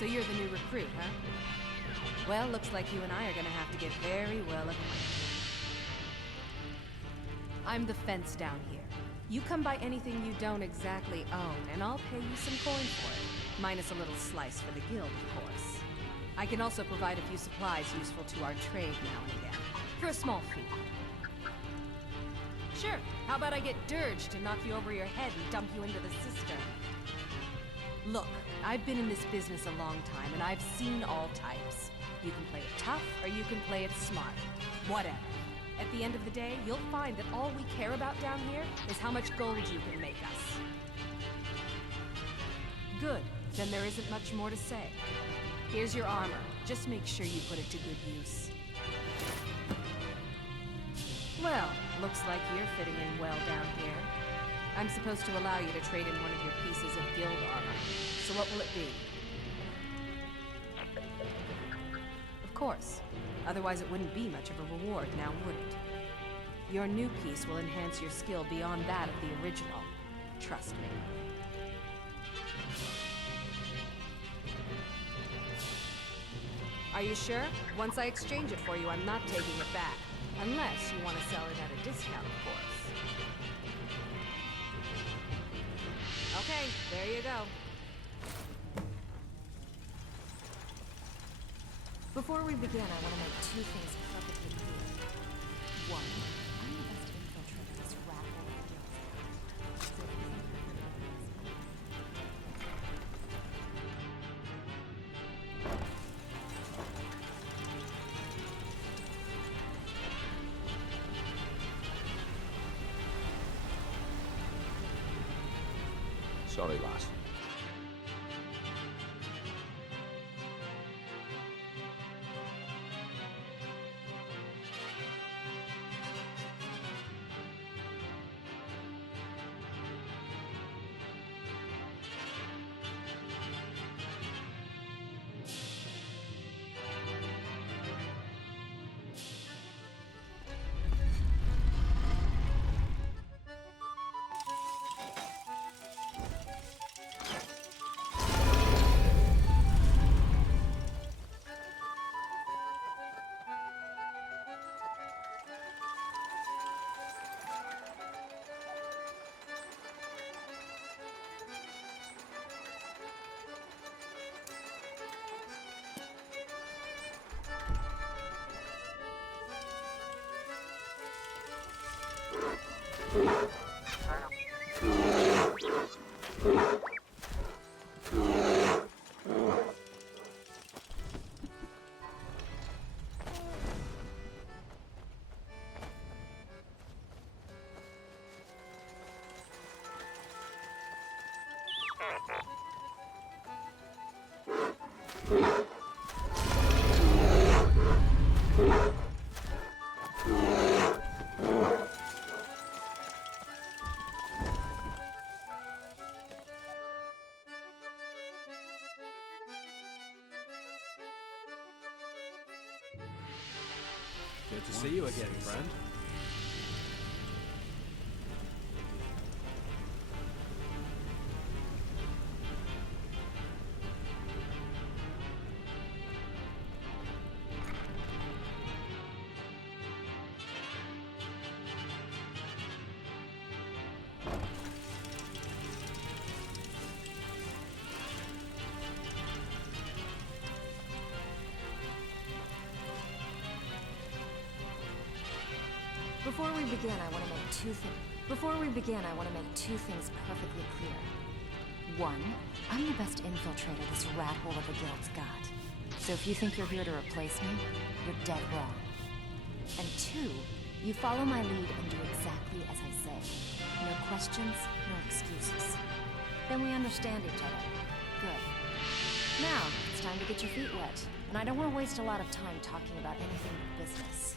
So you're the new recruit, huh? Well, looks like you and I are gonna have to get very well acquainted. I'm the fence down here. You come by anything you don't exactly own, and I'll pay you some coin for it. Minus a little slice for the guild, of course. I can also provide a few supplies useful to our trade now and again, for a small fee. Sure, how about I get Dirge to knock you over your head and dump you into the cistern? Look, I've been in this business a long time, and I've seen all types. You can play it tough, or you can play it smart. Whatever. At the end of the day, you'll find that all we care about down here is how much gold you can make us. Good. Then there isn't much more to say. Here's your armor. Just make sure you put it to good use. Well, looks like you're fitting in well down here. I'm supposed to allow you to trade in one of your pieces of guild armor. So what will it be? Of course. Otherwise it wouldn't be much of a reward, now would it? Your new piece will enhance your skill beyond that of the original. Trust me. Are you sure? Once I exchange it for you, I'm not taking it back. Unless you want to sell it at a discount, of course. Okay, there you go. Before we begin, I want to make two things perfectly clear. One, I'm the best infiltrator this rat hole of the guild's got. So if you think Sorry, lass. Good to see you again, friend. Before we begin, I want to make two things perfectly clear. One, I'm the best infiltrator this rat hole of a guild's got. So if you think you're here to replace me, you're dead wrong. And two, you follow my lead and do exactly as I say. No questions, no excuses. Then we understand each other. Good. Now, it's time to get your feet wet. And I don't want to waste a lot of time talking about anything but business.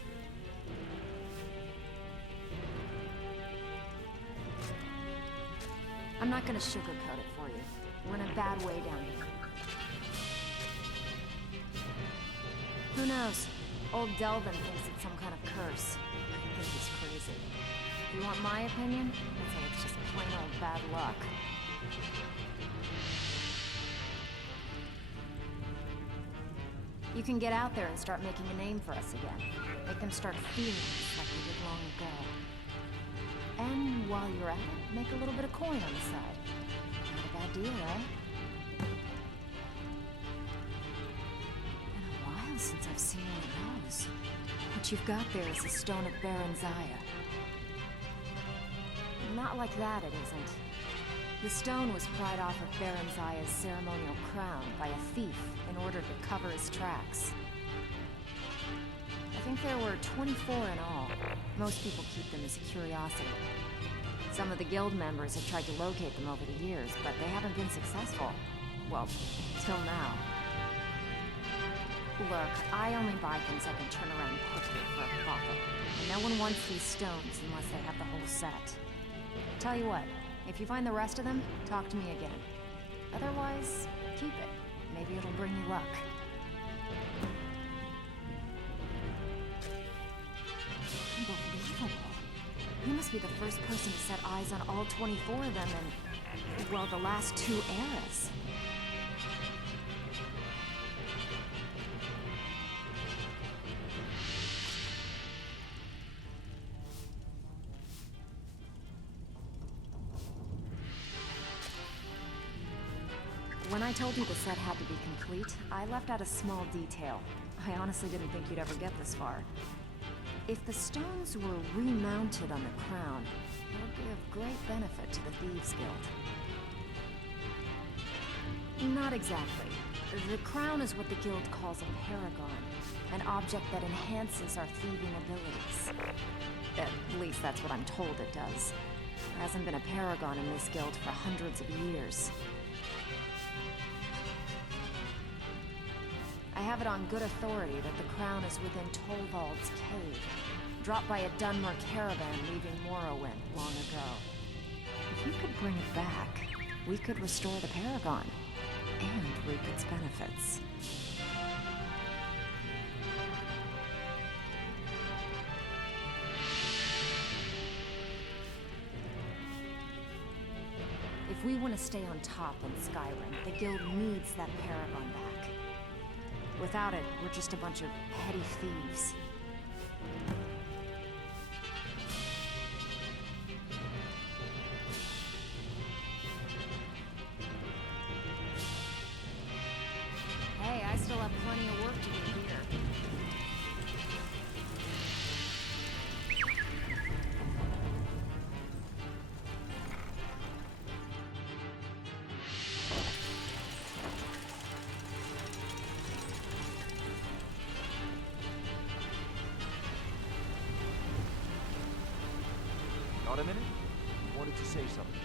I'm not gonna sugarcoat it for you. We're in a bad way down here. Who knows? Old Delvin thinks it's some kind of curse. I think he's crazy. If you want my opinion, I'd say it's just plain old bad luck. You can get out there and start making a name for us again. Make them start feeling us like we did long ago. And while you're at it, make a little bit of coin on the side. Not a bad deal, eh? Been a while since I've seen one of those. What you've got there is a stone of Baron Zaya. Not like that, it isn't. The stone was pried off of Baron Zaya's ceremonial crown by a thief in order to cover his tracks. I think there were 24 in all. Most people keep them as a curiosity. Some of the guild members have tried to locate them over the years, but they haven't been successful. Well, till now. Look, I only buy things I can turn around quickly for a profit. And no one wants these stones unless they have the whole set. Tell you what, if you find the rest of them, talk to me again. Otherwise, keep it. Maybe it'll bring you luck. Unbelievable. You must be the first person to set eyes on all 24 of them in, well, the last 2 eras. When I told you the set had to be complete, I left out a small detail. I honestly didn't think you'd ever get this far. If the stones were remounted on the crown, it would be of great benefit to the Thieves Guild. Not exactly. The crown is what the guild calls a paragon, an object that enhances our thieving abilities. At least that's what I'm told it does. There hasn't been a paragon in this guild for hundreds of years. I have it on good authority that the crown is within Tolvald's cave, dropped by a Dunmer caravan leaving Morrowind long ago. If you could bring it back, we could restore the paragon, and reap its benefits. If we want to stay on top in Skyrim, the guild needs that paragon back. Without it, we're just a bunch of petty thieves. Hey, I still have plenty of work to do here. Got a minute? Wanted to say something.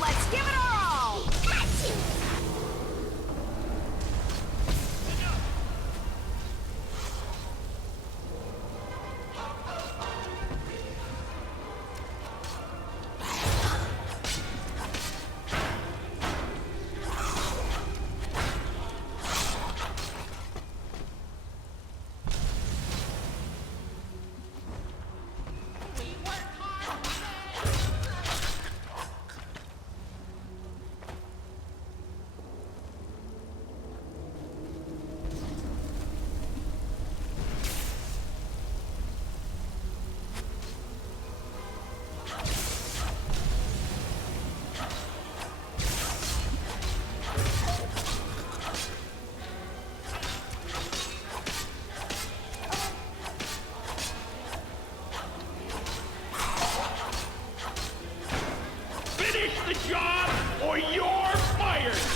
Let's give it our all! the job, or you're fired!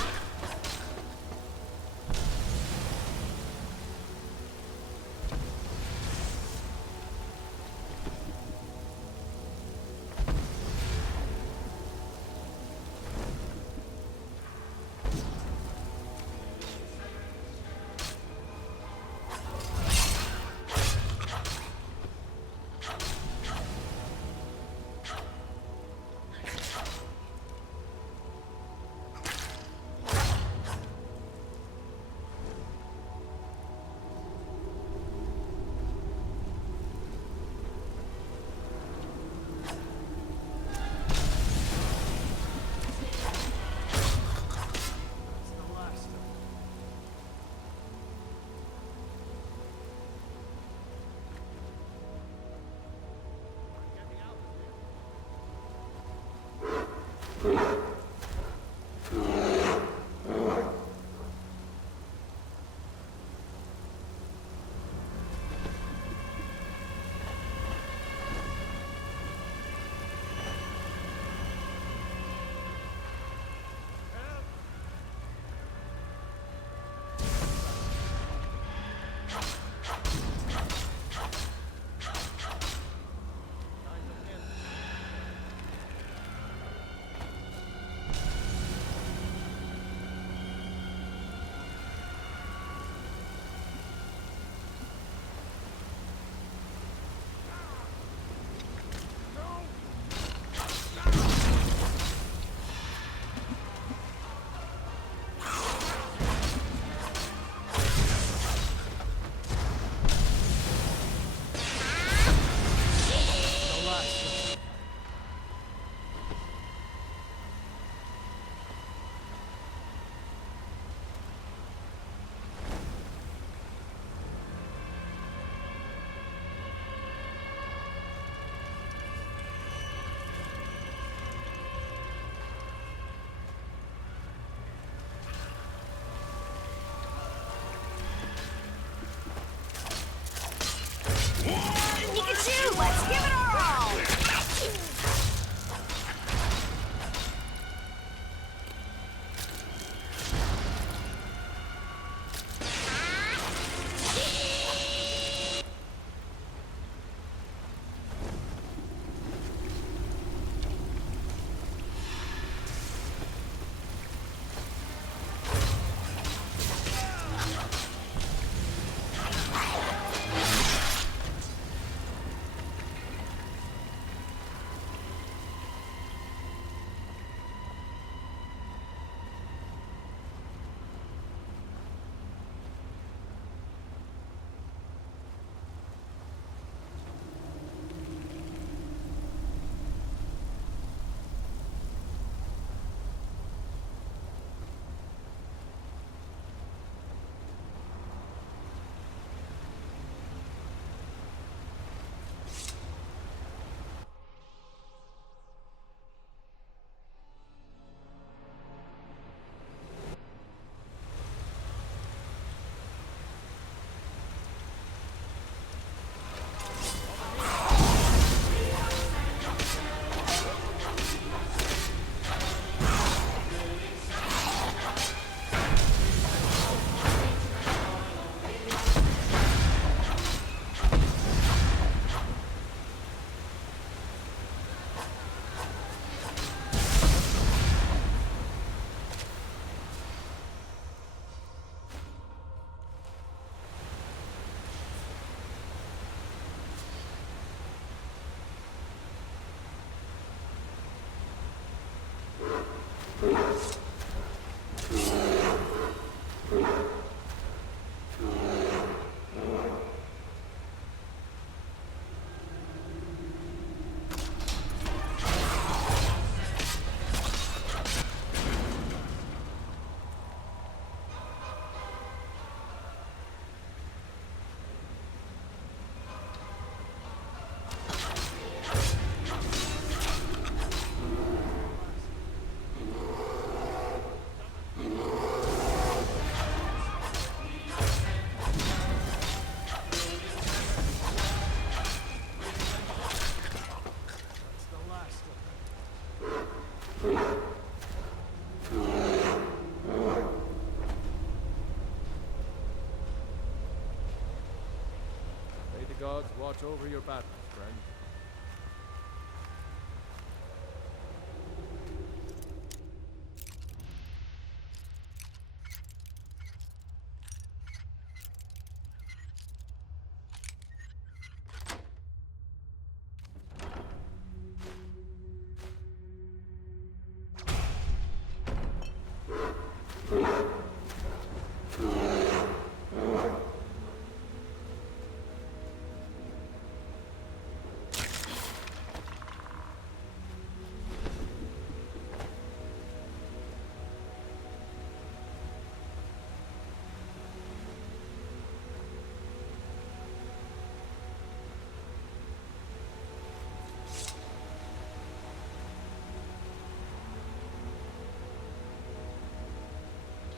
watch over your battles, friend.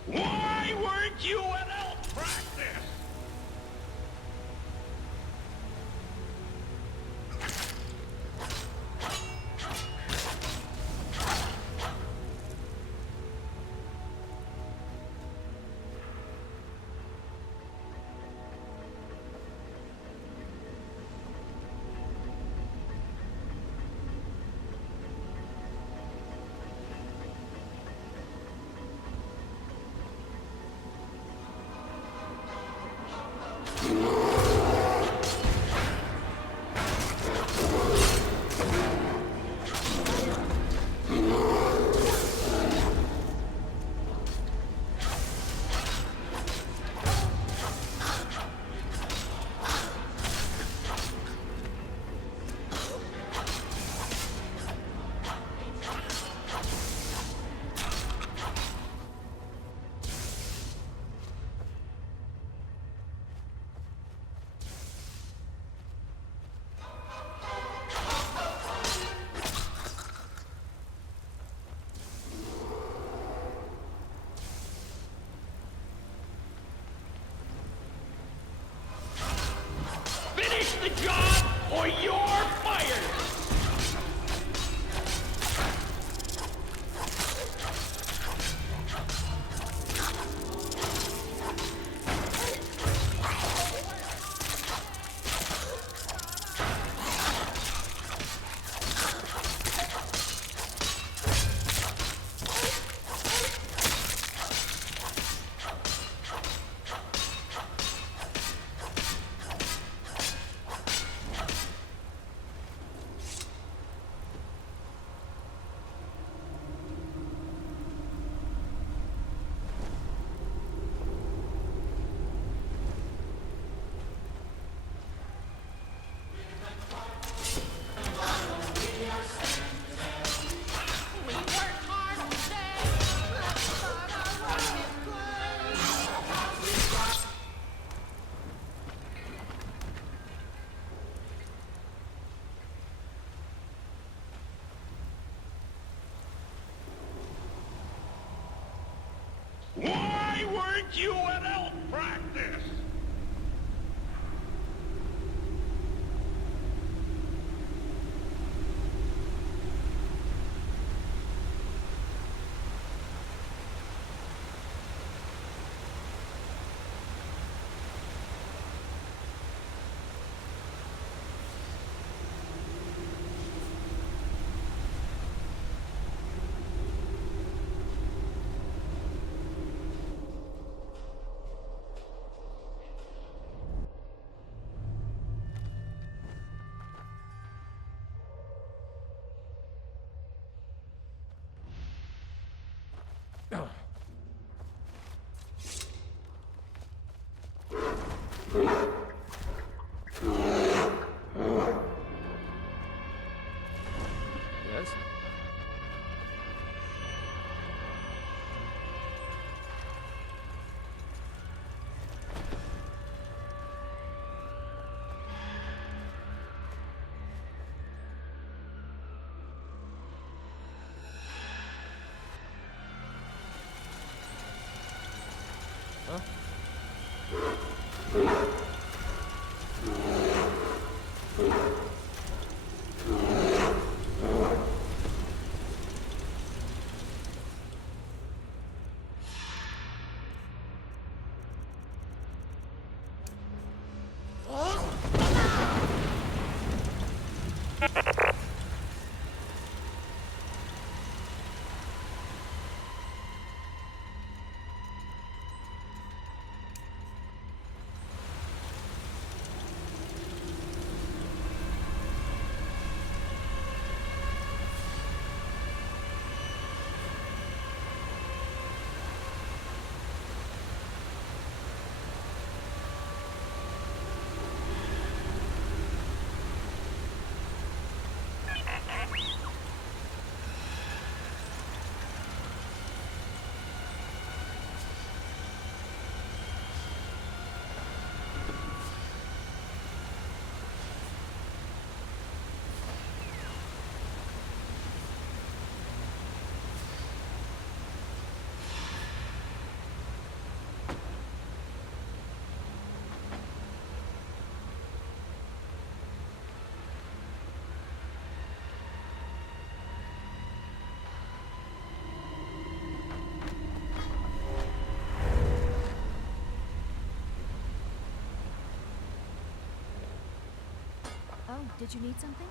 Why weren't you at elk practice? Finish the job, or you're fired! Why weren't you at elk practice? Yes? Huh? Did you need something?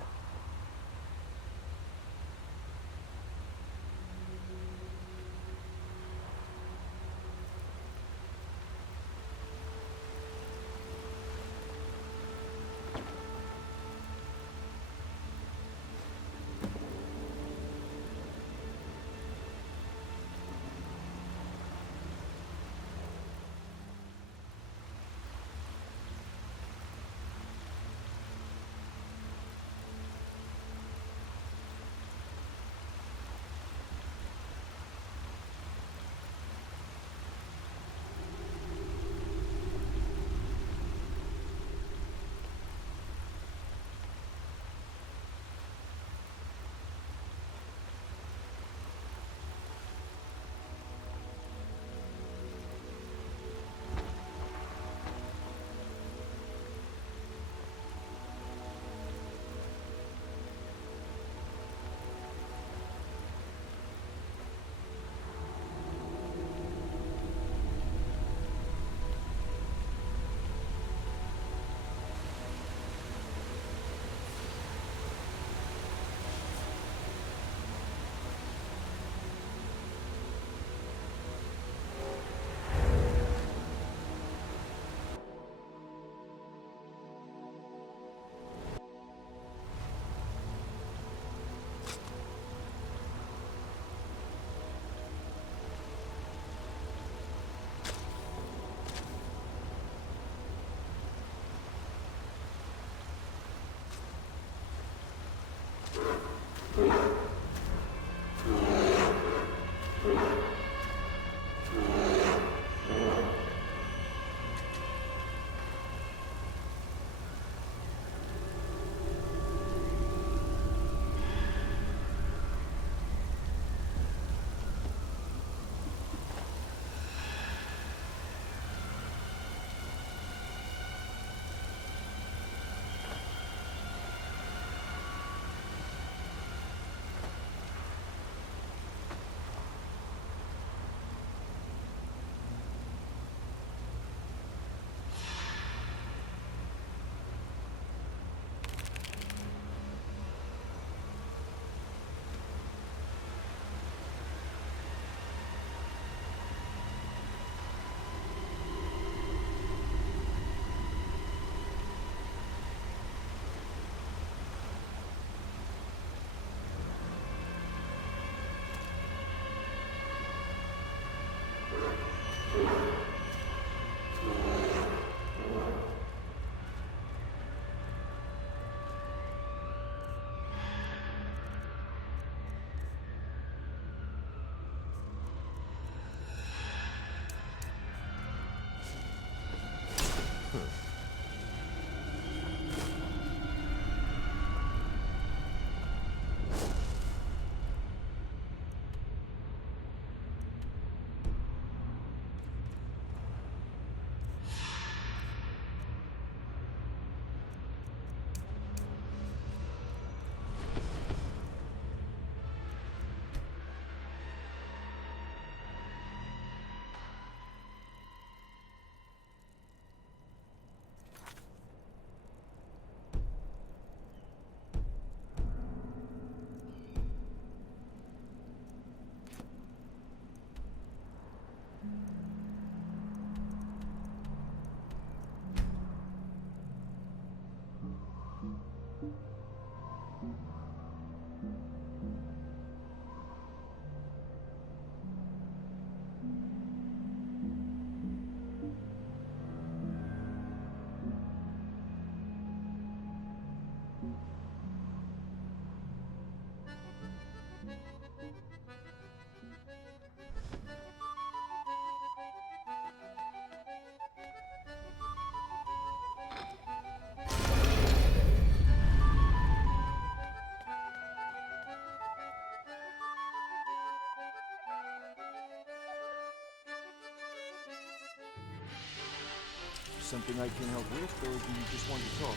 Something I can help with, or do you just want to talk?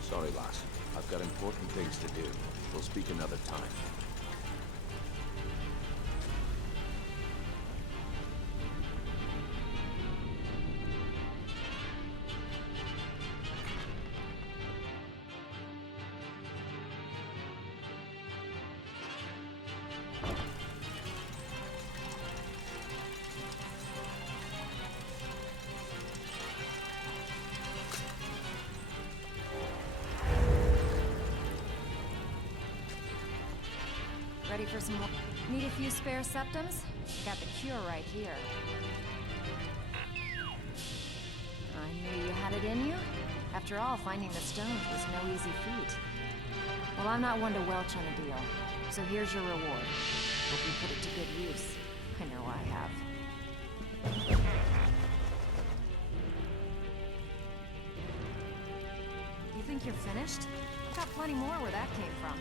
Sorry, lass. I've got important things to do. We'll speak another time. Ready for some more? Need a few spare septums? Got the cure right here. I knew you had it in you. After all, finding the stones was no easy feat. Well, I'm not one to welch on a deal, so here's your reward. Hope you put it to good use. I know I have. You think you're finished? I've got plenty more where that came from.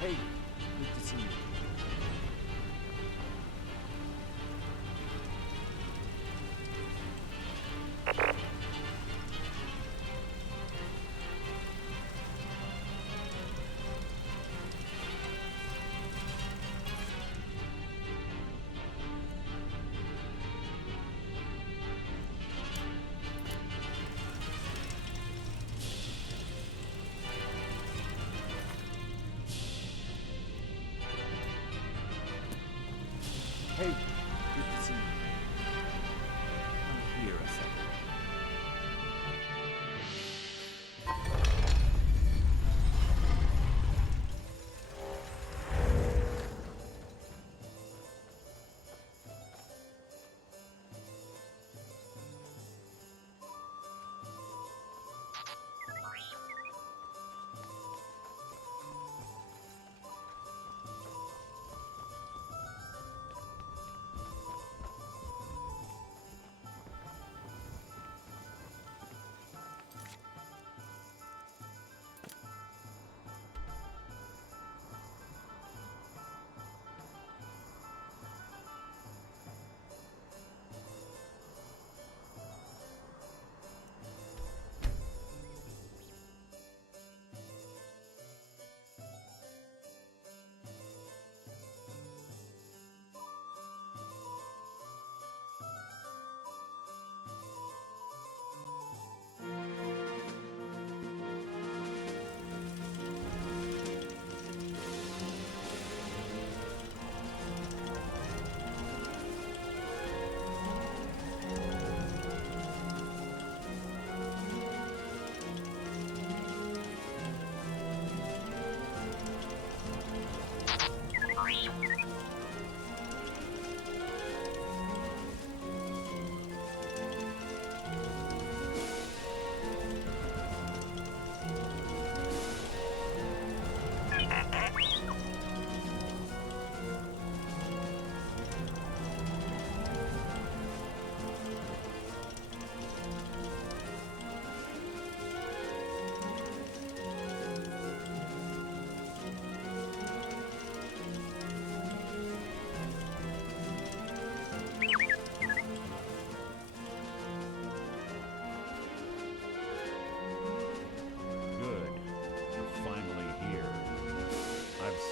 Hey, good to see you. Hey, good to see you. Come here a second.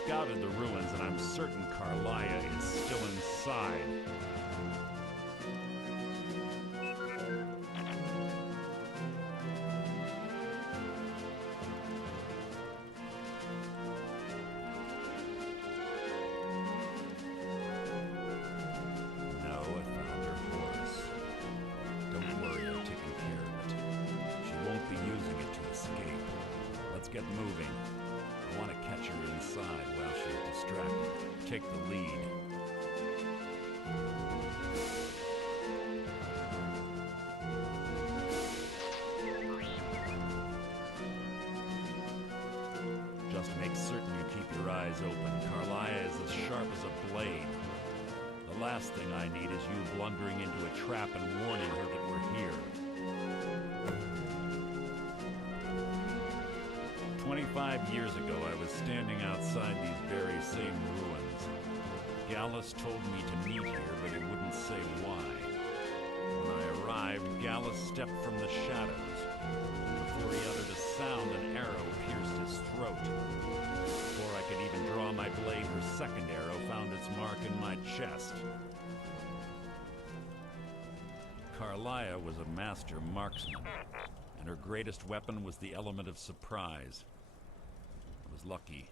Scouted the ruins, and I'm certain Carlia is still inside. No, I found her horse. Don't worry, I'm taking care of it. She won't be using it to escape. Let's get moving. I want to catch her inside while she's distracted. Take the lead. Just make certain you keep your eyes open. Carlia is as sharp as a blade. The last thing I need is you blundering into a trap and warning her that we're here. 25 years ago, I was standing outside these very same ruins. Gallus told me to meet here, but he wouldn't say why. When I arrived, Gallus stepped from the shadows. Before he uttered a sound, an arrow pierced his throat. Before I could even draw my blade, her second arrow found its mark in my chest. Carlia was a master marksman, and her greatest weapon was the element of surprise. I was lucky.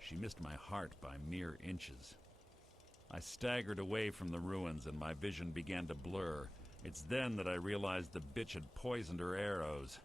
She missed my heart by mere inches. I staggered away from the ruins and my vision began to blur. It's then that I realized the bitch had poisoned her arrows.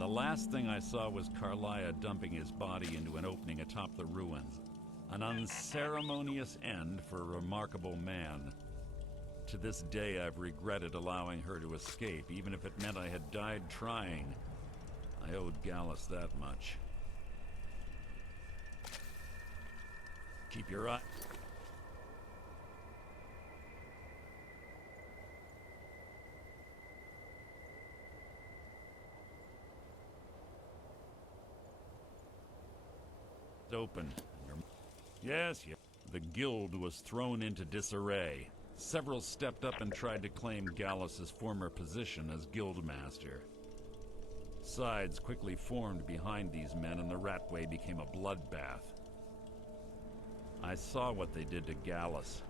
The last thing I saw was Carlia dumping his body into an opening atop the ruins. An unceremonious end for a remarkable man. To this day, I've regretted allowing her to escape, even if it meant I had died trying. I owed Gallus that much. Keep your eye... open. Yes. The guild was thrown into disarray. Several stepped up and tried to claim Gallus's former position as guildmaster. Sides quickly formed behind these men and the Ratway became a bloodbath. I saw what they did to Gallus.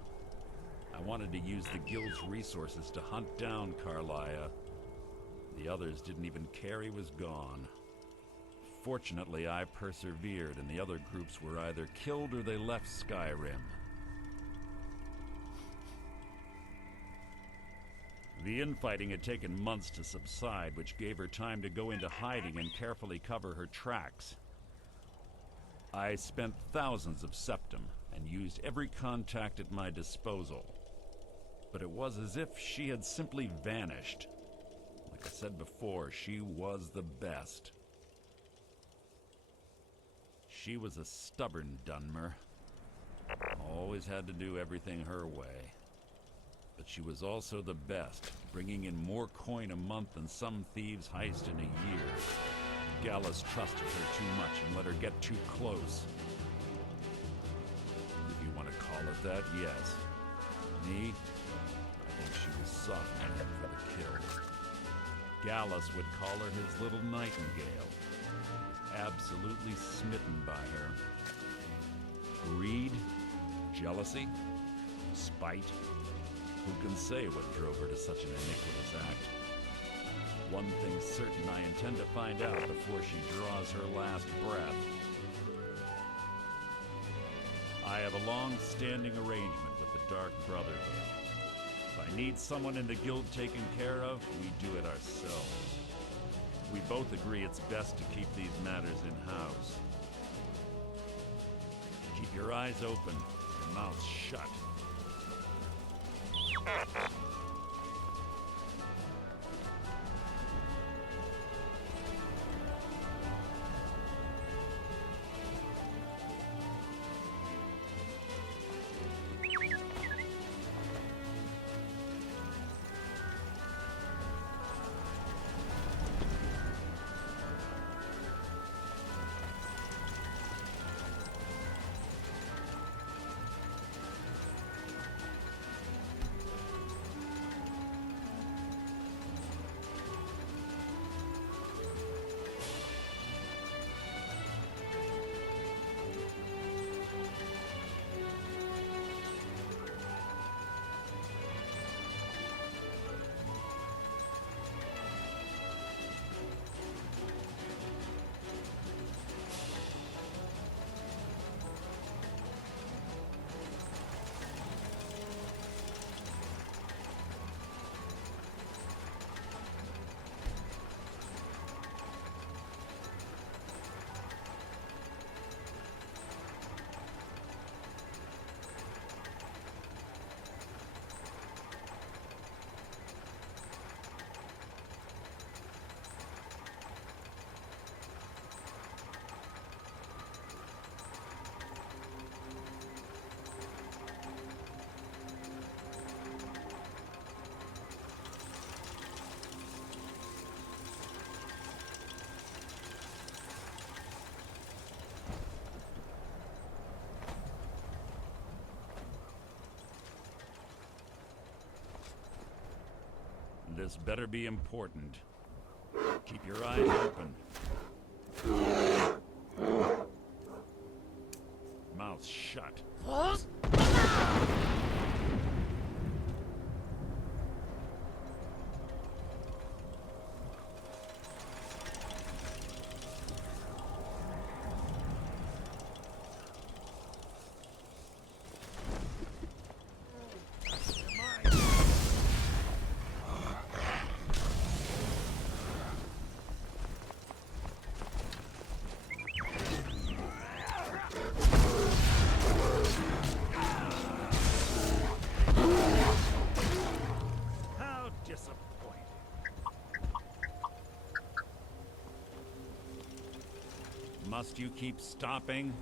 I wanted to use the guild's resources to hunt down Carlia. The others didn't even care he was gone. Fortunately, I persevered, and the other groups were either killed or they left Skyrim. The infighting had taken months to subside, which gave her time to go into hiding and carefully cover her tracks. I spent thousands of septum and used every contact at my disposal. But it was as if she had simply vanished. Like I said before, she was the best. She was a stubborn Dunmer. Always had to do everything her way. But she was also the best, bringing in more coin a month than some thieves heist in a year. Gallus trusted her too much and let her get too close. If you want to call it that, yes. Me? I think she was softening him for the kill. Gallus would call her his little nightingale. Absolutely smitten by her. Greed, jealousy, spite. Who can say what drove her to such an iniquitous act? One thing's certain, I intend to find out before she draws her last breath. I have a long-standing arrangement with the Dark Brotherhood. If I need someone in the guild taken care of, we do it ourselves. We both agree it's best to keep these matters in-house. Keep your eyes open, your mouth shut. This better be important. Keep your eyes open. Mouth shut. How disappointing. Must you keep stopping?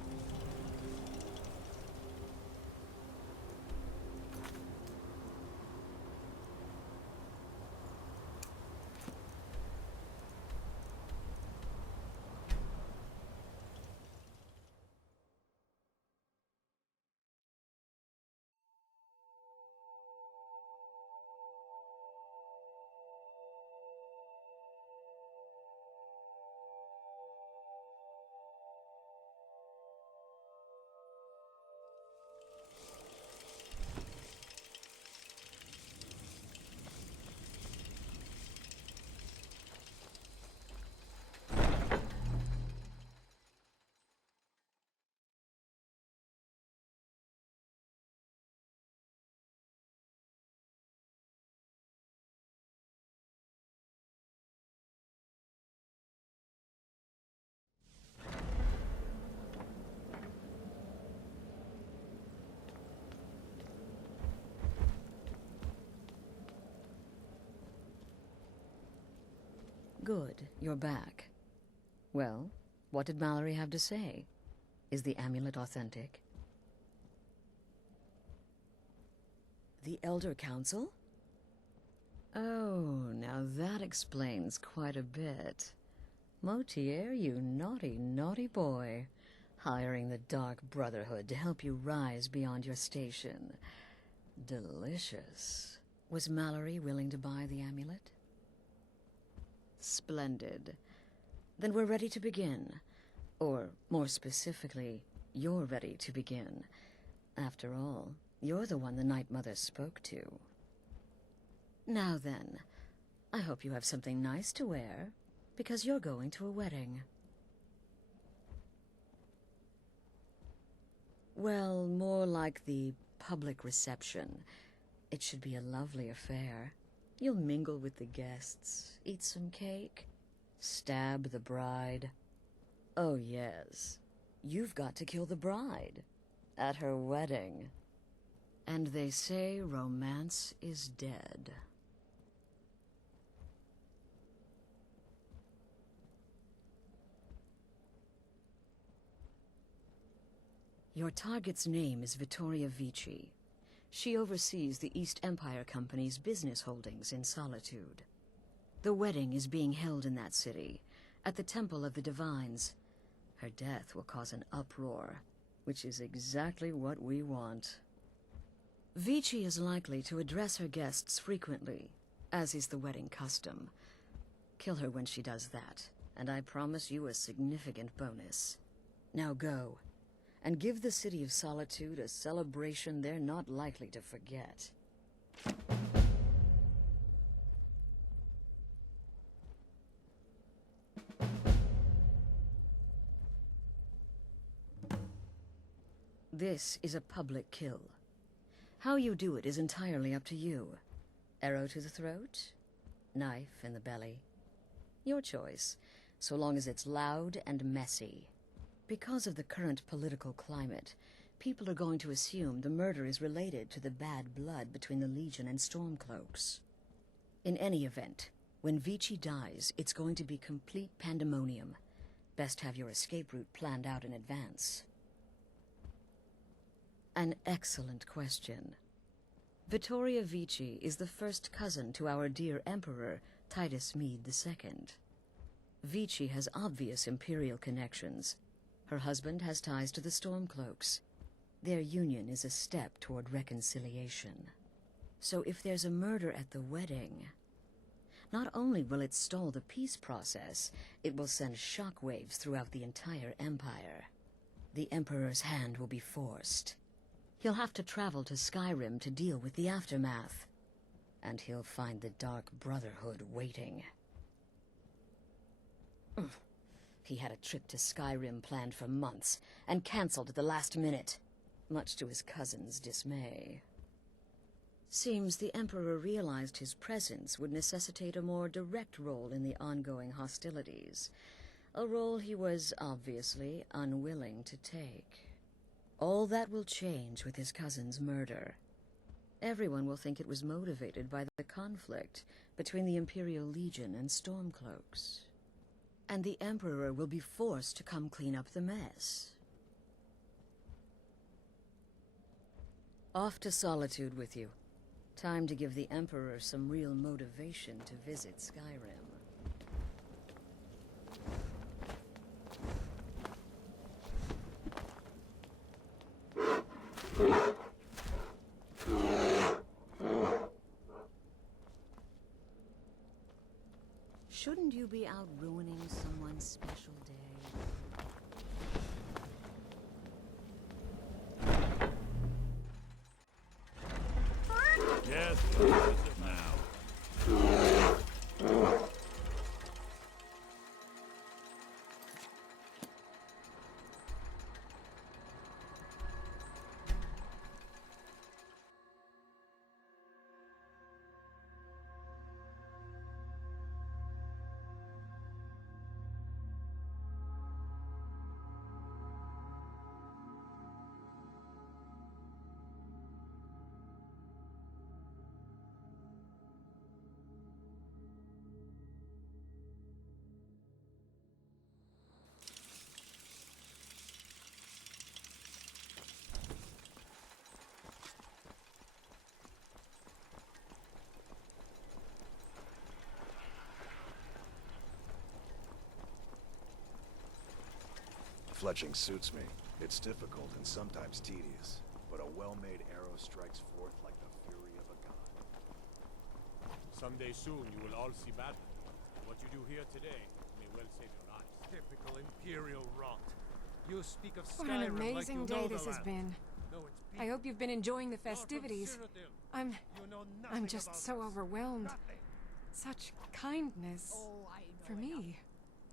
Good, you're back. Well, what did Mallory have to say? Is the amulet authentic? The Elder Council? Oh, now that explains quite a bit. Motier, you naughty, naughty boy. Hiring the Dark Brotherhood to help you rise beyond your station. Delicious. Was Mallory willing to buy the amulet? Splendid. Then we're ready to begin. Or, more specifically, you're ready to begin. After all, you're the one the Night Mother spoke to. Now then, I hope you have something nice to wear, because you're going to a wedding. Well, more like the public reception. It should be a lovely affair. You'll mingle with the guests, eat some cake, stab the bride. Oh yes, you've got to kill the bride at her wedding. And they say romance is dead. Your target's name is Vittoria Vici. She oversees the East Empire Company's business holdings in Solitude. The wedding is being held in that city, at the Temple of the Divines. Her death will cause an uproar, which is exactly what we want. Vici is likely to address her guests frequently, as is the wedding custom. Kill her when she does that, and I promise you a significant bonus. Now go. And give the City of Solitude a celebration they're not likely to forget. This is a public kill. How you do it is entirely up to you. Arrow to the throat? Knife in the belly? Your choice, so long as it's loud and messy. Because of the current political climate, people are going to assume the murder is related to the bad blood between the Legion and Stormcloaks. In any event, when Vici dies, it's going to be complete pandemonium. Best have your escape route planned out in advance. An excellent question. Vittoria Vici is the first cousin to our dear Emperor, Titus Mede II. Vici has obvious imperial connections. Her husband has ties to the Stormcloaks. Their union is a step toward reconciliation. So if there's a murder at the wedding, Not only will it stall the peace process, it will send shockwaves throughout the entire Empire. The Emperor's hand will be forced. He'll have to travel to Skyrim to deal with the aftermath. And he'll find the Dark Brotherhood waiting. He had a trip to Skyrim planned for months, and cancelled at the last minute, much to his cousin's dismay. Seems the Emperor realized his presence would necessitate a more direct role in the ongoing hostilities, a role he was obviously unwilling to take. All that will change with his cousin's murder. Everyone will think it was motivated by the conflict between the Imperial Legion and Stormcloaks. And the Emperor will be forced to come clean up the mess. Off to Solitude with you. Time to give the Emperor some real motivation to visit Skyrim. Shouldn't you be out ruining someone's special day? Yes, impressive now. Fletching suits me. It's difficult and sometimes tedious, but a well-made arrow strikes forth like the fury of a god. Someday soon you will all see battle. What you do here today may well save your lives. Typical Imperial rot. You speak of What Skyrim an amazing like you know day the this has land. been. No, it's I hope you've been enjoying the festivities. I'm just so overwhelmed. Nothing. Such kindness. Oh, I know for enough. me.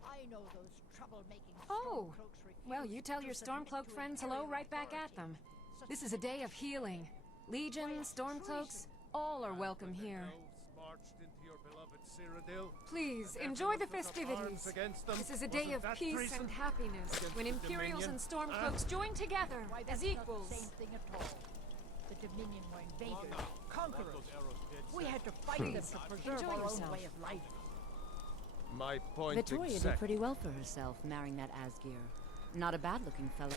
I know those troublemaking Oh, Stormcloaks well, you refuse tell to your submit Stormcloak to friends Imperial hello right back at authority. them. Such This is a day of healing. Legion, Stormcloaks, all are welcome here. Elves marched into your beloved Cyrodiil, Please, and enjoy the everyone took up arms festivities. against them. This is a day Wasn't of that peace treason? and happiness, Against when the Imperials Dominion? and Stormcloaks join together Why, as that's equals. not the same thing at all. The Dominion were invaders, Let conquerors. those arrows dead We set. had to fight them Please, to preserve enjoy our own yourself. way of life. My point Vittoria did exactly. pretty well for herself, marrying that Asgear. Not a bad-looking fella.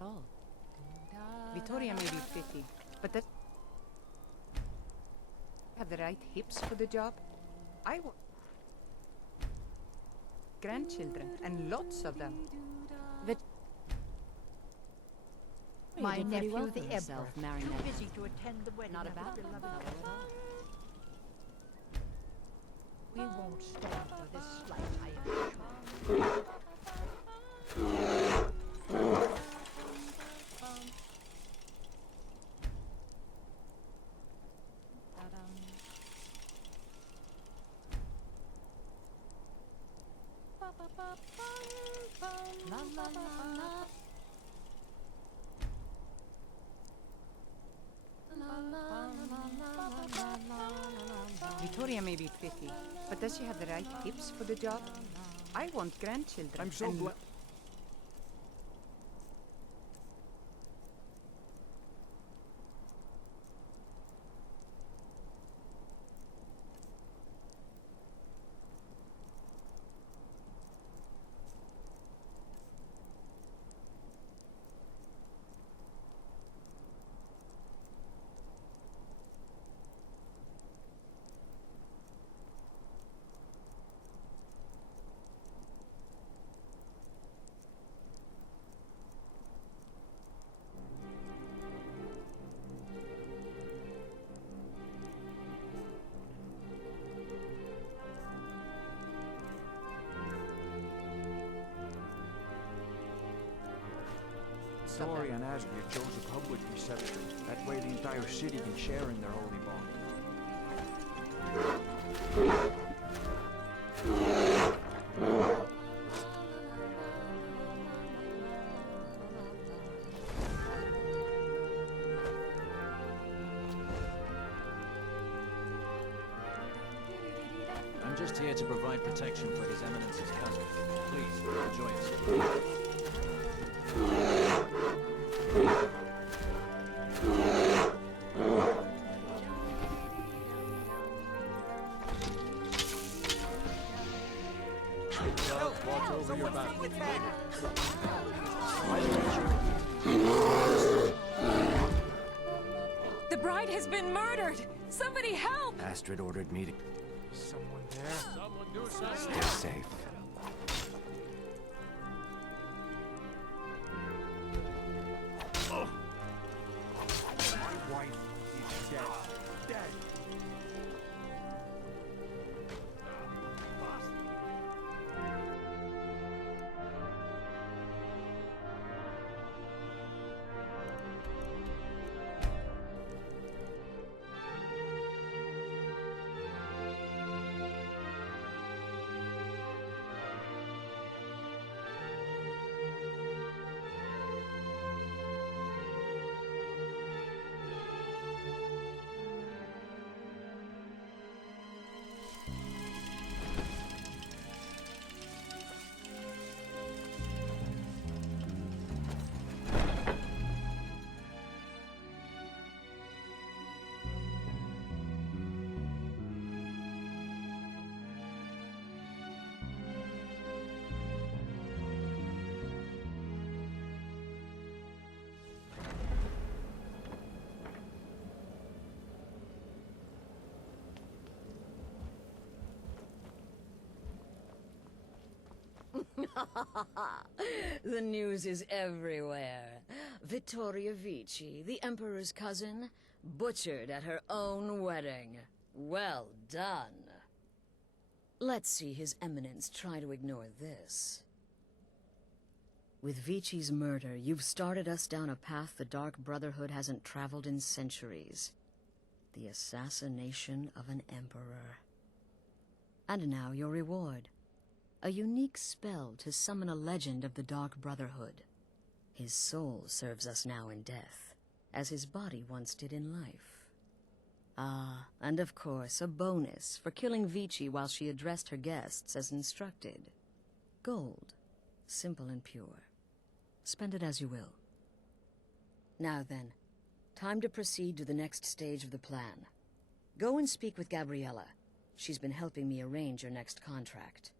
Oh. Vittoria may be pretty, but does have the right hips for the job? I want grandchildren, and lots of them. My did pretty nephew, well the for herself, Emperor, marrying too that. busy to attend the wedding Not a of bad his looking beloved fellow at all. We won't stand for this slight, I am sure. Vittoria may be pretty, but does she have the right hips for the job? I want grandchildren. I'm so and glad. Victoria and Asgard chose a public reception. That way the entire city can share in their holy bond. I'm just here to provide protection for His Eminence's cousin. Please, join us. Watch over your back. The bride has been murdered! Somebody help! Astrid ordered me to Someone there? Someone do something. stay safe. My wife is dead. Dead. The news is everywhere. Vittoria Vici, the Emperor's cousin, butchered at her own wedding. Well done. Let's see His Eminence try to ignore this. With Vici's murder, you've started us down a path the Dark Brotherhood hasn't traveled in centuries. The assassination of an emperor. And now your reward. A unique spell to summon a legend of the Dark Brotherhood. His soul serves us now in death, as his body once did in life. Ah, and of course, a bonus for killing Vici while she addressed her guests as instructed. Gold. Simple and pure. Spend it as you will. Now then, time to proceed to the next stage of the plan. Go and speak with Gabriella. She's been helping me arrange your next contract.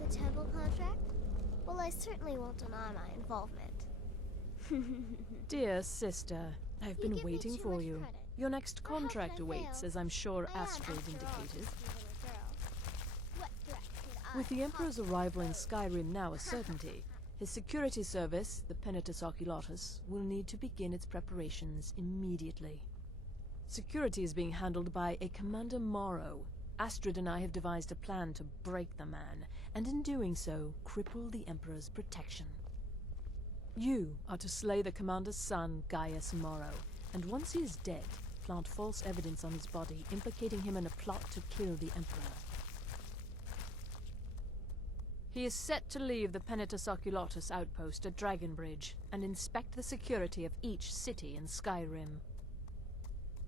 The temple contract? Well, I certainly won't deny my involvement. Dear sister, I've been waiting for you. Your next contract awaits, as I'm sure Astrid indicated. With the Emperor's arrival in Skyrim now a certainty, his security service, the Penitus Oculatus, will need to begin its preparations immediately. Security is being handled by a Commander Morrow. Astrid and I have devised a plan to break the man, and in doing so, cripple the Emperor's protection. You are to slay the Commander's son, Gaius Morrow, and once he is dead, plant false evidence on his body, implicating him in a plot to kill the Emperor. He is set to leave the Penitus Oculatus outpost at Dragonbridge and inspect the security of each city in Skyrim.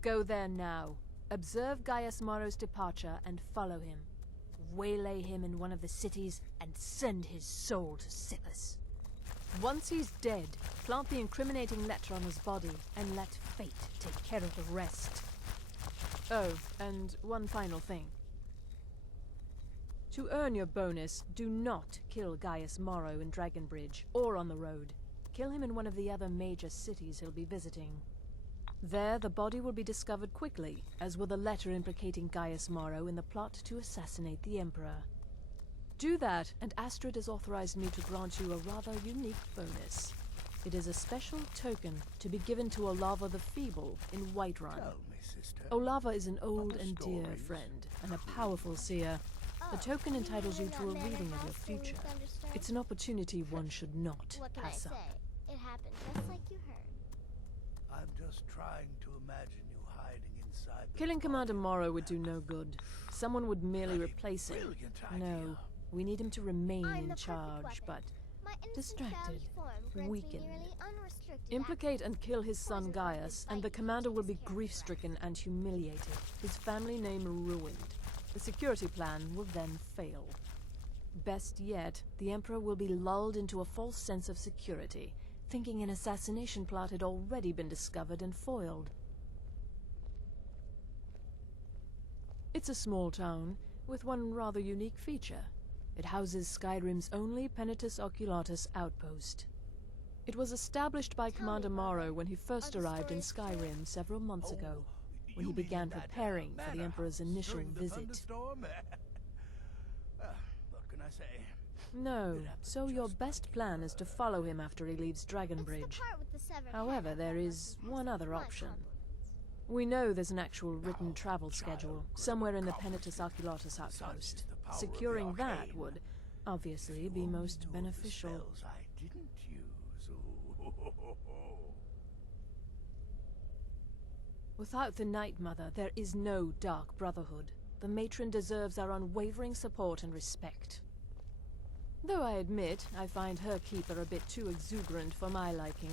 Go there now, observe Gaius Morrow's departure and follow him. Waylay him in one of the cities and send his soul to Sippus. Once he's dead, plant the incriminating letter on his body and let fate take care of the rest. Oh, and one final thing. To earn your bonus, do not kill Gaius Morrow in Dragonbridge or on the road. Kill him in one of the other major cities he'll be visiting. There, the body will be discovered quickly, as will the letter implicating Gaius Morrow in the plot to assassinate the Emperor. Do that, and Astrid has authorized me to grant you a rather unique bonus. It is a special token to be given to Olava the Feeble in Whiterun. Tell me, sister. Olava is an old and dear stories? friend, and a powerful seer. The token entitles you to a reading of your future. It's an opportunity one should not What can pass I up. say? It happened just like you heard. I'm just trying to imagine you hiding inside the Killing Commander Morrow would do no good. Someone would merely replace him. brilliant No, idea. we need him to remain I'm in the perfect charge, weapon. but My innocent distracted, child form grants me weakened. nearly unrestricted Implicate access. and kill his son Gaius, and the commander will be grief-stricken and humiliated, his family name ruined. The security plan will then fail. Best yet, the Emperor will be lulled into a false sense of security, thinking an assassination plot had already been discovered and foiled. It's a small town, with one rather unique feature. It houses Skyrim's only Penitus Oculatus outpost. It was established by Commander Morrow when he first arrived in Skyrim several months ago, when he began preparing for the Emperor's initial visit. What can I say? No, so your best plan is to follow him after he leaves Dragonbridge. However, there is one other option. We know there's an actual written travel schedule, somewhere in the Penitus Oculatus outpost. Securing that would, obviously, be most beneficial. Spells I didn't use. Without the Night Mother, there is no Dark Brotherhood. The matron deserves our unwavering support and respect. Though I admit, I find her keeper a bit too exuberant for my liking.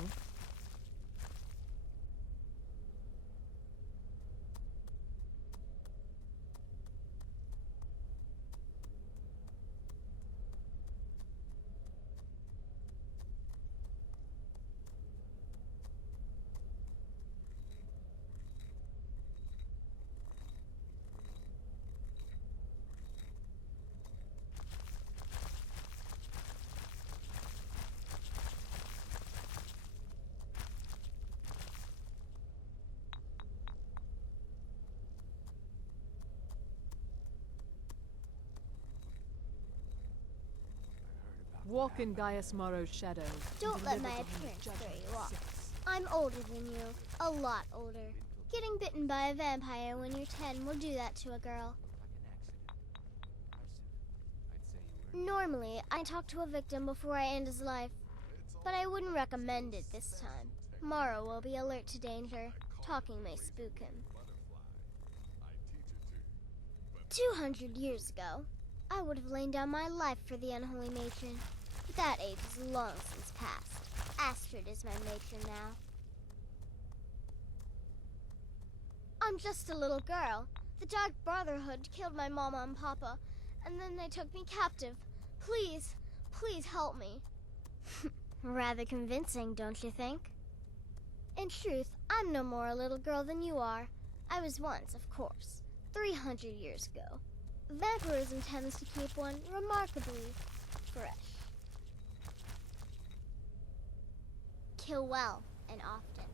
Walk in Gaius Morrow's shadow. Don't let my appearance throw you off. I'm older than you. A lot older. Getting bitten by a vampire when you're 10 will do that to a girl. Normally, I talk to a victim before I end his life, but I wouldn't recommend it this time. Morrow will be alert to danger. Talking may spook him. 200 years ago, I would have lain down my life for the unholy matron. But that age is long since past. Astrid is my matron now. I'm just a little girl. The Dark Brotherhood killed my mama and papa, and then they took me captive. Please, please help me. Rather convincing, don't you think? In truth, I'm no more a little girl than you are. I was once, of course, 300 years ago. Vampirism tends to keep one remarkably fresh. Kill well and often.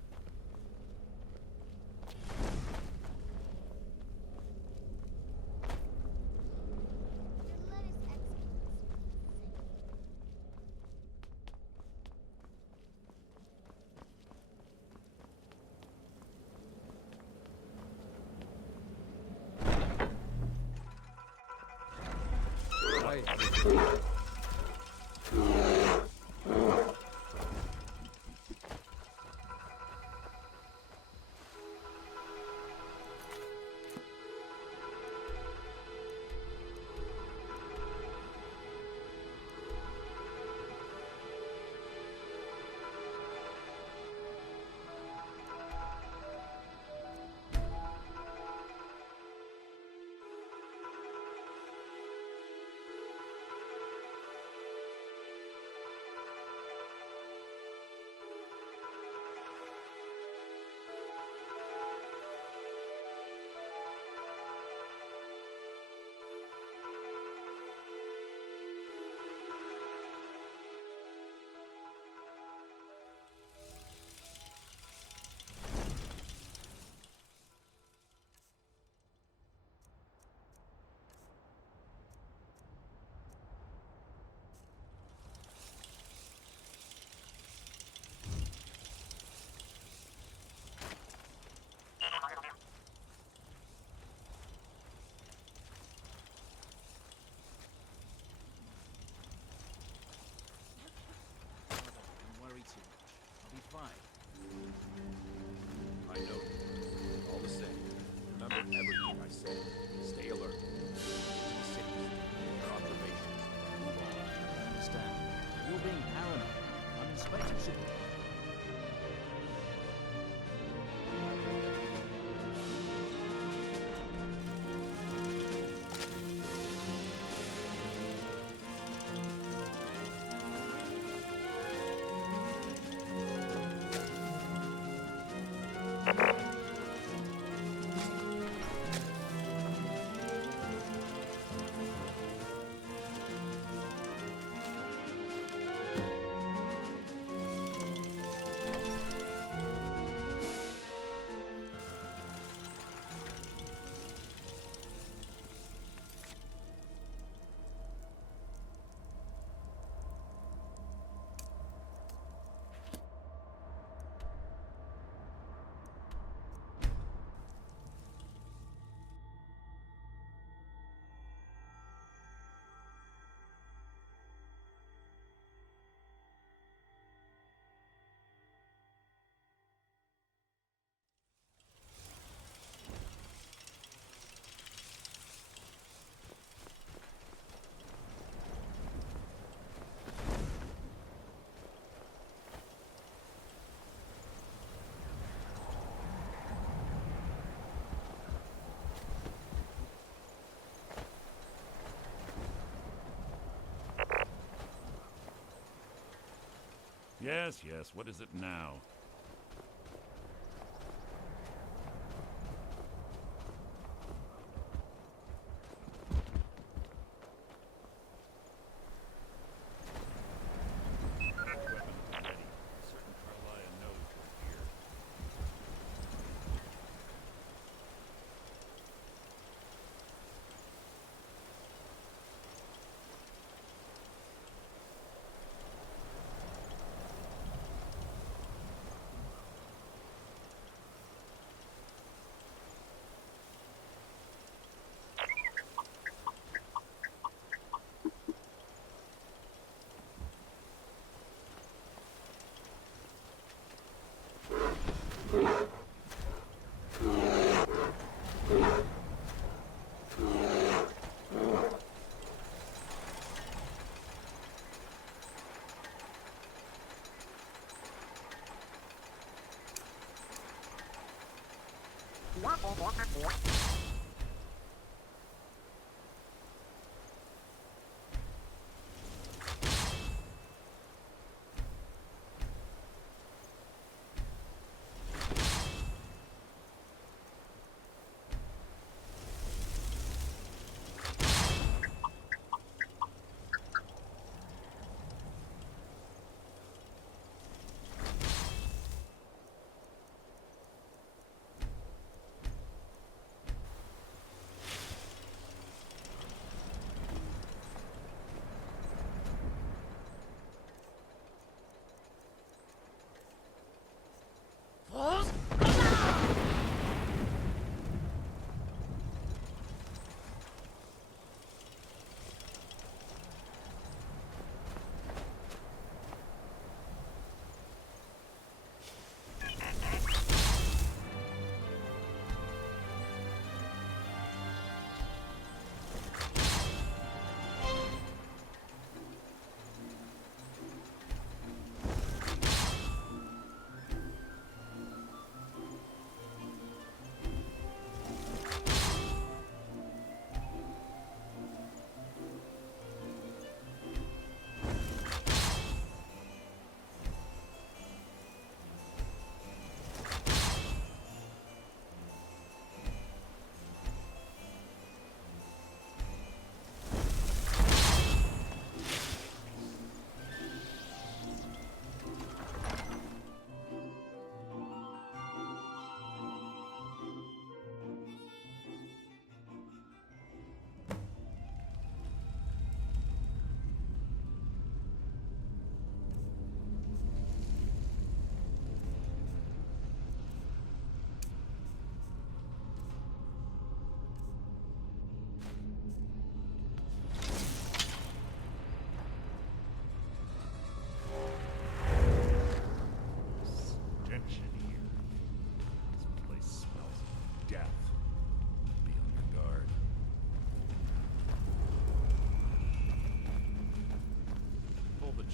Yes, yes, what is it now?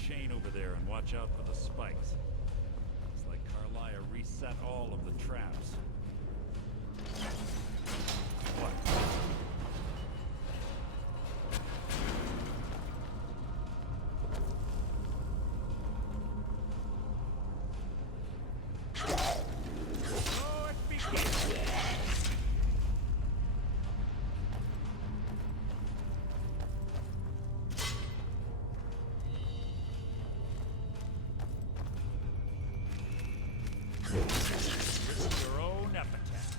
Chain over there and watch out for the spikes. It's like Carlia reset all of the traps. What? So it begins. Your own epitaph.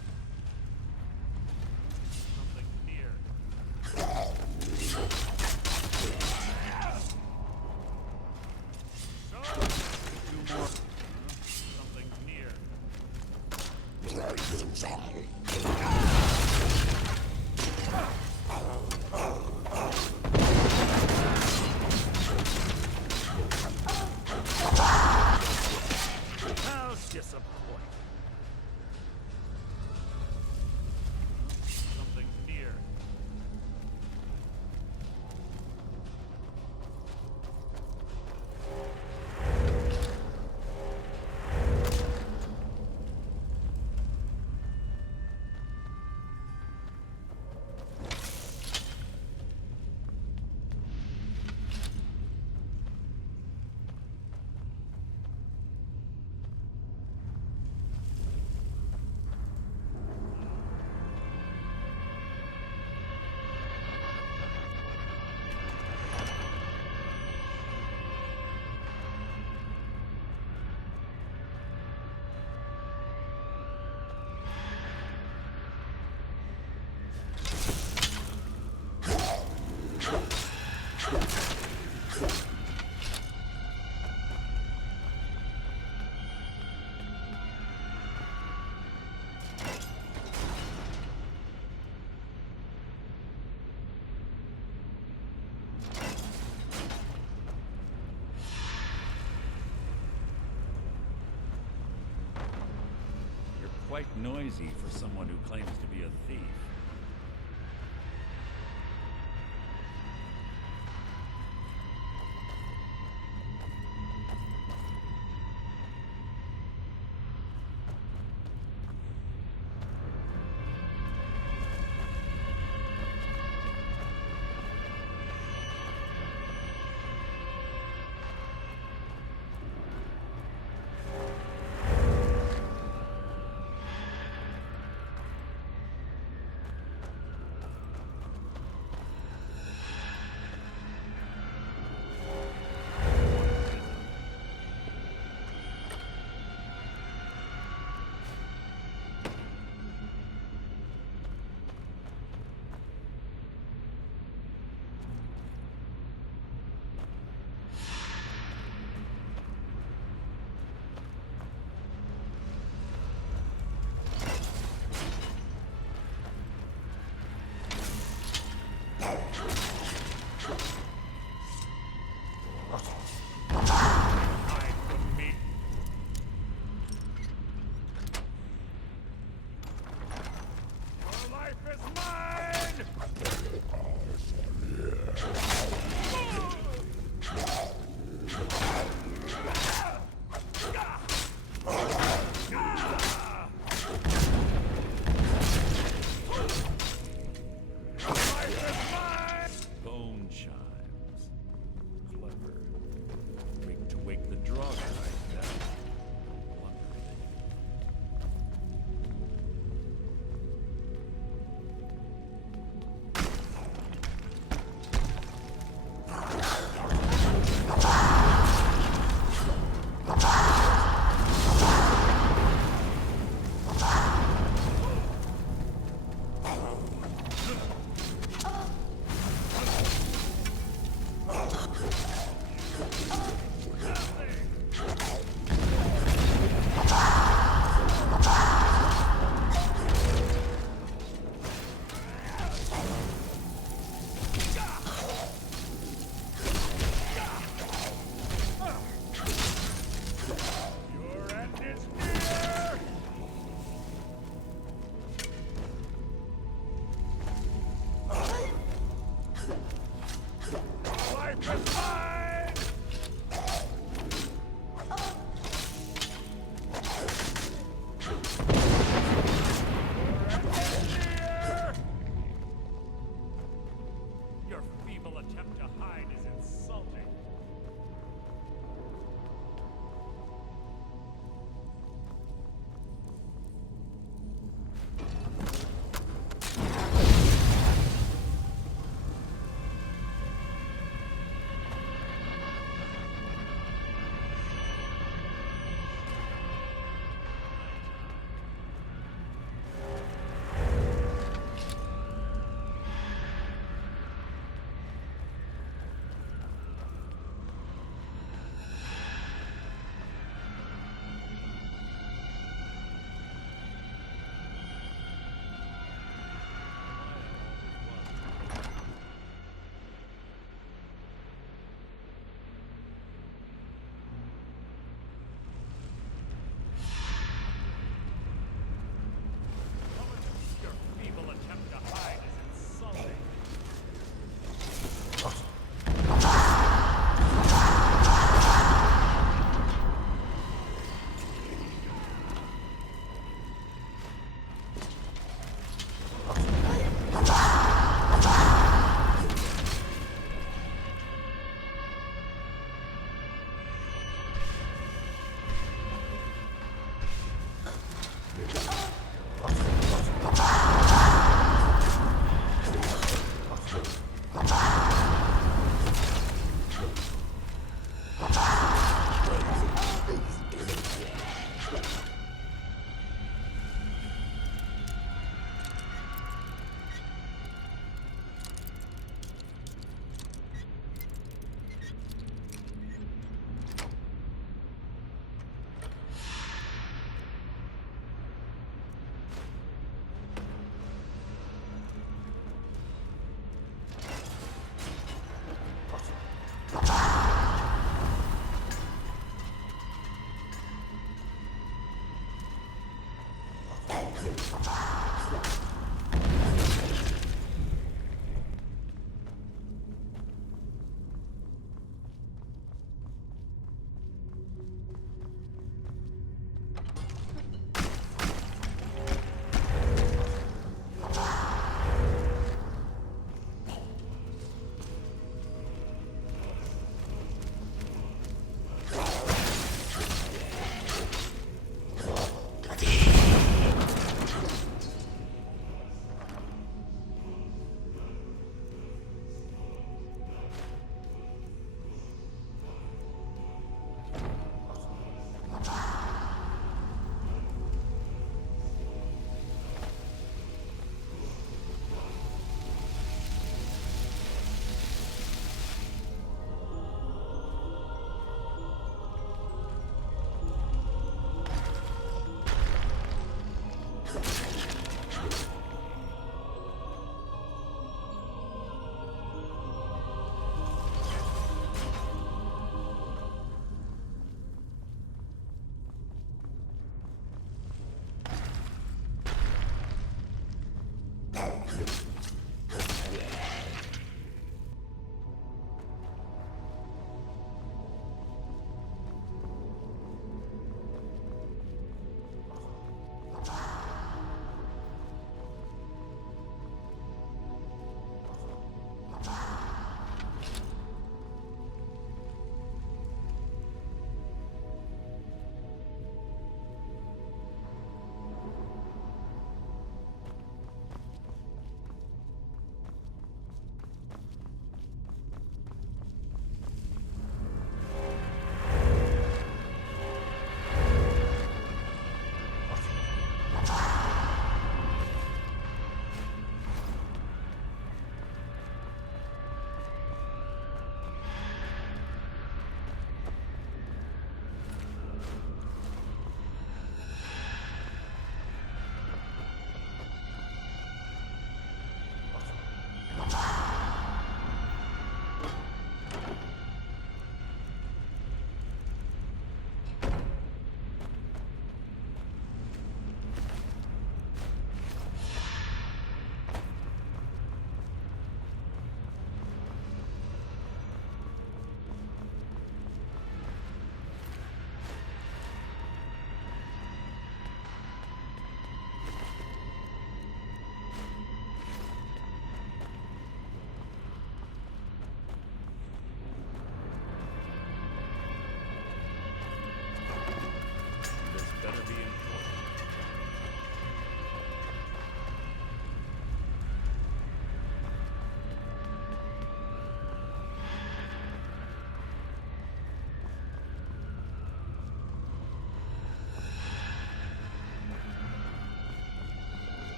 quite noisy for someone who claims to be a thief.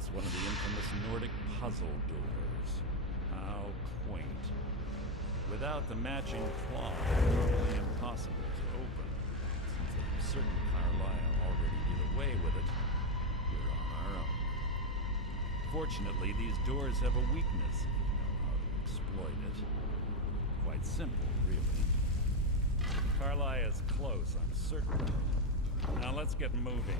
It's one of the infamous Nordic puzzle doors. How quaint. Without the matching claw, normally impossible to open. Since I'm certain Carlisle already did away with it, we're on our own. Fortunately, these doors have a weakness if you know how to exploit it. Quite simple, really. Carlisle is close, I'm certain of it. Now let's get moving.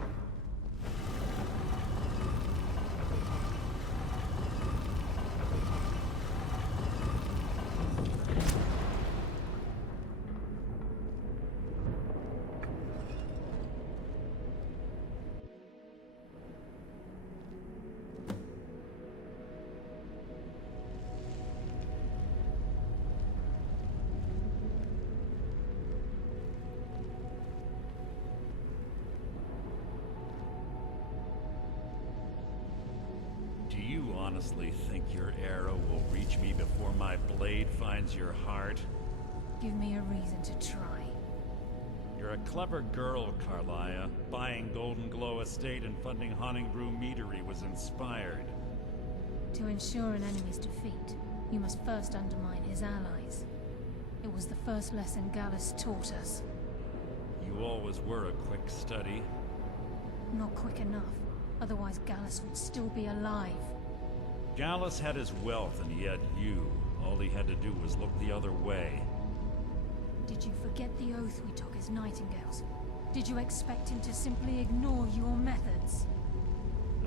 Do you honestly think your arrow will reach me before my blade finds your heart? Give me a reason to try. You're a clever girl, Carlisle. Buying Golden Glow Estate and funding Honningbrew Meadery was inspired. To ensure an enemy's defeat, you must first undermine his allies. It was the first lesson Gallus taught us. You always were a quick study. Not quick enough. Otherwise Gallus would still be alive. Gallus had his wealth and he had you. All he had to do was look the other way. Did you forget the oath we took as Nightingales? Did you expect him to simply ignore your methods?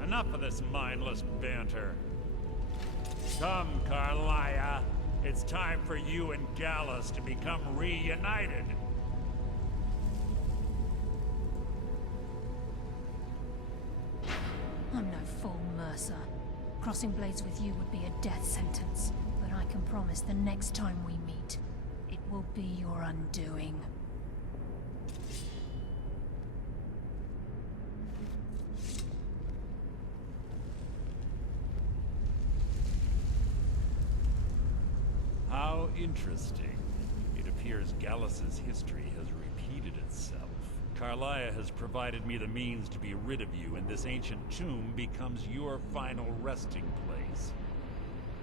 Enough of this mindless banter. Come, Carlisle. It's time for you and Gallus to become reunited. I'm no fool, Mercer. Crossing blades with you would be a death sentence, but I can promise the next time we meet, it will be your undoing. How interesting. It appears Gallus's history has repeated itself. Carlisle has provided me the means to be rid of you, and this ancient tomb becomes your final resting place.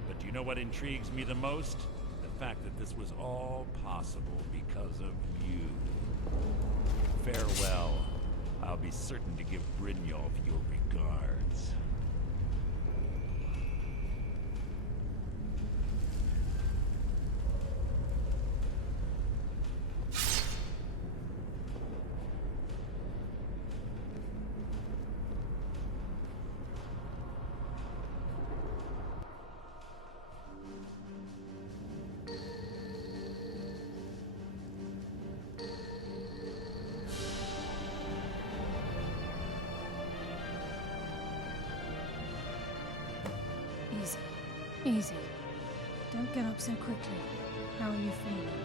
But do you know what intrigues me the most? The fact that this was all possible because of you. Farewell. I'll be certain to give Brynjolf your regards. Easy. Easy. Don't get up so quickly. How are you feeling?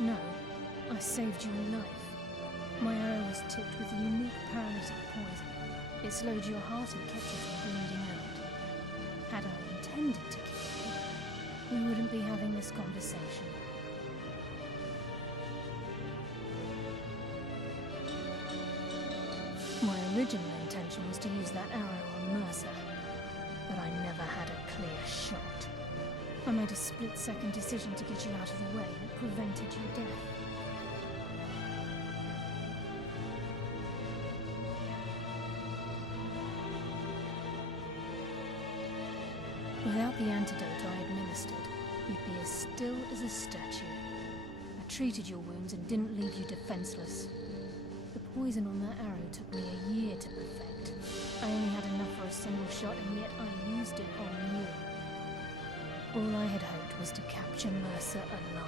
No, I saved you a life. My arrow was tipped with a unique paralytic poison. It slowed your heart and kept you from bleeding out. Had I intended to kill you, we wouldn't be having this conversation. My original intention was to use that arrow on Mercer, but I never had a clear shot. I made a split-second decision to get you out of the way, and it prevented your death. Without the antidote I administered, you'd be as still as a statue. I treated your wounds and didn't leave you defenseless. The poison on that arrow took me a year to perfect. I only had enough for a single shot, and yet I used it on you. All I had hoped was to capture Mercer alive.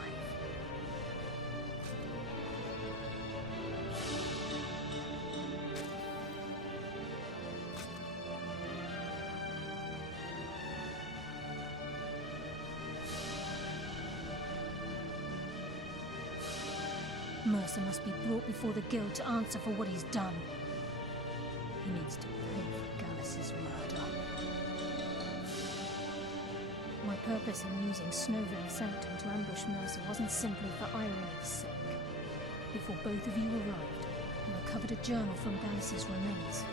Mercer must be brought before the Guild to answer for what he's done. He needs to pay for Gallus's murder. My purpose in using Snowvale Sanctum to ambush Mercer wasn't simply for irony's sake. Before both of you arrived, I recovered a journal from Gallus's remains.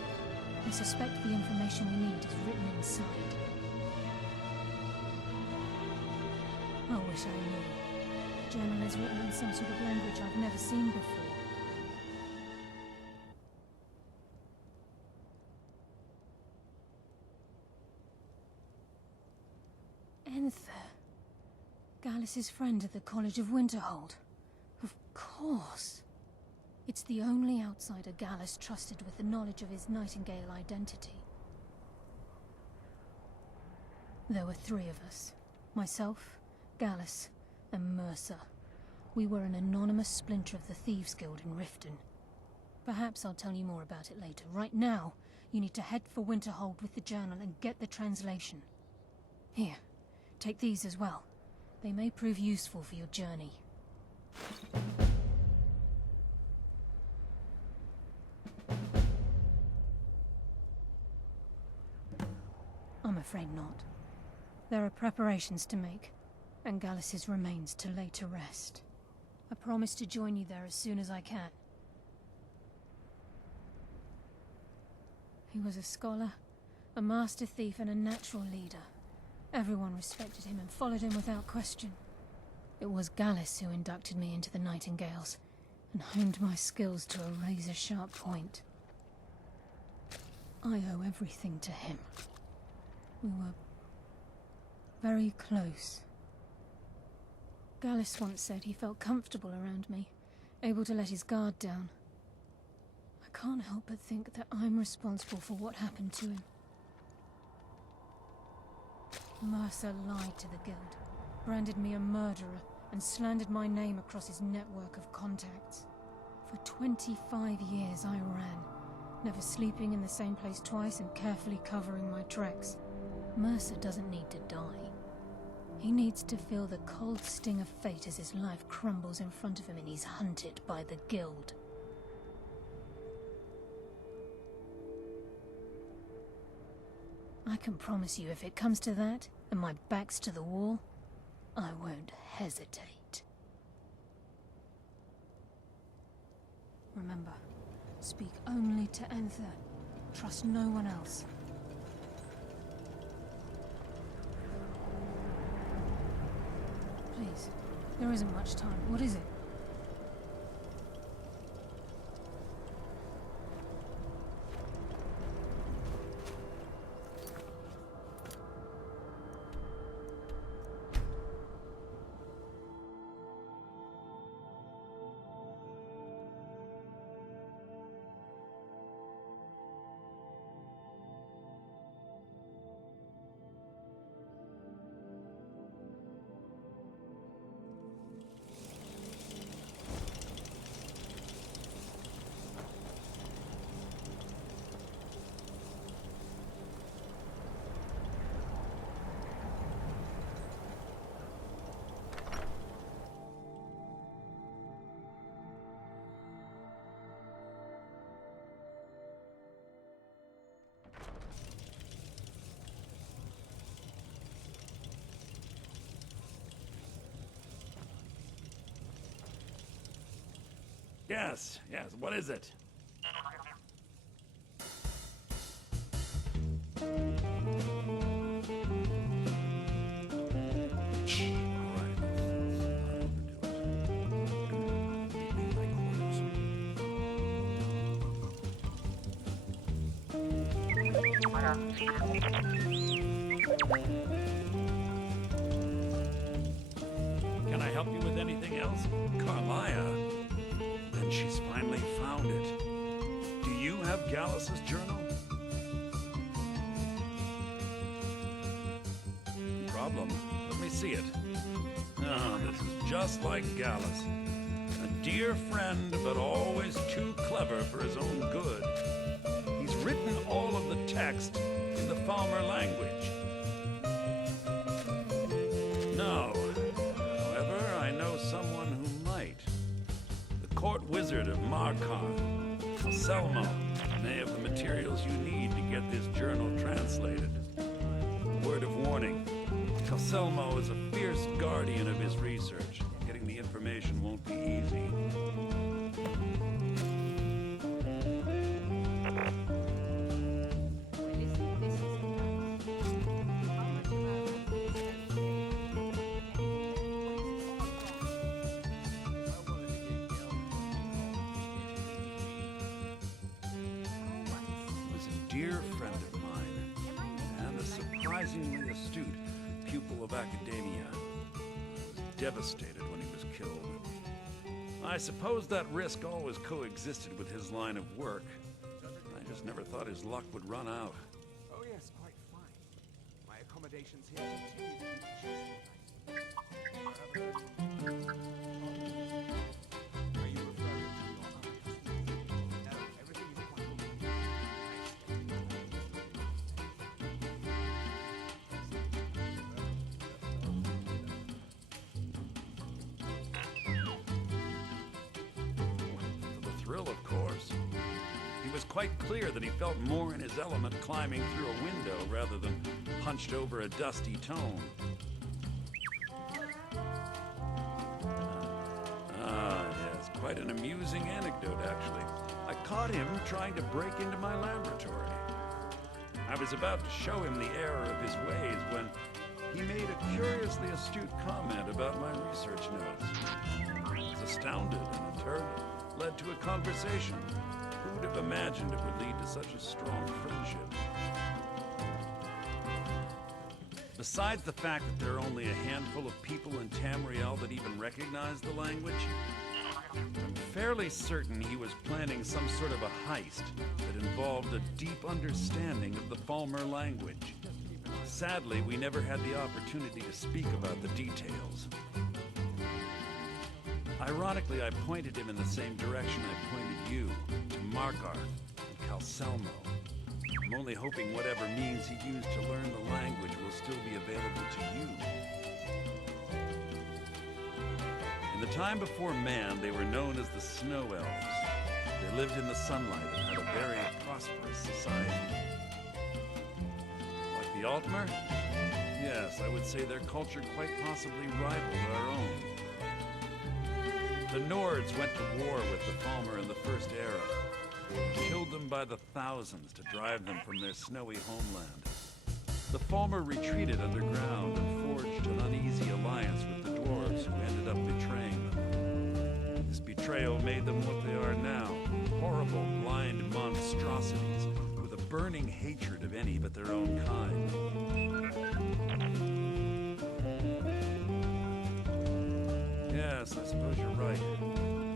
I suspect the information we need is written inside. I wish I knew. The journal is written in some sort of language I've never seen before. Enther. Gallus' friend at the College of Winterhold. Of course. It's the only outsider Gallus trusted with the knowledge of his Nightingale identity. There were 3 of us. Myself, Gallus, and Mercer. We were an anonymous splinter of the Thieves' Guild in Riften. Perhaps I'll tell you more about it later. Right now, you need to head for Winterhold with the journal and get the translation. Here, take these as well. They may prove useful for your journey. I'm afraid not. There are preparations to make, and Gallus' remains to lay to rest. I promise to join you there as soon as I can. He was a scholar, a master thief, and a natural leader. Everyone respected him and followed him without question. It was Gallus who inducted me into the Nightingales, and honed my skills to a razor-sharp point. I owe everything to him. We were very close. Gallus once said he felt comfortable around me, able to let his guard down. I can't help but think that I'm responsible for what happened to him. Mercer lied to the guild, branded me a murderer, and slandered my name across his network of contacts. For 25 years I ran, never sleeping in the same place twice and carefully covering my tracks. Mercer doesn't need to die. He needs to feel the cold sting of fate as his life crumbles in front of him and he's hunted by the guild. I can promise you, if it comes to that, and my back's to the wall, I won't hesitate. Remember, speak only to Enther. Trust no one else. Please, there isn't much time. What is it? Yes, what is it? Can I help you with anything else? Carlia. Then she's finally found it. Do you have Gallus's journal? No problem. Let me see it. Ah, this is just like Gallus. A dear friend, but always too clever for his own good. He's written all of the text in the Falmer language. No. However, I know someone who might. The court wizard of Markon, Selmo, may have the materials you need to get this journal translated. A word of warning. Selmo is a fierce guardian of his research. Getting the information won't be easy. surprisingly astute pupil of academia. I was devastated when he was killed. I suppose that risk always coexisted with his line of work. I just never thought his luck would run out. Oh yes, quite fine. My accommodations here continue to be just nice. Are you referring to your other customers? No, everything is quite normal. For the thrill, of course. It was quite clear that he felt more in his element climbing through a window rather than hunched over a dusty tome. Yes, quite an amusing anecdote, actually. I caught him trying to break into my laboratory. I was about to show him the error of his ways when he made a curiously astute comment about my research notes. I was astounded, and in turn, it led to a conversation. Who would have imagined it would lead to such a strong friendship? Besides the fact that there are only a handful of people in Tamerial that even recognize the language, I'm fairly certain he was planning some sort of a heist that involved a deep understanding of the Falmer language. Sadly, we never had the opportunity to speak about the details. Ironically, I pointed him in the same direction I pointed you, to Markarth and Calselmo. I'm only hoping whatever means he used to learn the language will still be available to you. In the time before man, they were known as the Snow Elves. They lived in the sunlight and had a very prosperous society. Like the Altmer? Yes, I would say their culture quite possibly rivaled our own. The Nords went to war with the Falmer in the First Era, killed them by the thousands to drive them from their snowy homeland. The Falmer retreated underground and forged an uneasy alliance with the dwarves who ended up betraying them. This betrayal made them what they are now, horrible, blind monstrosities with a burning hatred of any but their own kind. Yes, I suppose you're right.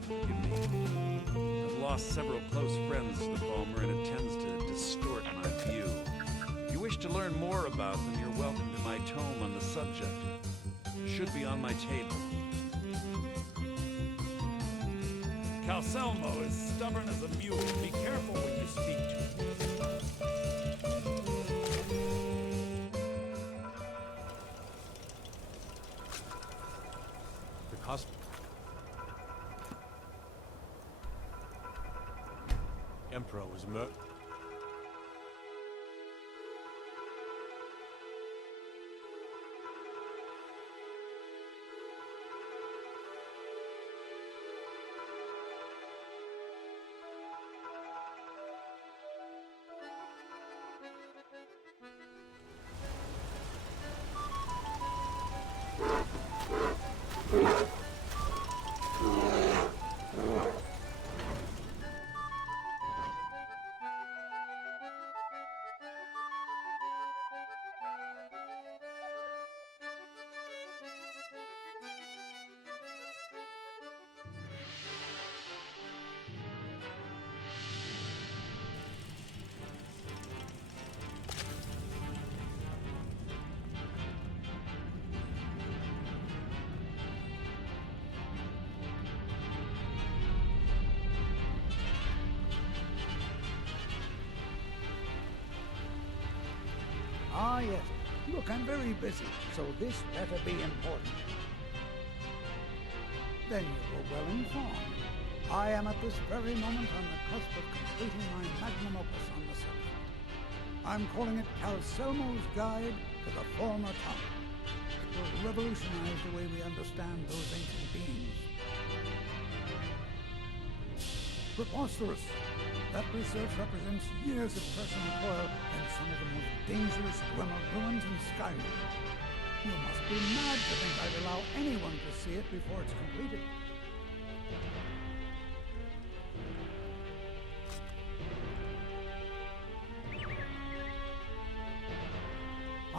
Forgive me. I've lost several close friends to the Falmer, and it tends to distort my view. If you wish to learn more about them, you're welcome to my tome on the subject. It should be on my table. Calselmo is stubborn as a mule. Be careful when you speak to him. Emperor was murdered. Ah, yes. Look, I'm very busy, so this better be important. Then you were well informed. I am at this very moment on the cusp of completing my magnum opus on the subject. I'm calling it Calselmo's Guide to the Falmer Tongue. It will revolutionize the way we understand those ancient beings. Preposterous! That research represents years of personal toil in some of the most dangerous ruins in Skyrim. You must be mad to think I'd allow anyone to see it before it's completed.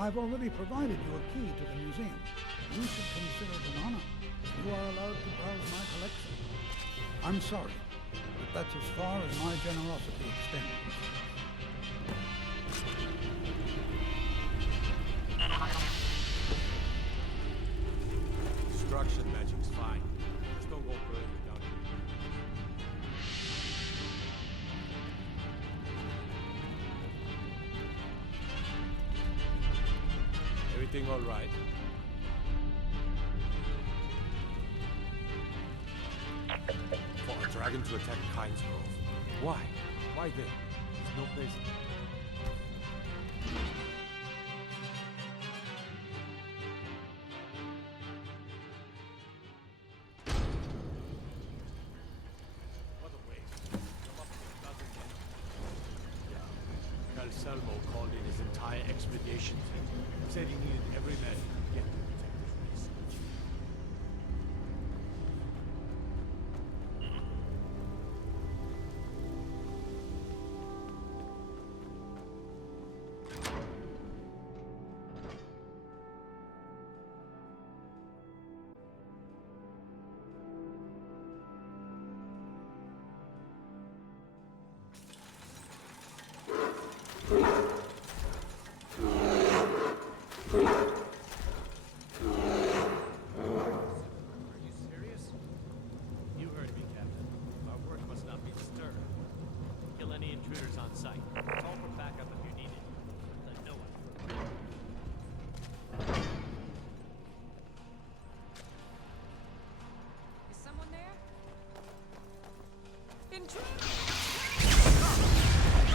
I've already provided you a key to the museum. You should consider it an honor. You are allowed to browse my collection. I'm sorry, but that's as far as my generosity extends. Destruction magic's fine. Just don't go further down here. Everything all right? For a dragon to attack Kyne's Grove. Why? Why there? There's no place. What a waste. Come up with a dozen men. Yeah. Calselmo called in his entire expedition team. Said he needed every man he could get to protect his research.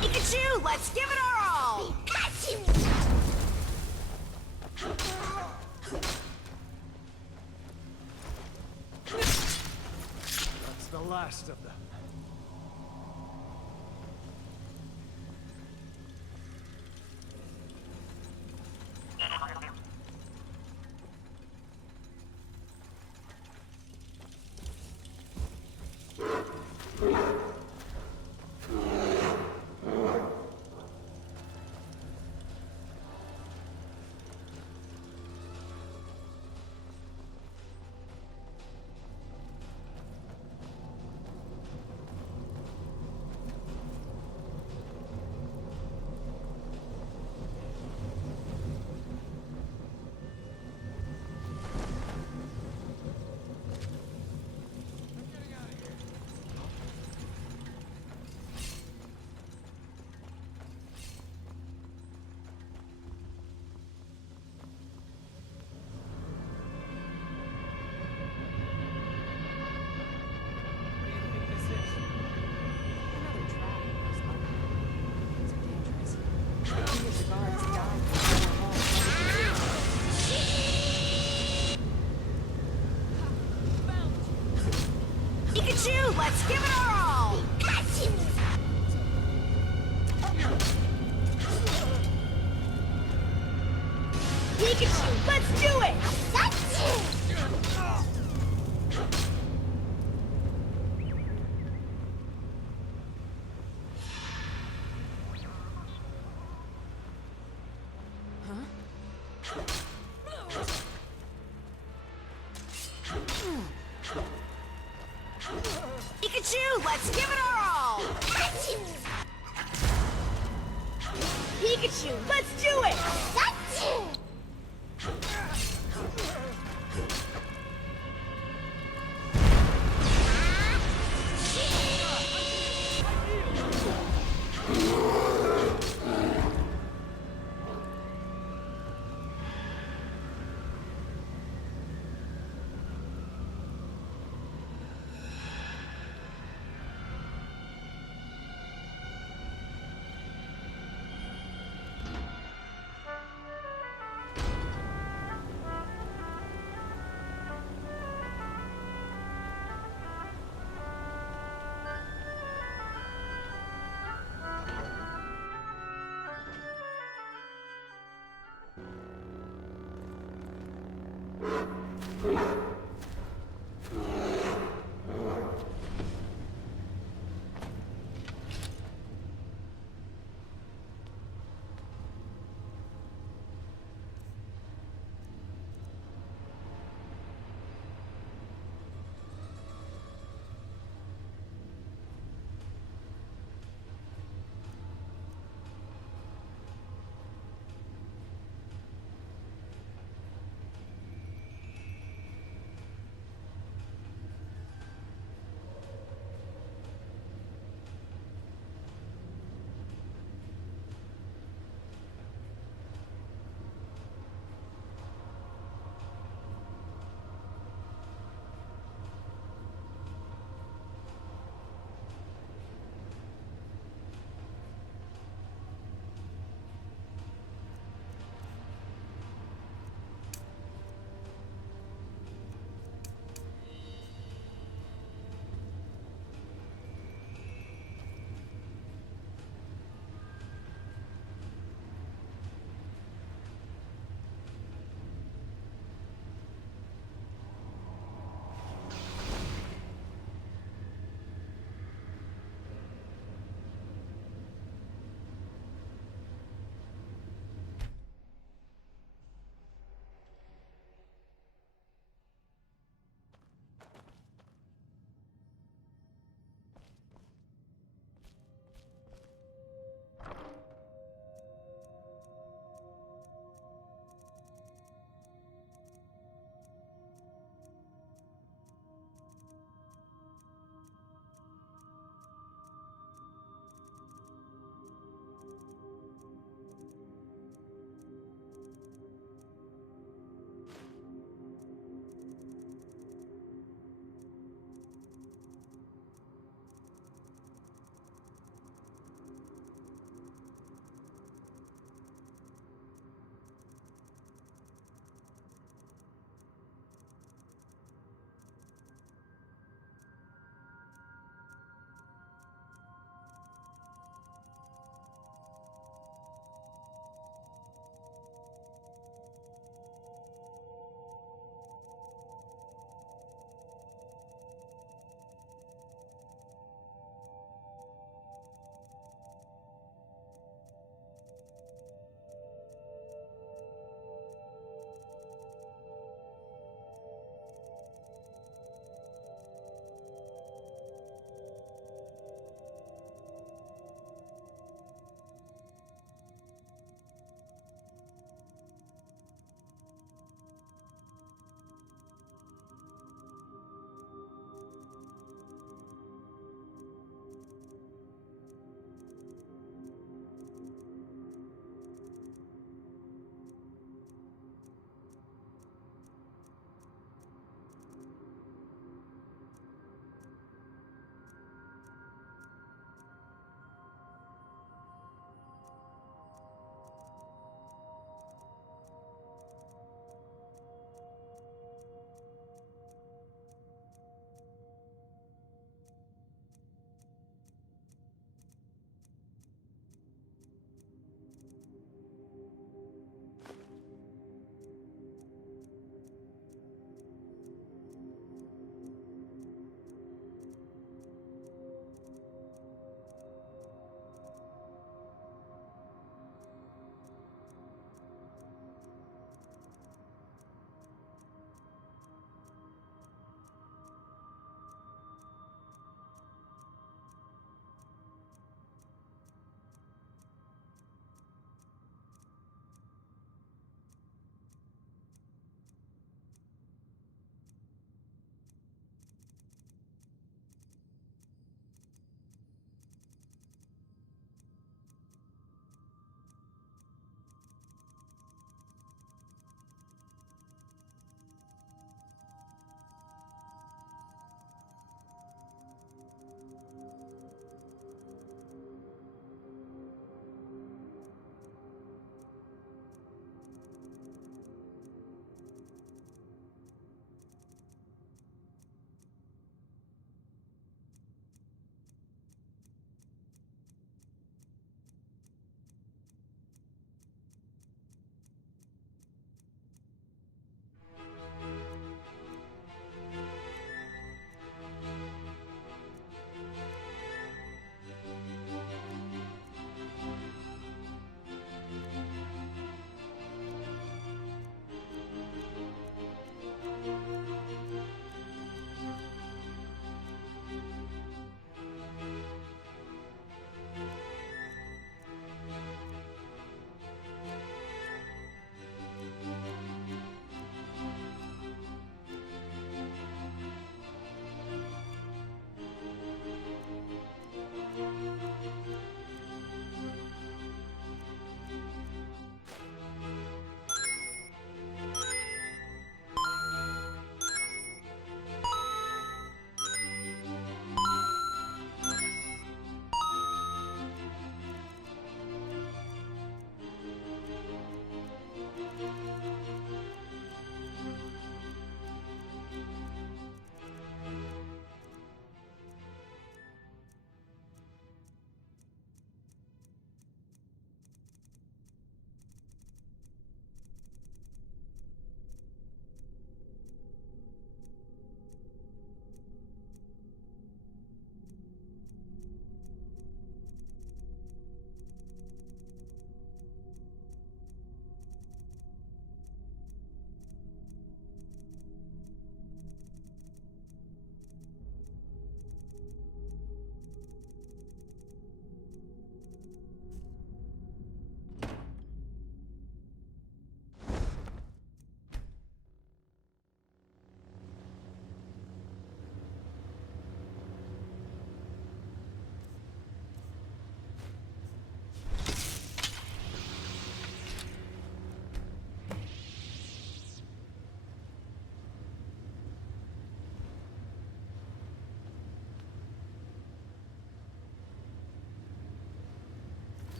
Pikachu, let's give it our all! Pikachu! That's the last of them. Pikachu, let's give it our all! Pikachu, let's do it! Pikachu, let's give it our all! Pikachu, let's do it!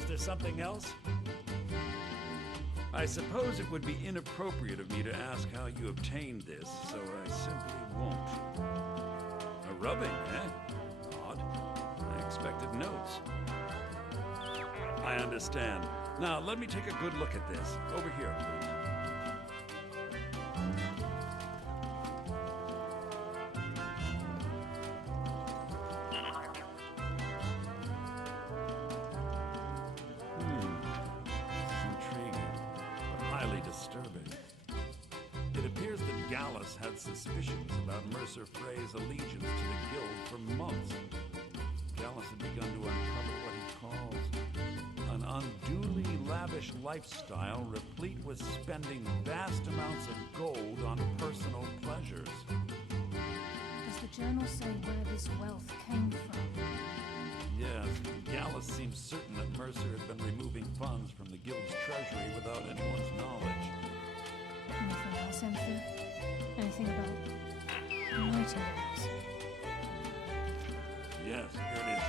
Was there something else? I suppose it would be inappropriate of me to ask how you obtained this, so I simply won't. A rubbing, eh? Odd. I expected notes. I understand. Now, let me take a good look at this. Over here, please. Had suspicions about Mercer Frey's allegiance to the guild for months. Gallus had begun to uncover what he calls an unduly lavish lifestyle replete with spending vast amounts of gold on personal pleasures. Does the journal say where this wealth came from? Yes, Gallus seems certain that Mercer had been removing funds from the guild's treasury without anyone's knowledge. Anything else, Emperor? Anything about nightingales? Yes, here it is.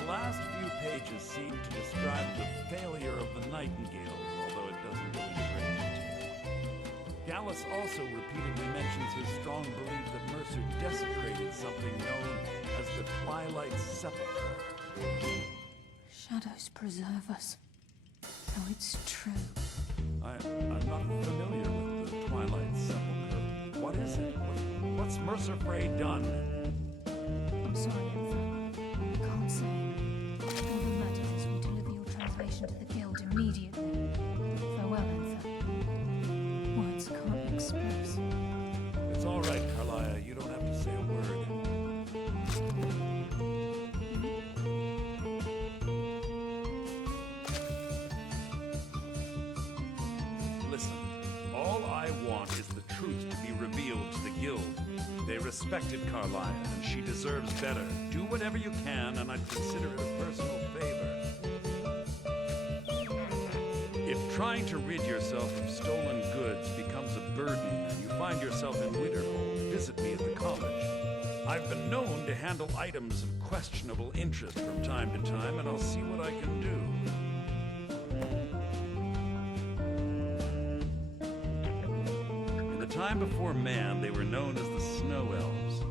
The last few pages seem to describe the failure of the nightingales, although it doesn't go into great detail. Gallus also repeatedly mentions his strong belief that Mercer desecrated something known as the Twilight Sepulchre. Shadows preserve us. So it's true. I'm not familiar with the Twilight Sepulchre. What is it? What's Mercer Frey done? I'm sorry, Emperor. I can't say. All that matters is we deliver your translation to the guild immediately. Farewell, Emperor. Words can't express. It's all right, Carlia. You don't have to say a word. Listen, all I want is the truth to be revealed to the guild. They respected Carlia, and she deserves better. Do whatever you can, and I'd consider it a personal favor. If trying to rid yourself of stolen goods becomes a burden and you find yourself in Winterhold, visit me at the college. I've been known to handle items of questionable interest from time to time, and I'll see what I can do. In the time before man, they were known as the Snow Elves.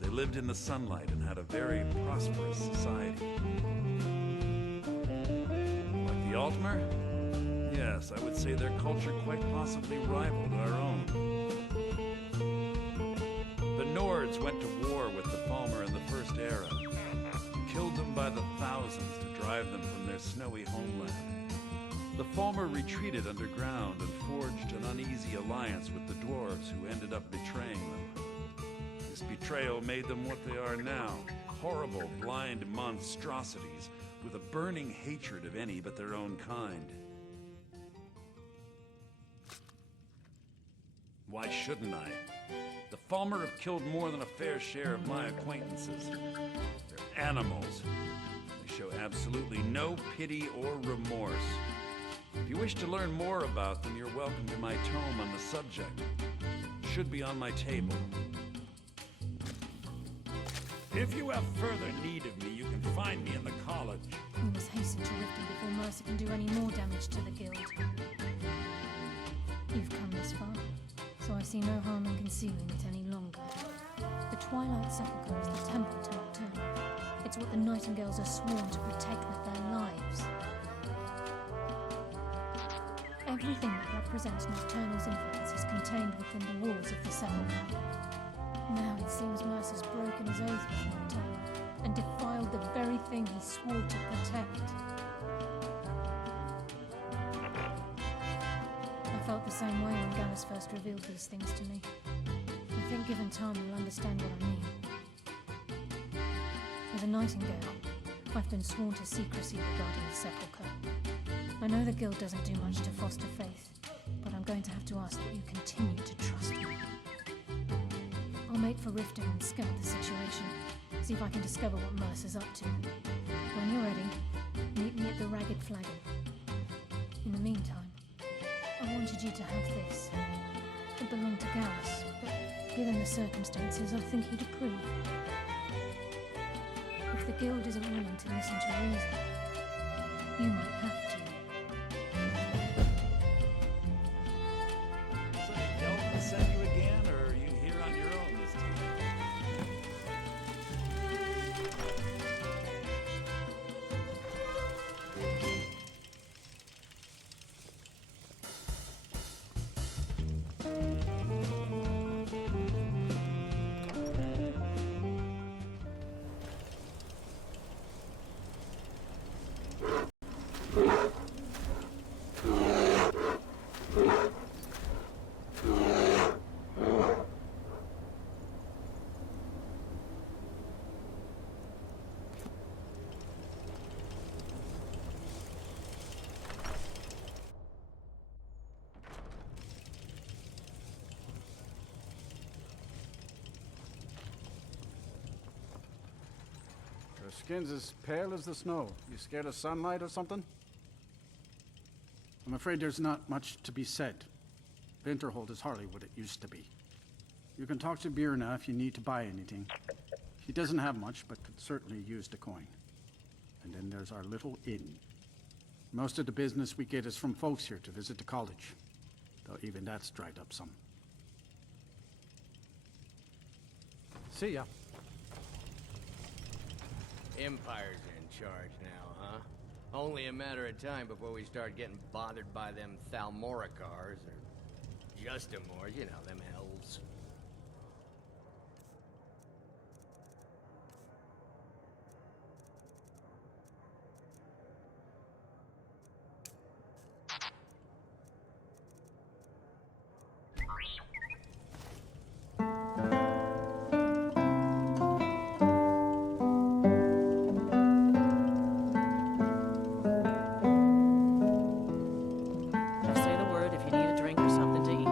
They lived in the sunlight and had a very prosperous society. Like the Altmer? Yes, I would say their culture quite possibly rivaled our own. The Nords went to war with the Falmer in the First Era, killed them by the thousands to drive them from their snowy homeland. The Falmer retreated underground and forged an uneasy alliance with the dwarves, who ended up betraying them. This betrayal made them what they are now, horrible, blind monstrosities with a burning hatred of any but their own kind. Why shouldn't I? The Falmer have killed more than a fair share of my acquaintances. They're animals. They show absolutely no pity or remorse. If you wish to learn more about them, you're welcome to my tome on the subject. It should be on my table. If you have further need of me, you can find me in the college. We must hasten to Riften before Mercer can do any more damage to the guild. You've come this far, so I see no harm in concealing it any longer. The Twilight Sepulchre is the temple to Nocturne. It's what the Nightingales are sworn to protect with their lives. Everything that represents Nocturnal's influence is contained within the walls of the Sepulchre. Now it seems Mercer's broken his oath with Nocturnal and defiled the very thing he swore to protect. I felt the same way when Gallus first revealed these things to me. I think given time you'll understand what I mean. As a Nightingale, I've been sworn to secrecy regarding the Sepulchre. I know the guild doesn't do much to foster faith, but I'm going to have to ask that you continue to trust me. I'll make for Riften and scout the situation, see if I can discover what Mercer's up to. When you're ready, meet me at the Ragged Flagon. In the meantime, I wanted you to have this. It belonged to Gallus, but given the circumstances, I think he'd approve. If the guild isn't willing to listen to reason, You might have to. So Delta send you again, or are you here on your own this time? Your skin's as pale as the snow. You scared of sunlight or something? I'm afraid there's not much to be said. Winterhold is hardly what it used to be. You can talk to Birna if you need to buy anything. She doesn't have much, but could certainly use the coin. And then there's our little inn. Most of the business we get is from folks here to visit the college, though even that's dried up some. See ya. Empires are in charge now, huh? Only a matter of time before we start getting bothered by them Thalmoricars, or Justimores, you know, them hells. Just say the word if you need a drink or something to eat.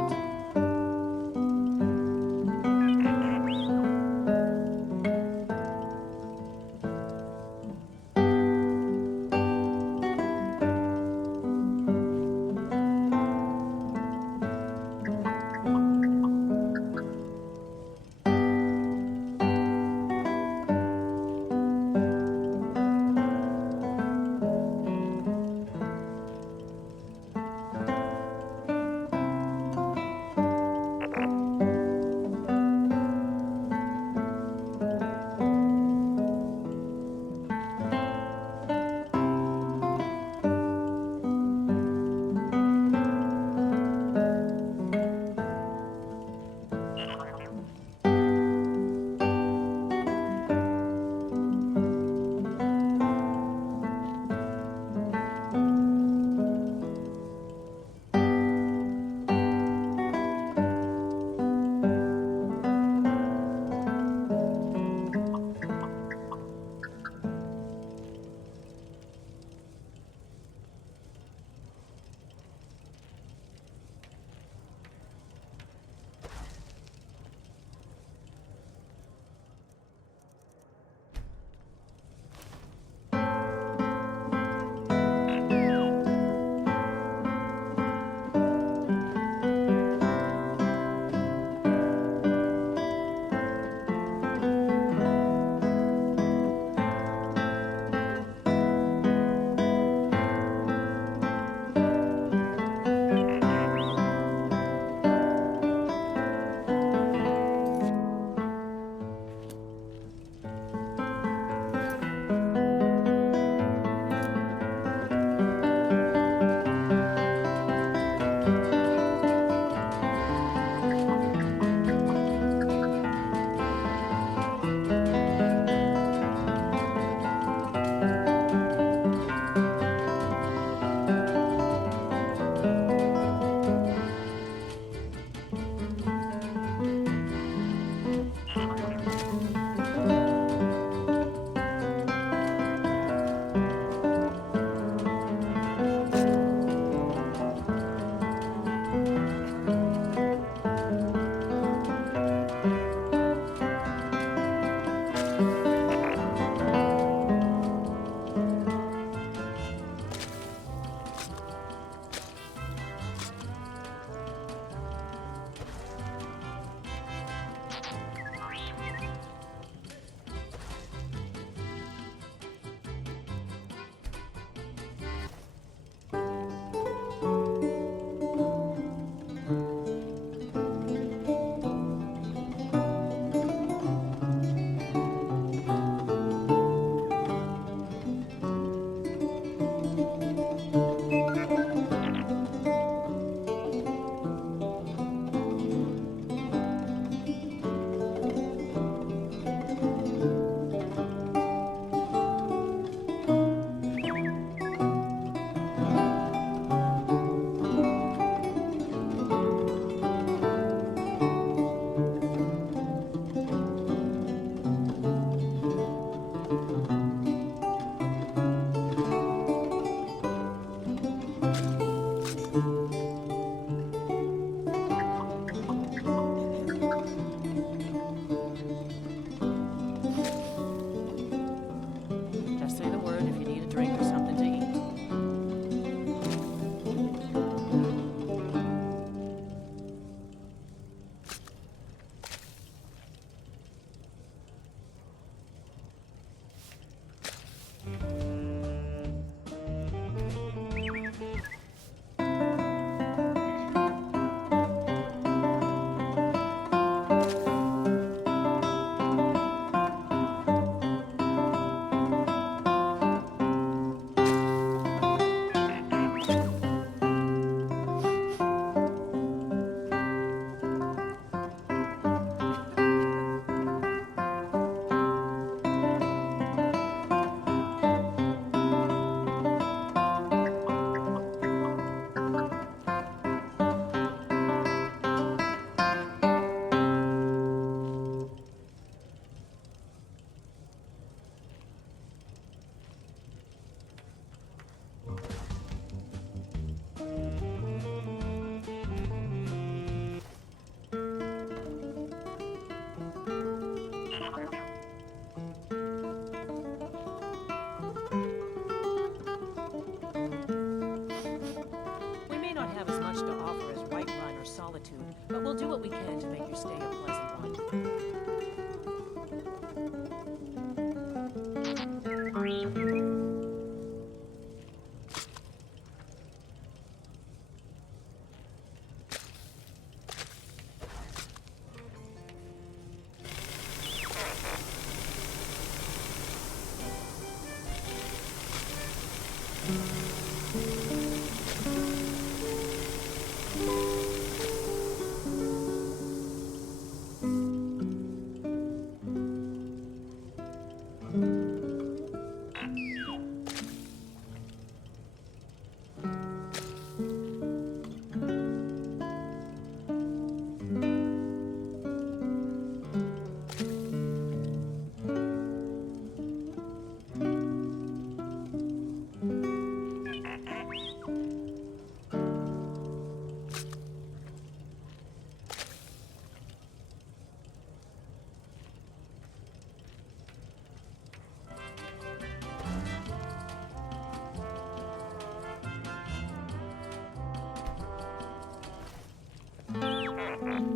We'll do what we can to make your stay a pleasant one.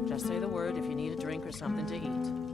Just say the word if you need a drink or something to eat.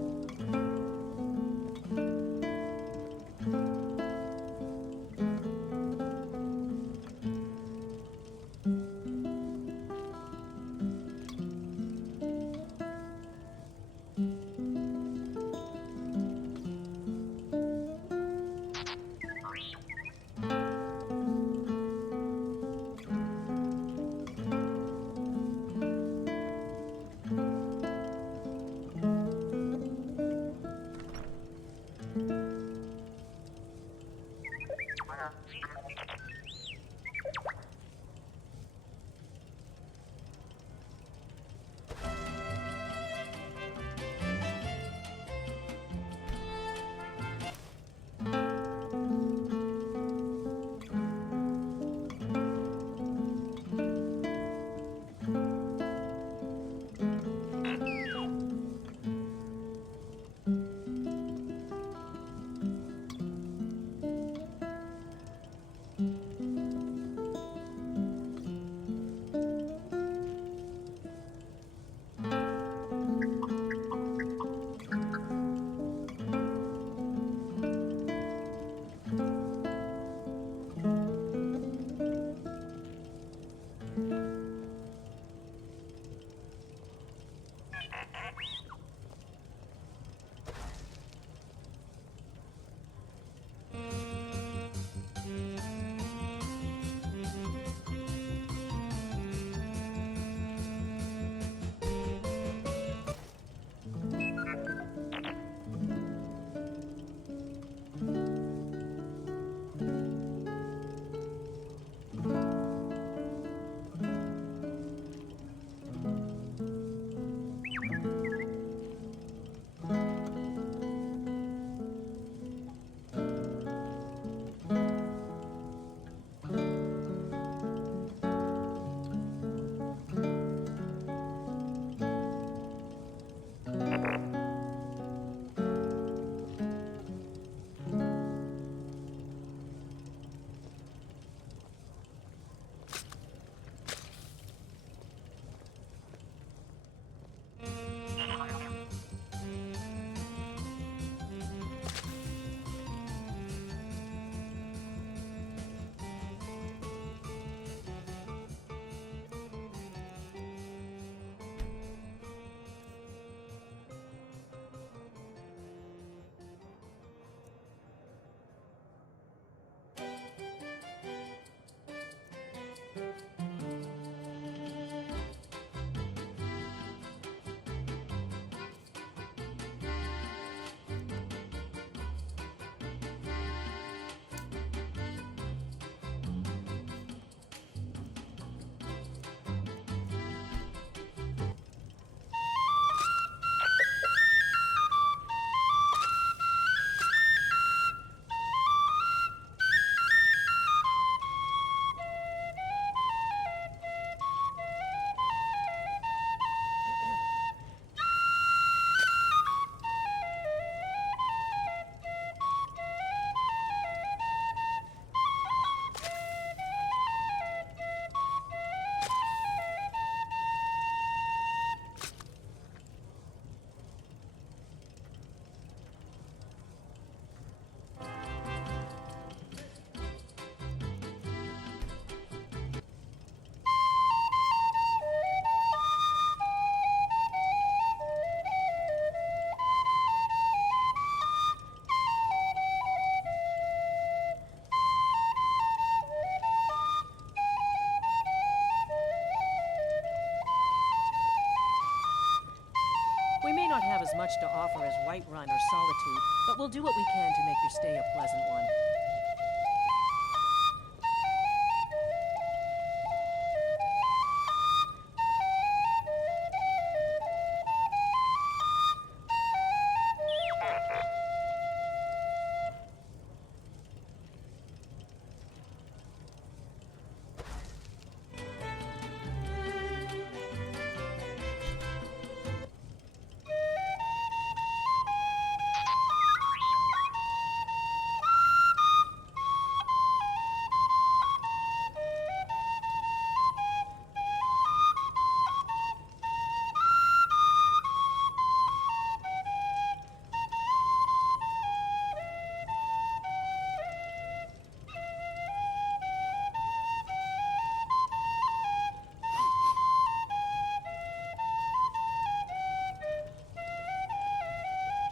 much to offer as Whiterun or Solitude, but we'll do what we can to make your stay a pleasant one.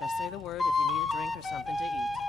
Just say the word if you need a drink or something to eat.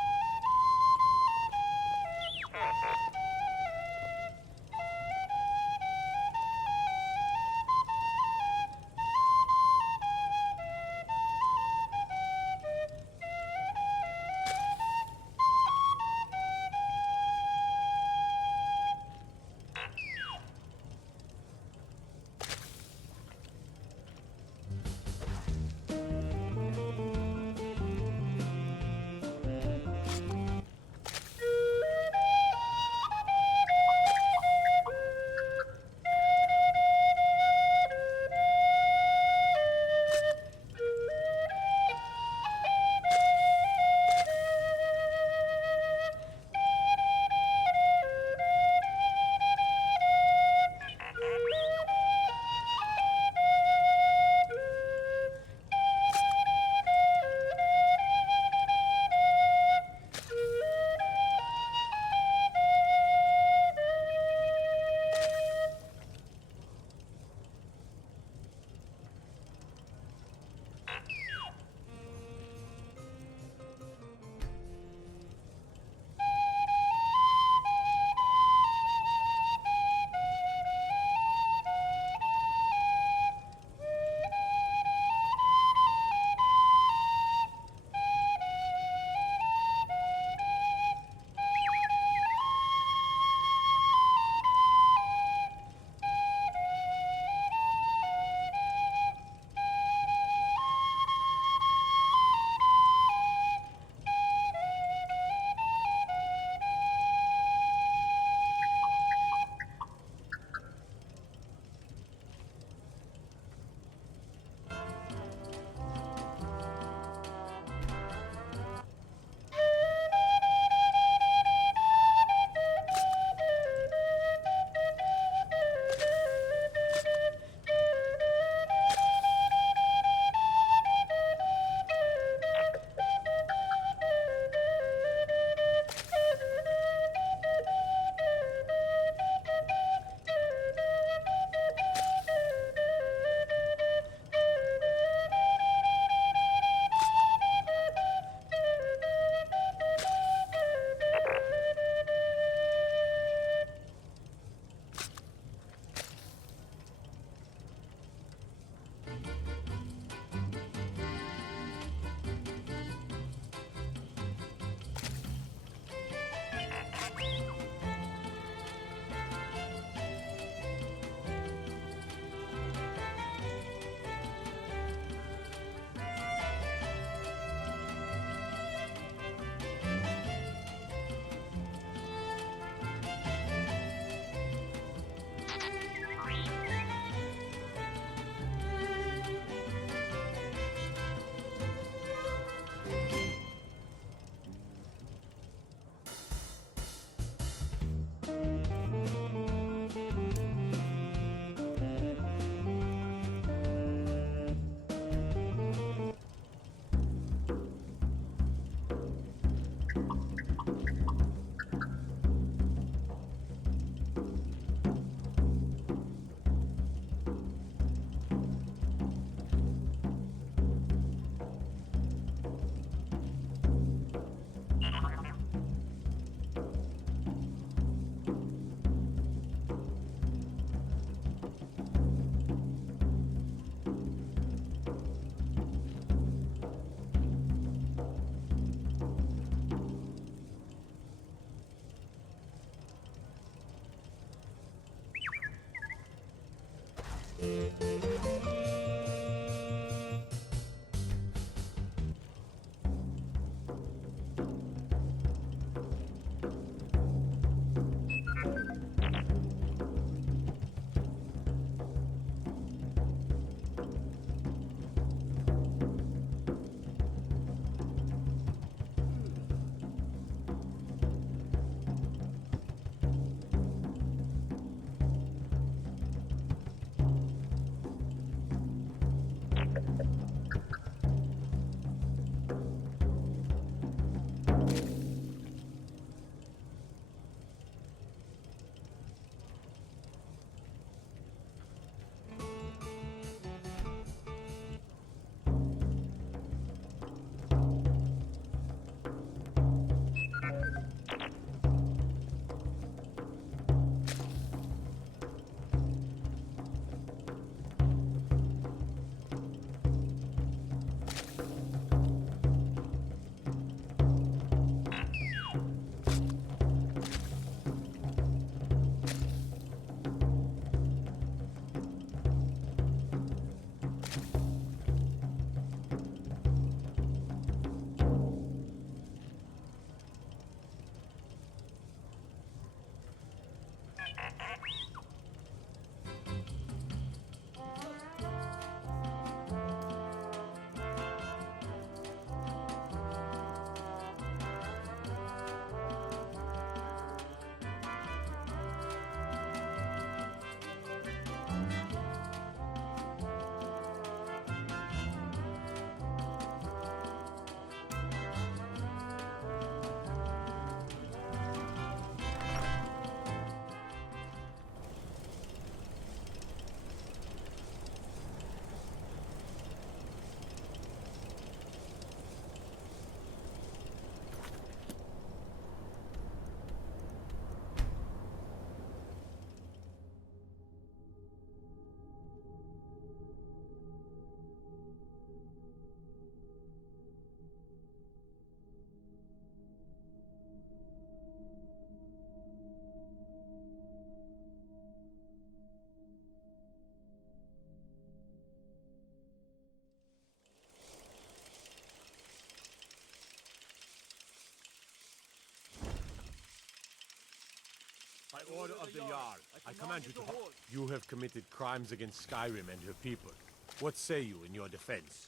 By order of the Jarl, I command you to halt. You have committed crimes against Skyrim and her people. What say you in your defense?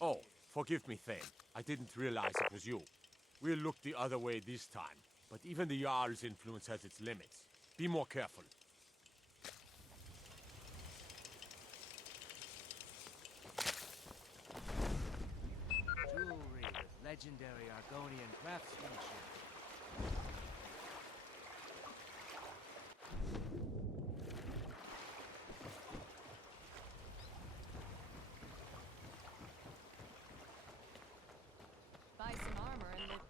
Oh, forgive me, Thane. I didn't realize it was you. We'll look the other way this time, but even the Jarl's influence has its limits. Be more careful. Jewelry with legendary Argonian craftsmanship. Buy some armor and live.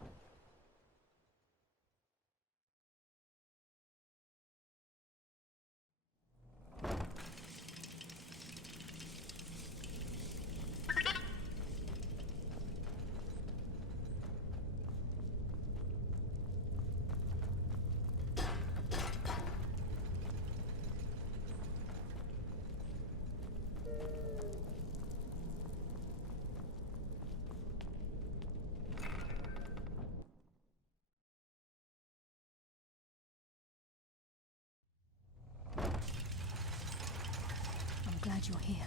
I'm glad you're here.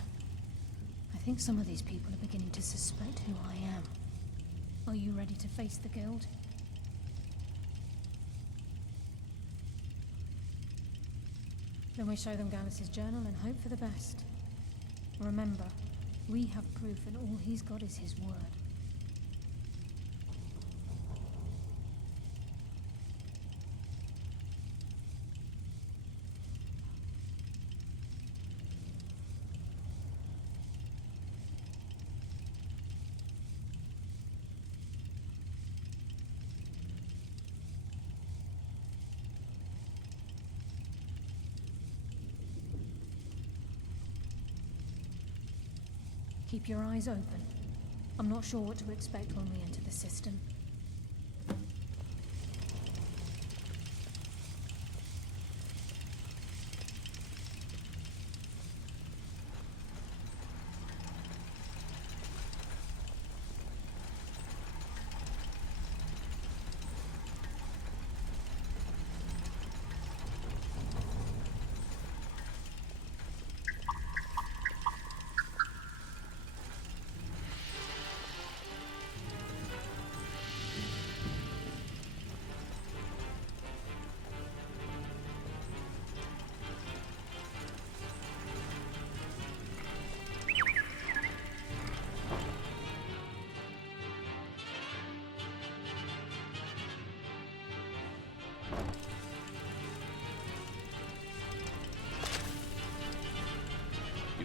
I think some of these people are beginning to suspect who I am. Are you ready to face the guild? Then we show them Gallus's journal and hope for the best. Remember, we have proof and all he's got is his word. Keep your eyes open. I'm not sure what to expect when we enter the system.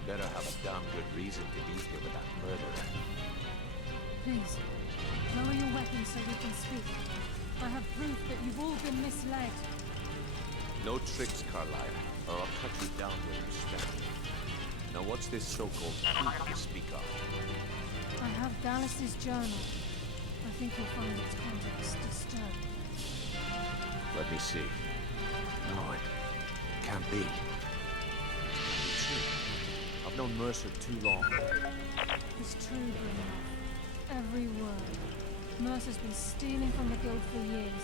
better have a damn good reason to be here with that murderer. Please, lower your weapons so we can speak. I have proof that you've all been misled. No tricks, Carlisle, or I'll cut you down with respect. Now what's this so-called proof you speak of? I have Dallas's journal. I think you'll find its contents disturbing. Let me see. No, it can't be. It's true. I've known Mercer too long. It's true, Grimlock. Every word. Mercer's been stealing from the guild for years,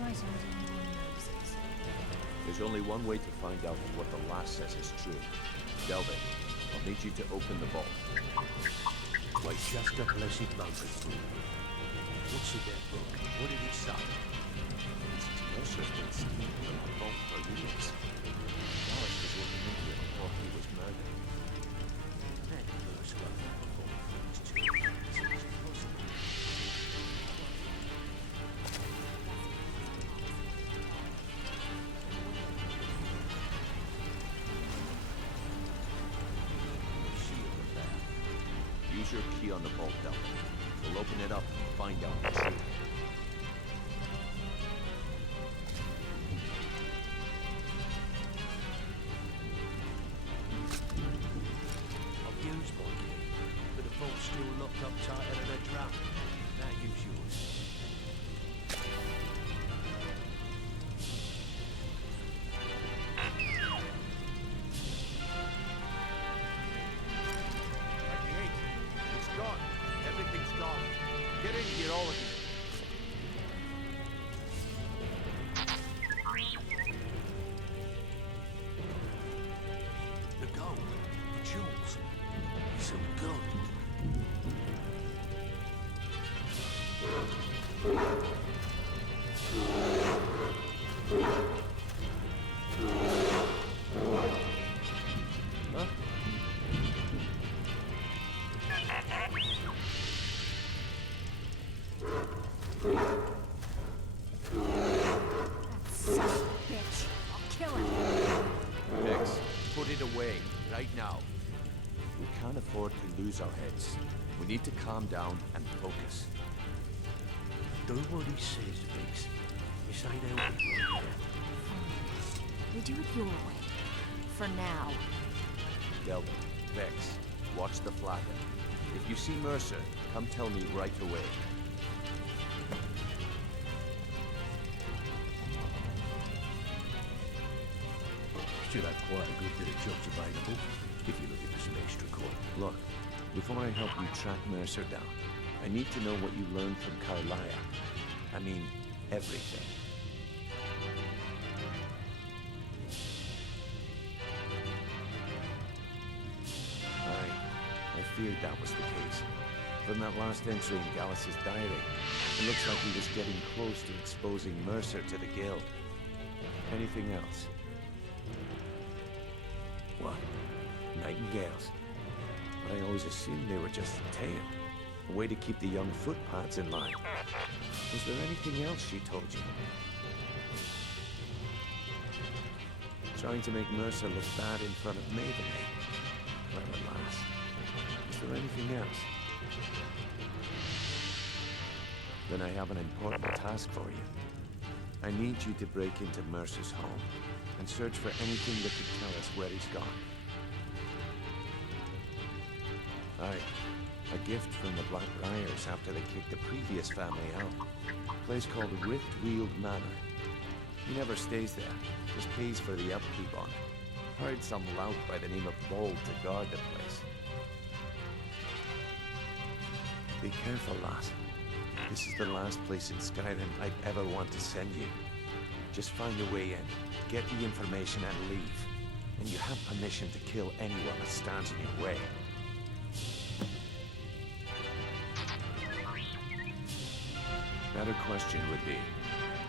right under your noses. There's only one way to find out if what the lass says is true. Delvin, I'll need you to open the vault. Why, just a blessed moment for you. What's in that book? What did it say? Mercer's been stealing from the vault for years. Dallas was looking into it before he was murdered. That Mercer got the vault for his children. It's impossible. Use your key on the vault, Delvin. We'll open it up and find out the truth. I've used my key, but the vault's still locked up tighter than a drum. Now use yours. It's gone. Everything's gone. Get in here, all of you. The gold, the jewels, some gold. Huh? Son of a bitch. I'll kill him. Vex, put it away, right now. We can't afford to lose our heads. We need to calm down and focus. Do what he says, Vex. This ain't how we work. We do it your way. For now. Delvin, Vex, watch the flagon. If you see Mercer, come tell me right away. Should have quite a good bit of jobs available, if you're looking for some extra coin. Look, before I help you track Mercer down, I need to know what you learned from Carlisle. I mean, everything. I feared that was the case. From that last entry in Gallus's diary, it looks like he was getting close to exposing Mercer to the guild. Anything else? What? Nightingales? But I always assumed they were just a tale. A way to keep the young footpads in line. Was there anything else she told you? Trying to make Mercer look bad in front of Maidenhead. Clever lass. Is there anything else? Then I have an important task for you. I need you to break into Mercer's home and search for anything that could tell us where he's gone. Aye, a gift from the Black Briars after they kicked the previous family out. A place called Riftweald Manor. He never stays there, just pays for the upkeep on it. Hired some lout by the name of Bold to guard the place. Be careful, lass. This is the last place in Skyrim I'd ever want to send you. Just find a way in, get the information and leave. And you have permission to kill anyone that stands in your way. Better question would be,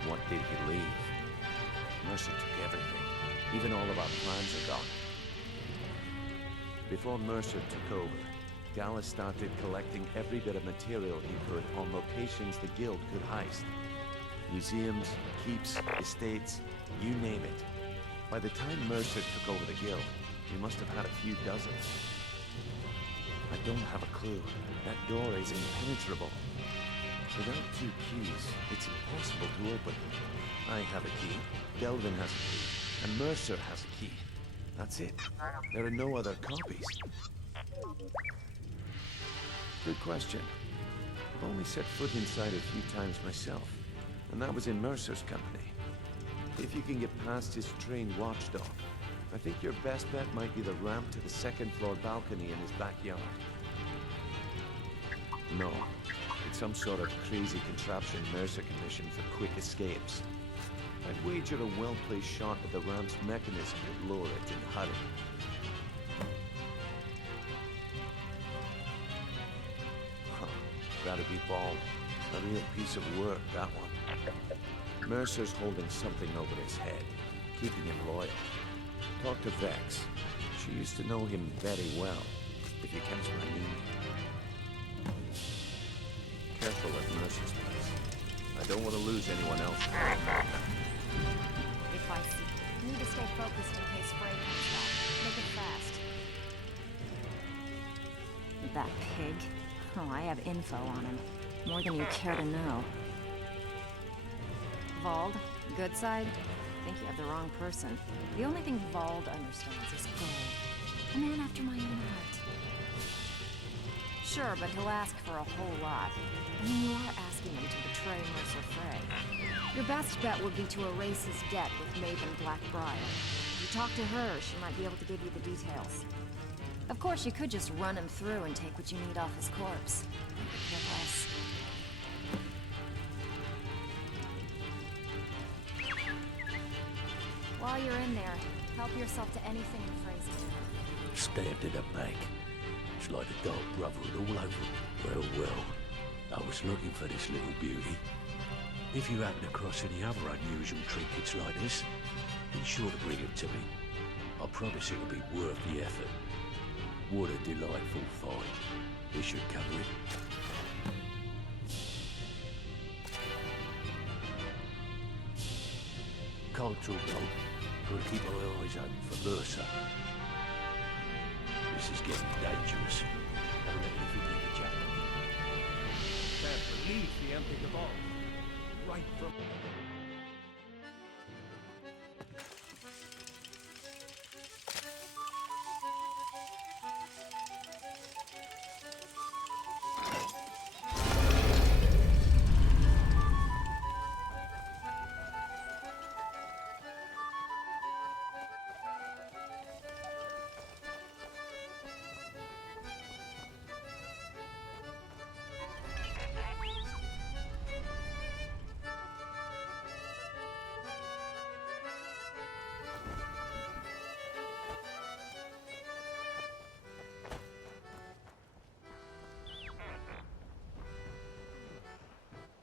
what did he leave? Mercer took everything. Even all of our plans are gone. Before Mercer took over, Gallus started collecting every bit of material he could on locations the guild could heist. Museums, keeps, estates, you name it. By the time Mercer took over the guild, You must have had a few dozen. I don't have a clue. That door is impenetrable. Without 2 keys, it's impossible to open. I have a key, Delvin has a key, and Mercer has a key. That's it. There are no other copies. Good question. I've only set foot inside a few times myself, and that was in Mercer's company. If you can get past his trained watchdog, I think your best bet might be the ramp to the 2nd floor balcony in his backyard. No, it's some sort of crazy contraption Mercer commissioned for quick escapes. I'd wager a well-placed shot at the ramp's mechanism would lure it in a hurry. Huh, gotta be bald. A real piece of work, that one. Mercer's holding something over his head, keeping him loyal. Talk to Vex. She used to know him very well, if you catch my meaning. Careful at Mercer's place. I don't want to lose anyone else. If I see you, need to stay focused in case Frey comes back. Make it fast. That pig? Oh, I have info on him. More than you care to know. Vald, good side? Think you have the wrong person. The only thing Vald understands is gold. A man after my own heart. Sure, but he'll ask for a whole lot. I mean, you are asking him to betray Mercer Frey. Your best bet would be to erase his debt with Maven Blackbriar. You talk to her, she might be able to give you the details. Of course, you could just run him through and take what you need off his corpse. Care less. While you're in there, help yourself to anything in Frey's. Stabbed in the back. It's like the Dark Brotherhood all over. Well, well. I was looking for this little beauty. If you happen across any other unusual trinkets like this, be sure to bring it to me. I promise it'll be worth the effort. What a delightful find. This should cover it. Can't talk long. Gotta keep my eyes open for Mercer. This is getting dangerous. I reckon if we need to jump. Can't believe he emptied the vault. Right from...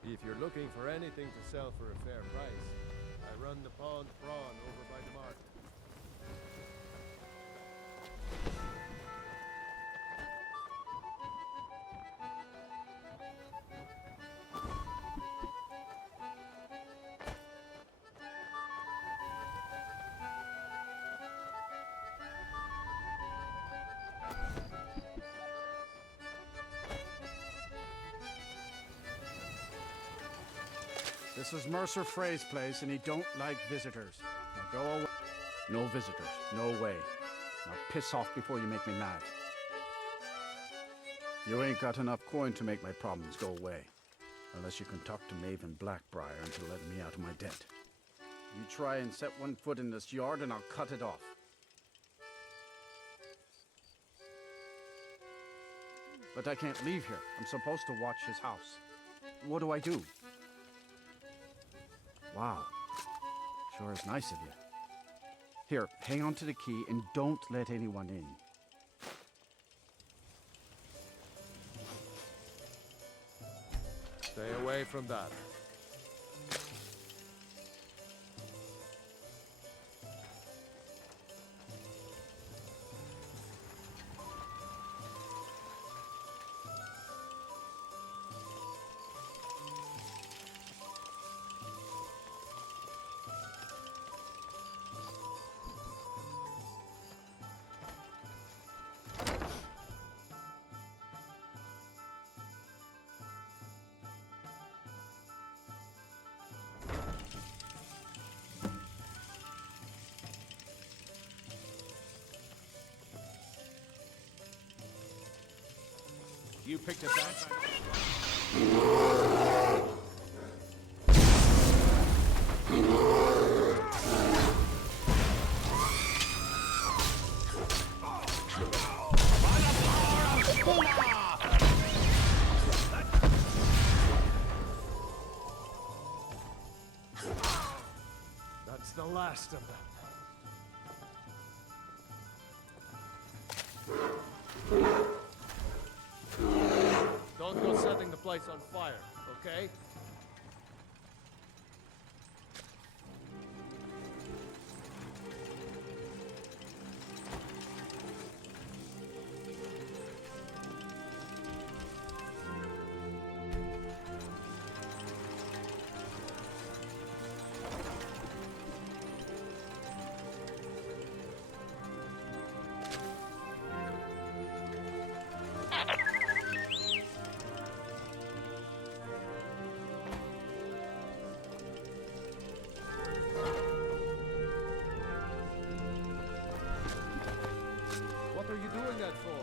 If you're looking for anything to sell for a fair price, I run the Pond Prawn over by the market. This is Mercer Frey's place, and he don't like visitors. Now go away. No visitors. No way. Now piss off before you make me mad. You ain't got enough coin to make my problems go away. Unless you can talk to Maven Blackbriar into letting me out of my debt. You try and set one foot in this yard, and I'll cut it off. But I can't leave here. I'm supposed to watch his house. What do I do? Wow. Sure is nice of you. Here, hang on to the key and don't let anyone in. Stay away from that. You picked a bad time. That's the last of them. Don't go setting the place on fire, okay? What are you doing that for?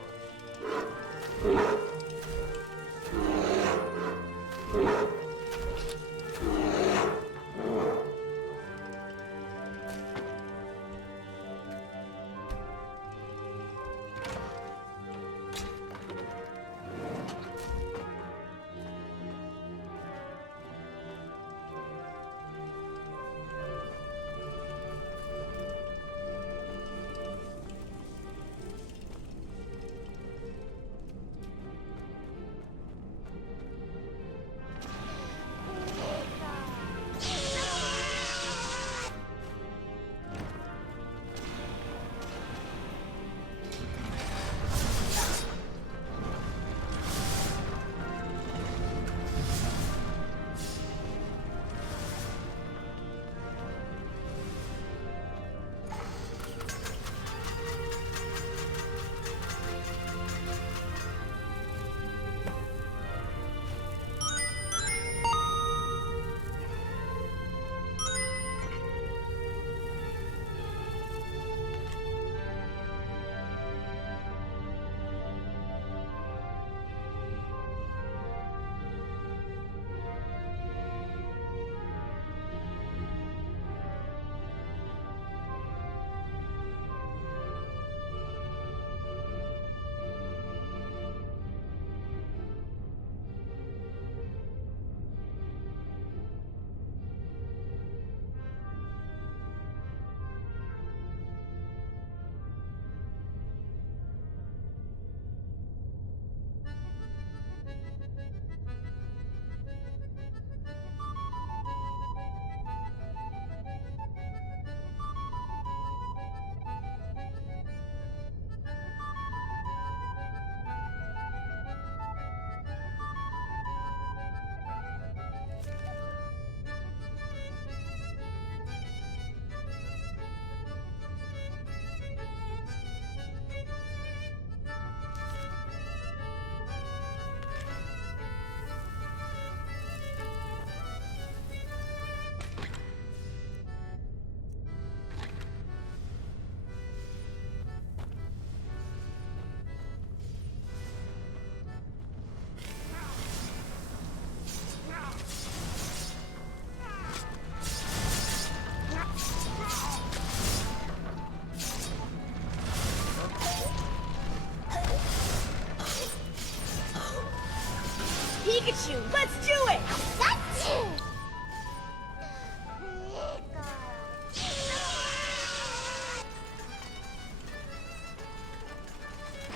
Pikachu, let's do it!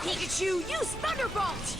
Pikachu, use Thunderbolt!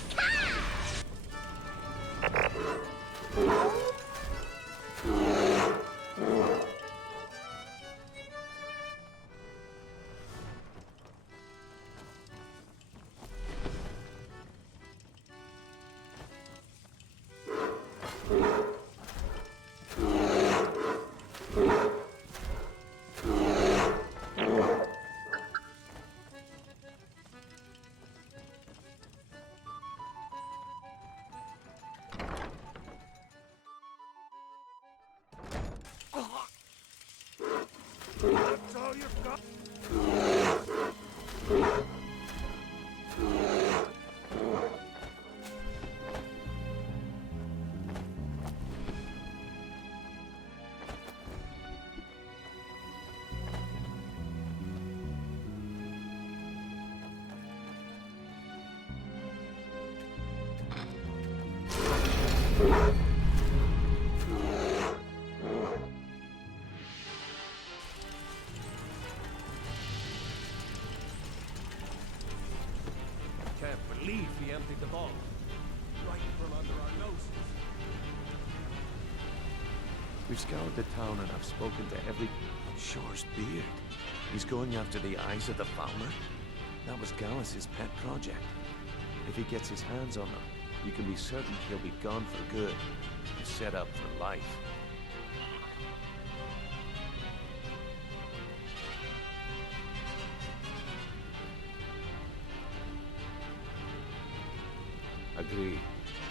Can't believe he emptied the vault. Right from under our noses. We've scoured the town and I've spoken to every... Shore's beard. He's going after the eyes of the Fowler? That was Gallus's pet project. If he gets his hands on them, you can be certain he'll be gone for good. And set up for life. Agreed.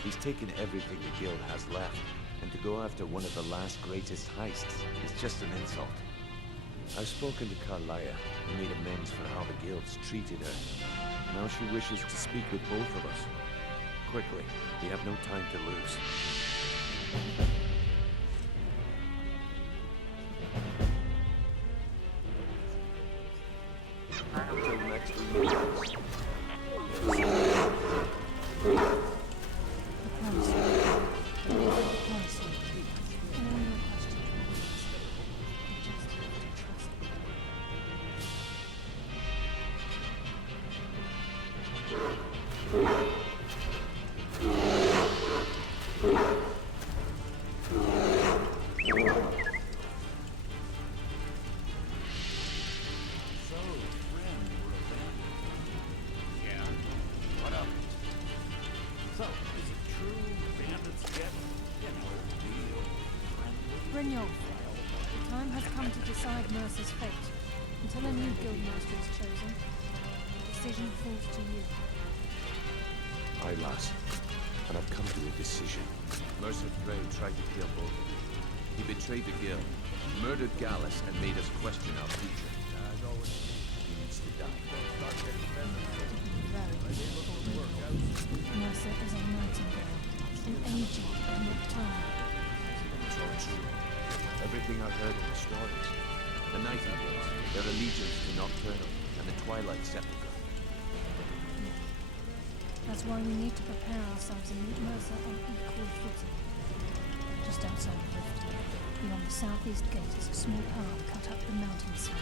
He's taken everything the guild has left, and to go after one of the last greatest heists is just an insult. I've spoken to Carlia and made amends for how the guild's treated her. Now she wishes to speak with both of us. Quickly, we have no time to lose. Until next week. The time has come to decide Mercer's fate. Until a new guildmaster is chosen, the decision falls to you. Aye, lass. And I've come to a decision. Mercer Frey tried to kill both of you. He betrayed the guild, murdered Gallus, and made us question our future. He needs to die. Mercer is a nightingale, an agent, and nocturnal. Everything I've heard in the stories. The Nightingales, their allegiance to Nocturnal, and the Twilight Sepulchre. That's why we need to prepare ourselves and meet Mercer on equal footing. Just outside the rift, beyond the southeast gate is a small path cut up the mountainside.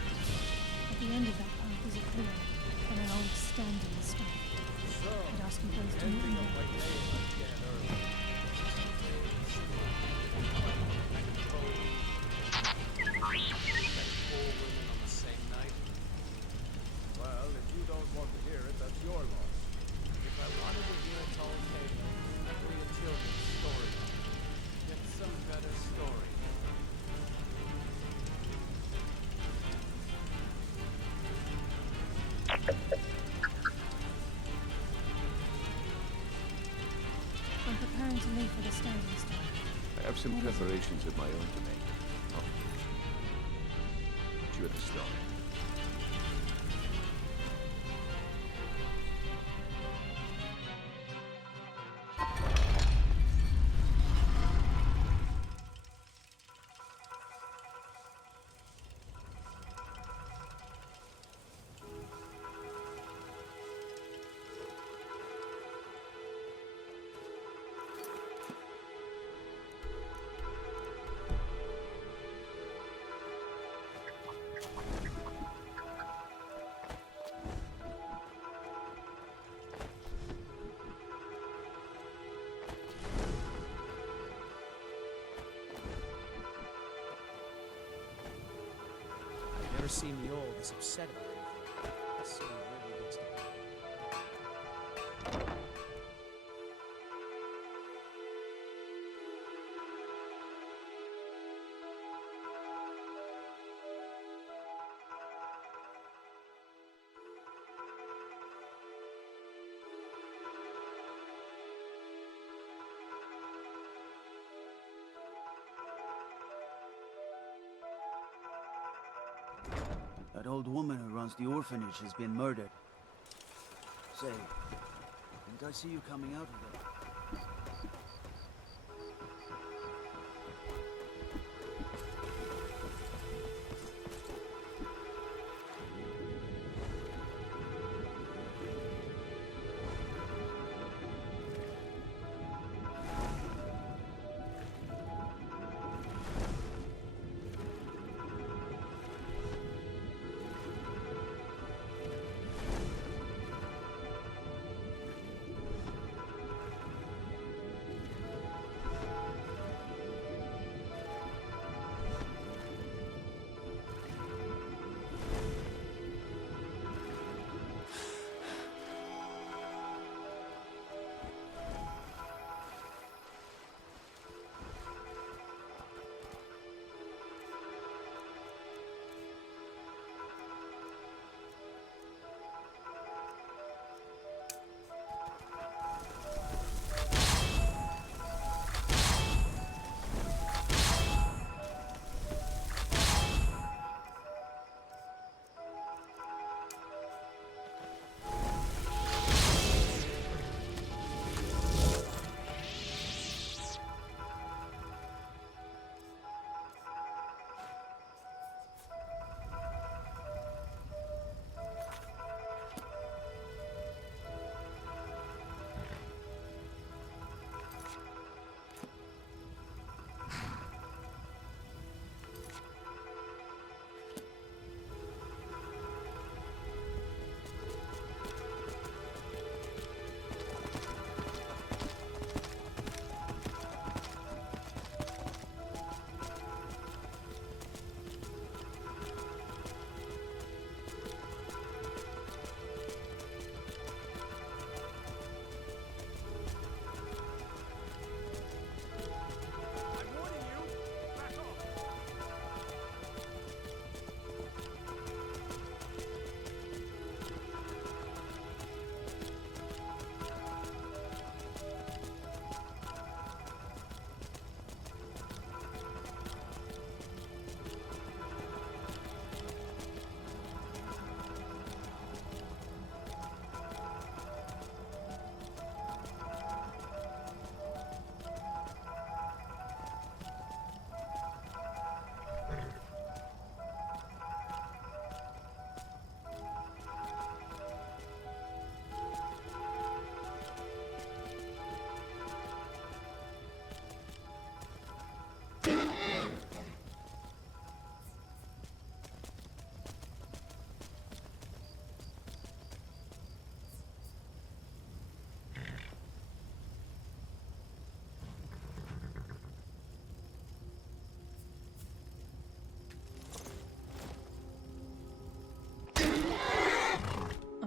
At the end of that path is a clearing, and an old standing stone. I'd ask you both to meet me there. Well, if you don't want to hear it, that's your loss. If I wanted to hear a tall tale, I'd read a children's story. Get some better story. I'm preparing to leave for the standing stone. I have some preparations of my own to make. Oh. But you at the start. Never seen the old this upset about anything. This city really needs to be. That old woman who runs the orphanage has been murdered. Say, didn't I see you coming out of there?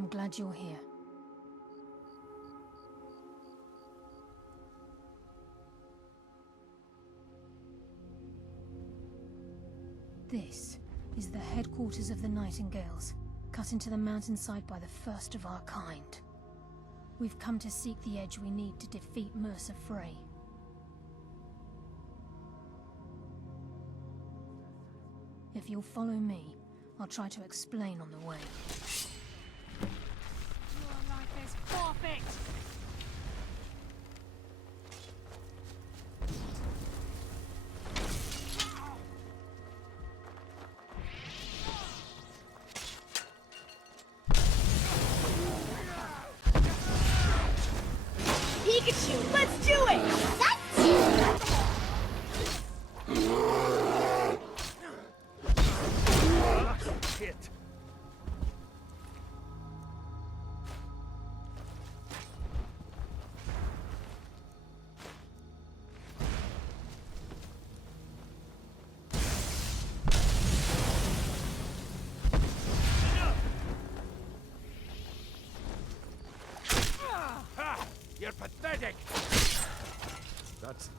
I'm glad you're here. This is the headquarters of the Nightingales, cut into the mountainside by the first of our kind. We've come to seek the edge we need to defeat Mercer Frey. If you'll follow me, I'll try to explain on the way. Your life is forfeit! Pikachu, let's do it! Shit! Ha! You're pathetic! That's...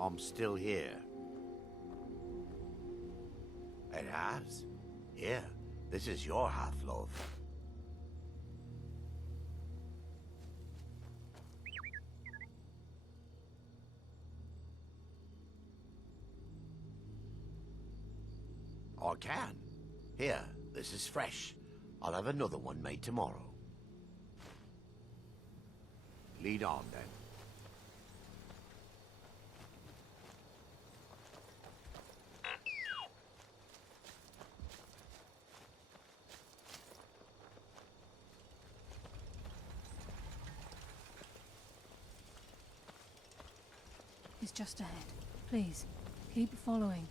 I'm still here. It has? Here, this is your half-love. I can. Here, this is fresh. I'll have another one made tomorrow. Lead on, then. It's just ahead. Please, keep following.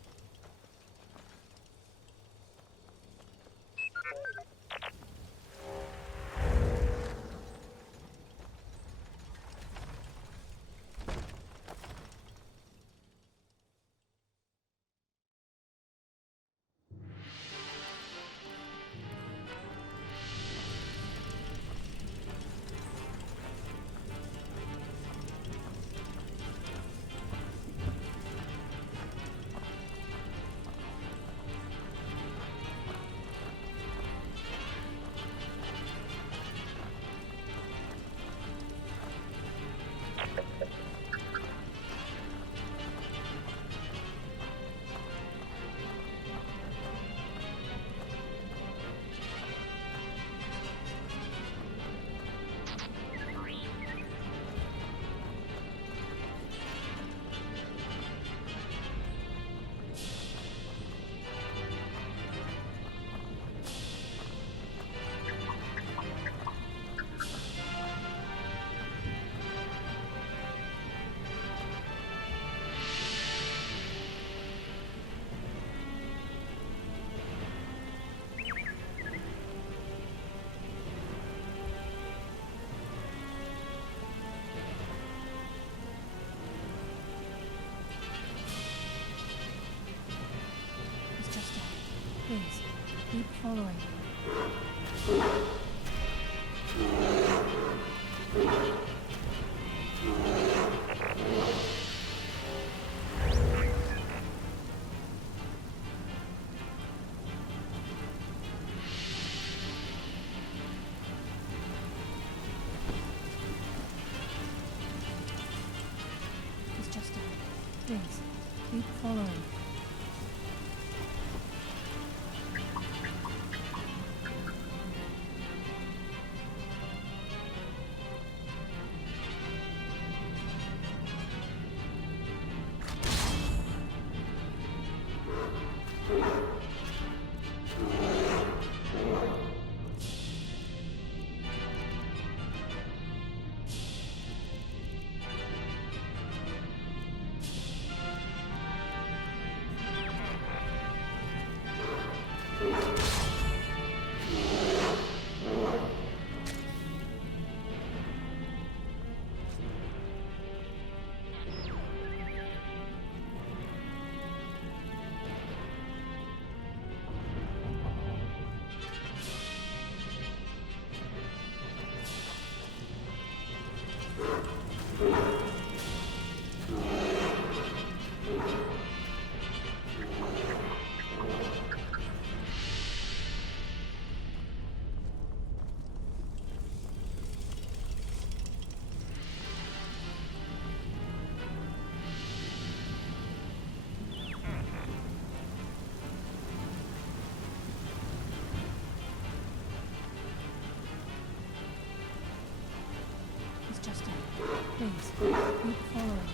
Please, keep following. He's just ahead. Please, keep following. Just ahead. Please, keep following.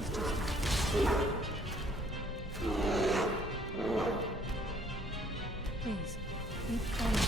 He's just ahead. Please, keep following.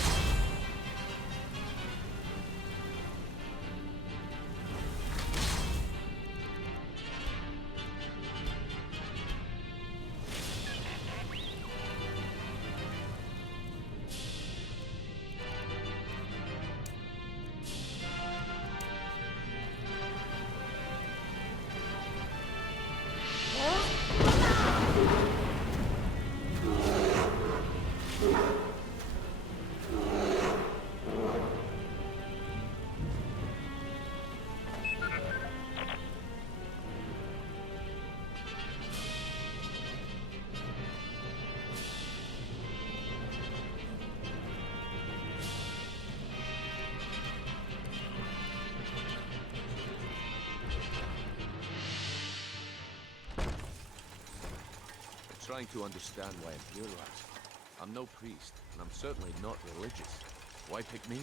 Trying to understand why imperials. I'm no priest, and I'm certainly not religious. Why pick me?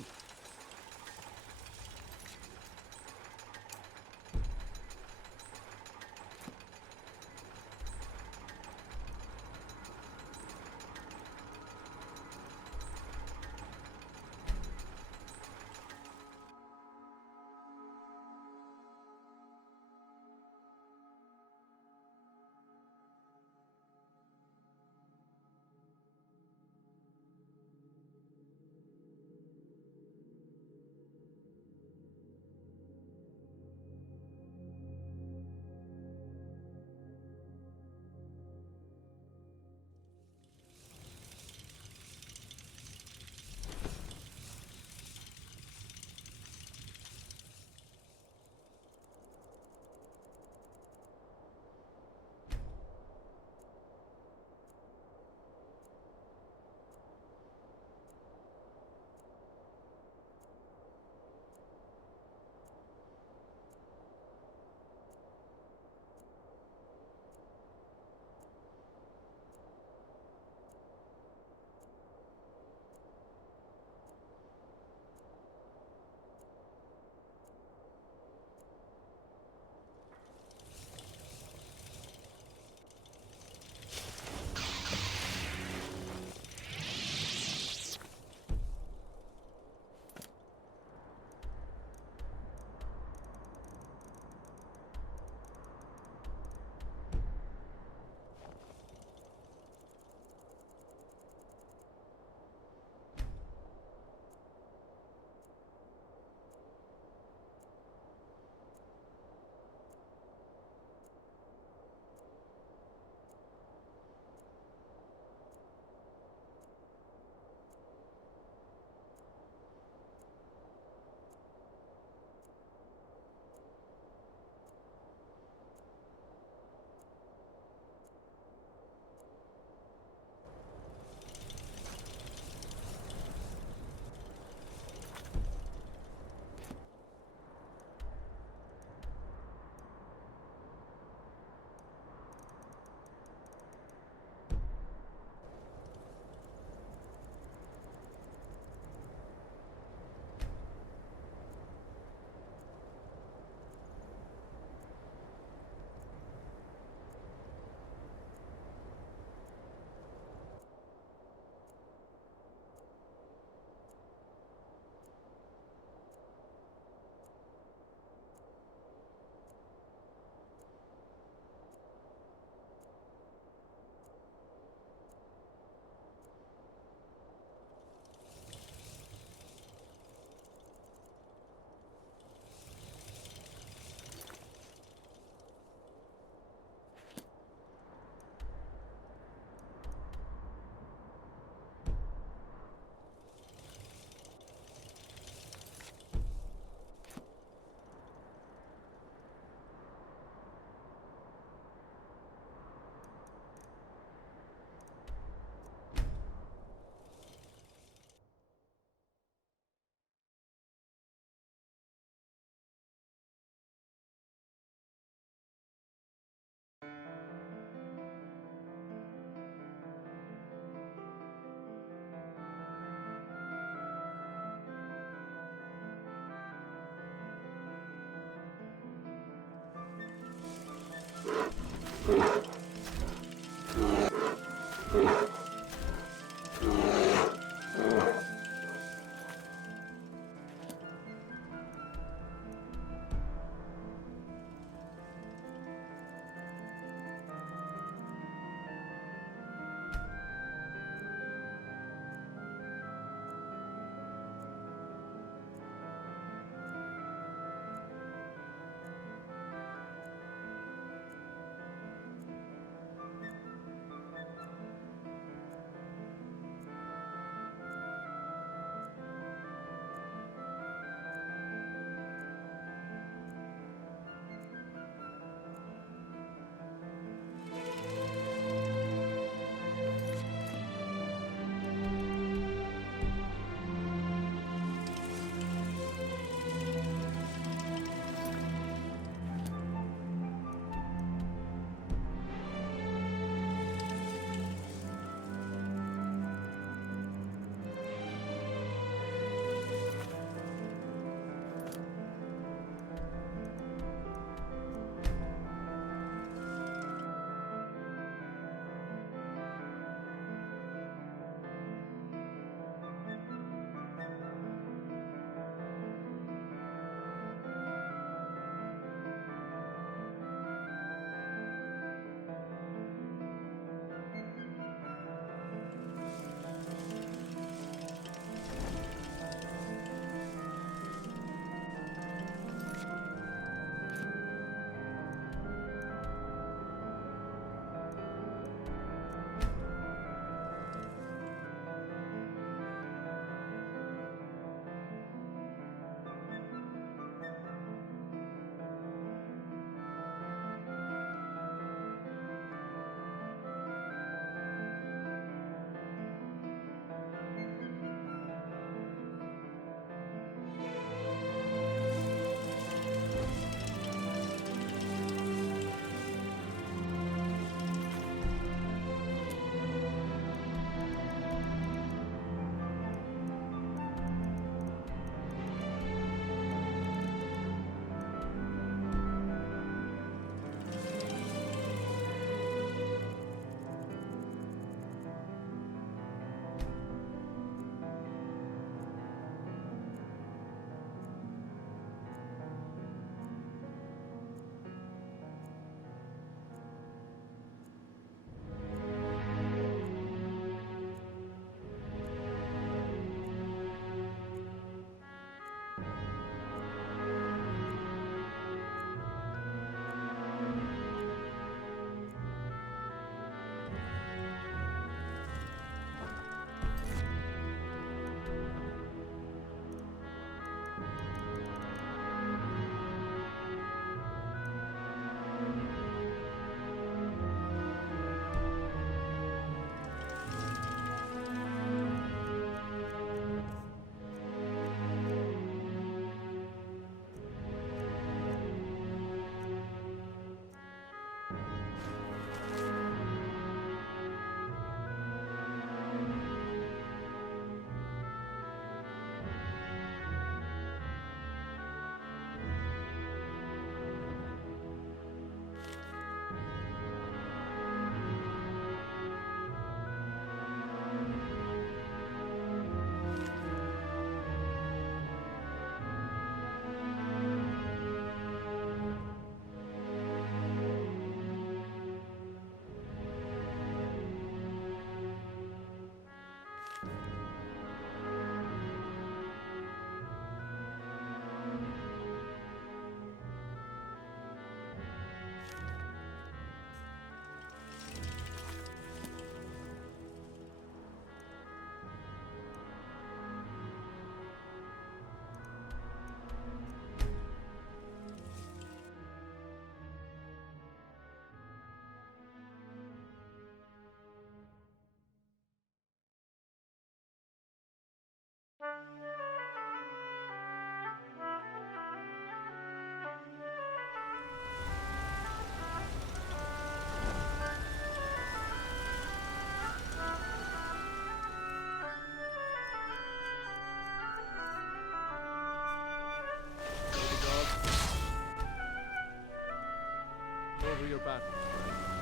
Over your battles, friend.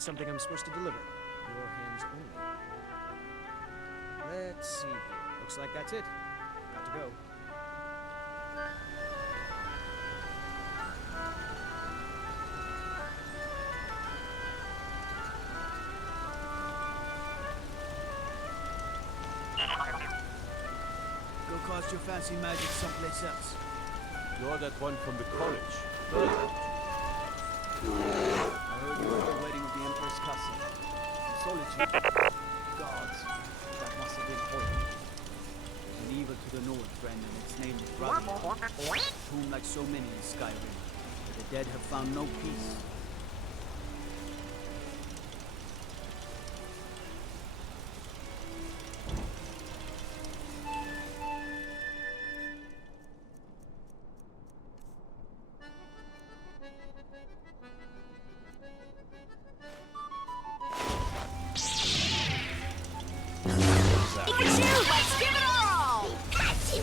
that something I'm supposed to deliver? Your hands only. Let's see here. Looks like that's it. Got to go. Go cast your fancy magic someplace else. You're that one from the college. I heard you were at the wedding of the Empress cousin. Solitude. Gods. That must have been horrible. There's an evil to the north, Brendan. Its name is Dragonborn. Whom, like so many in Skyrim, where the dead have found no peace. Pikachu, let's give it our all! Achoo!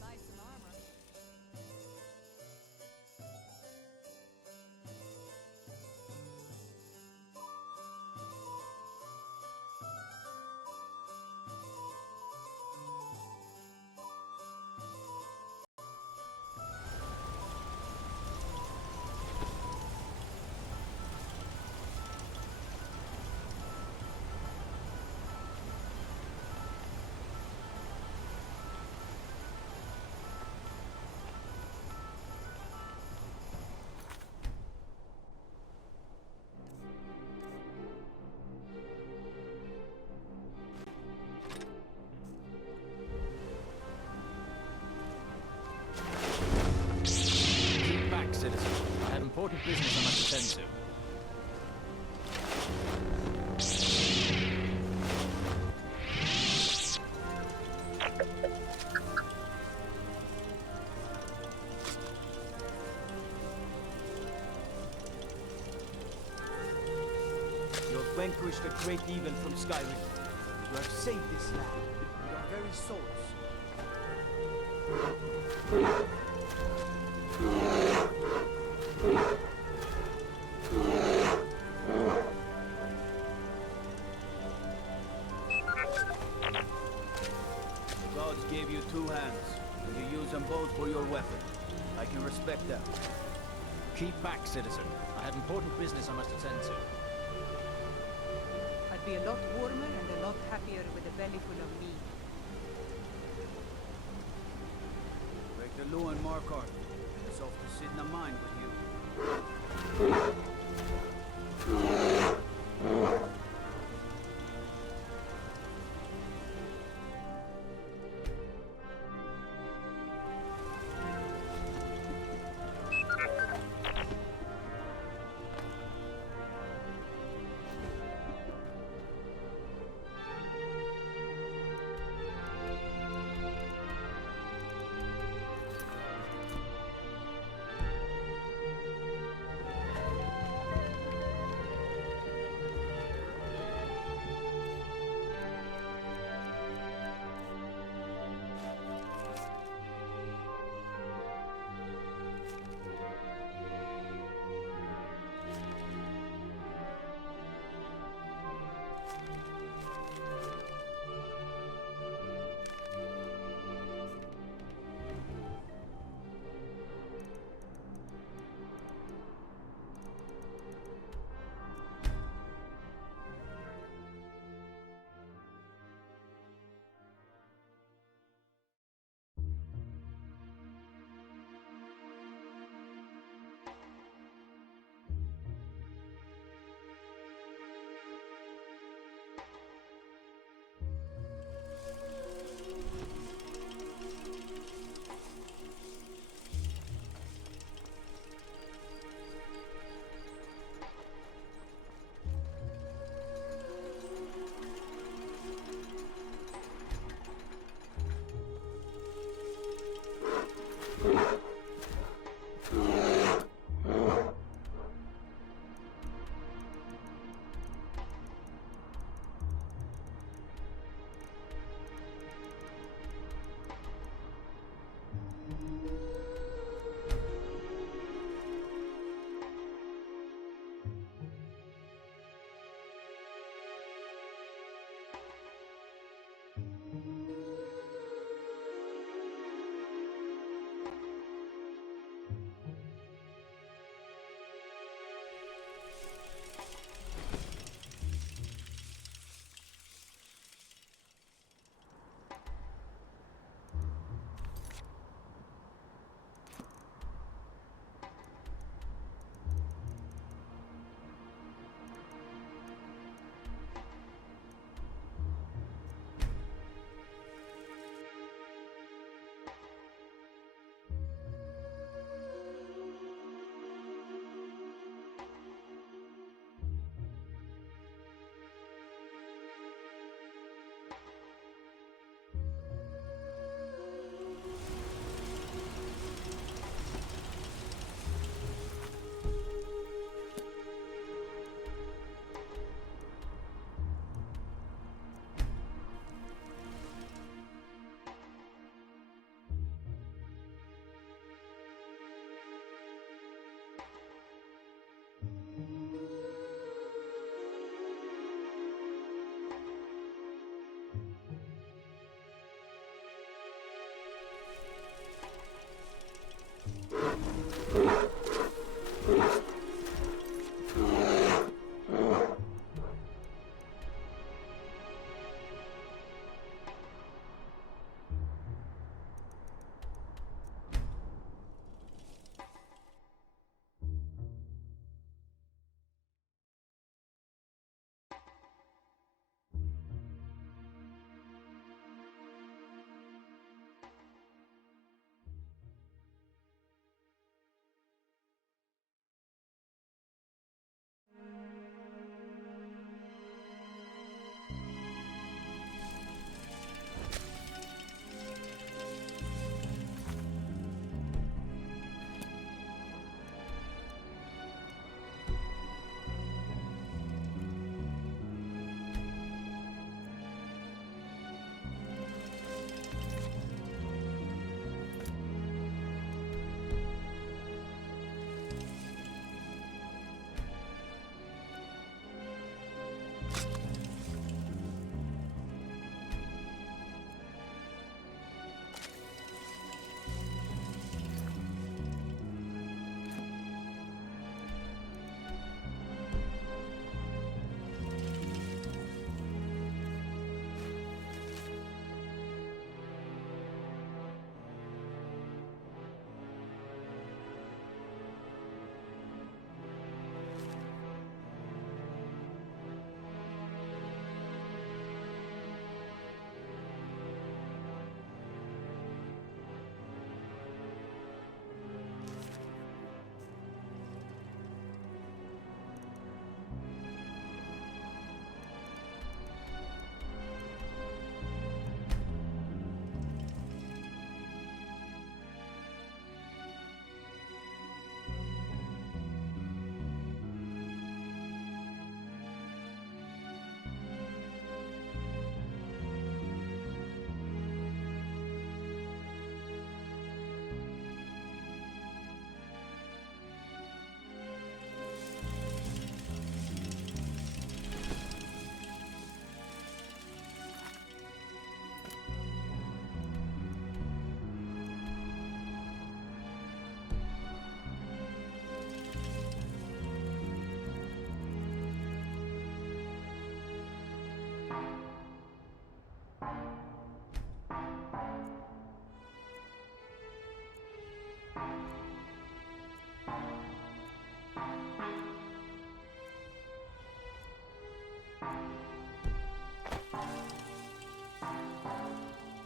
Buy some armor. Keep back, citizen. I have important business I must attend to. You have vanquished a great evil from Skyrim. You have saved this land with your very souls. The gods gave you two hands, and you use them both for your weapon. I can respect that. Keep back, citizen. I have important business I must attend to. I'd be a lot warmer and a lot happier with a belly full of meat. Break the law and Markarth. It's off to sit in a mine with you.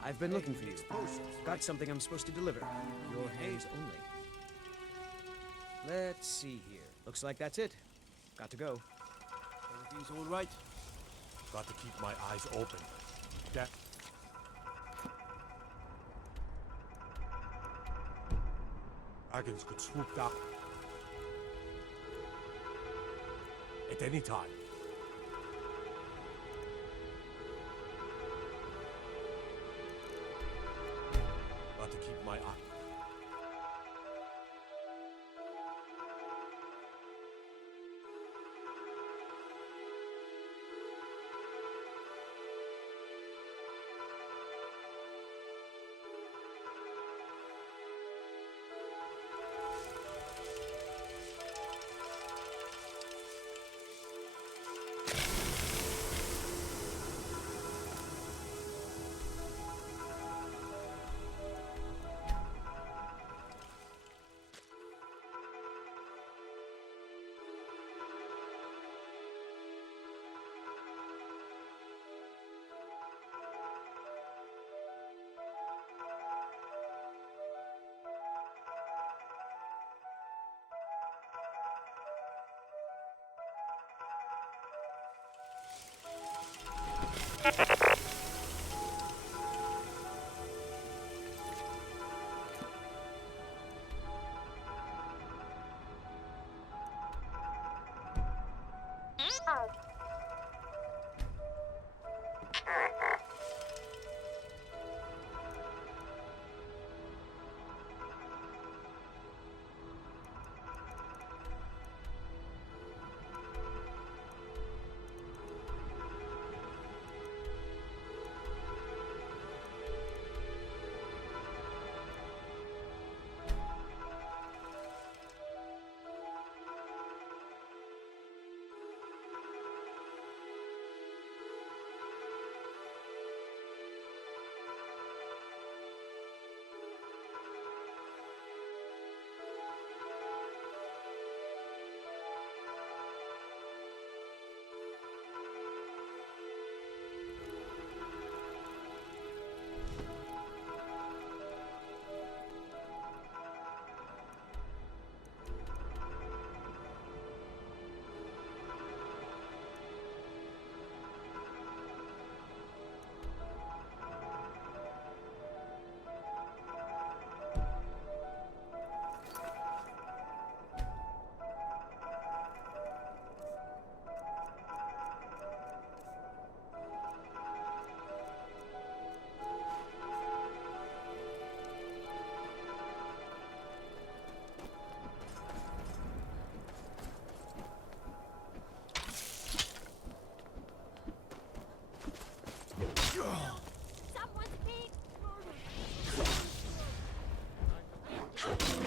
I've been looking for you. Got something I'm supposed to deliver. Your hands only. Let's see here. Looks like that's it. Got to go. Everything's all right. Got to keep my eyes open. That... Dragons could swoop down at any time. Got to keep my eye.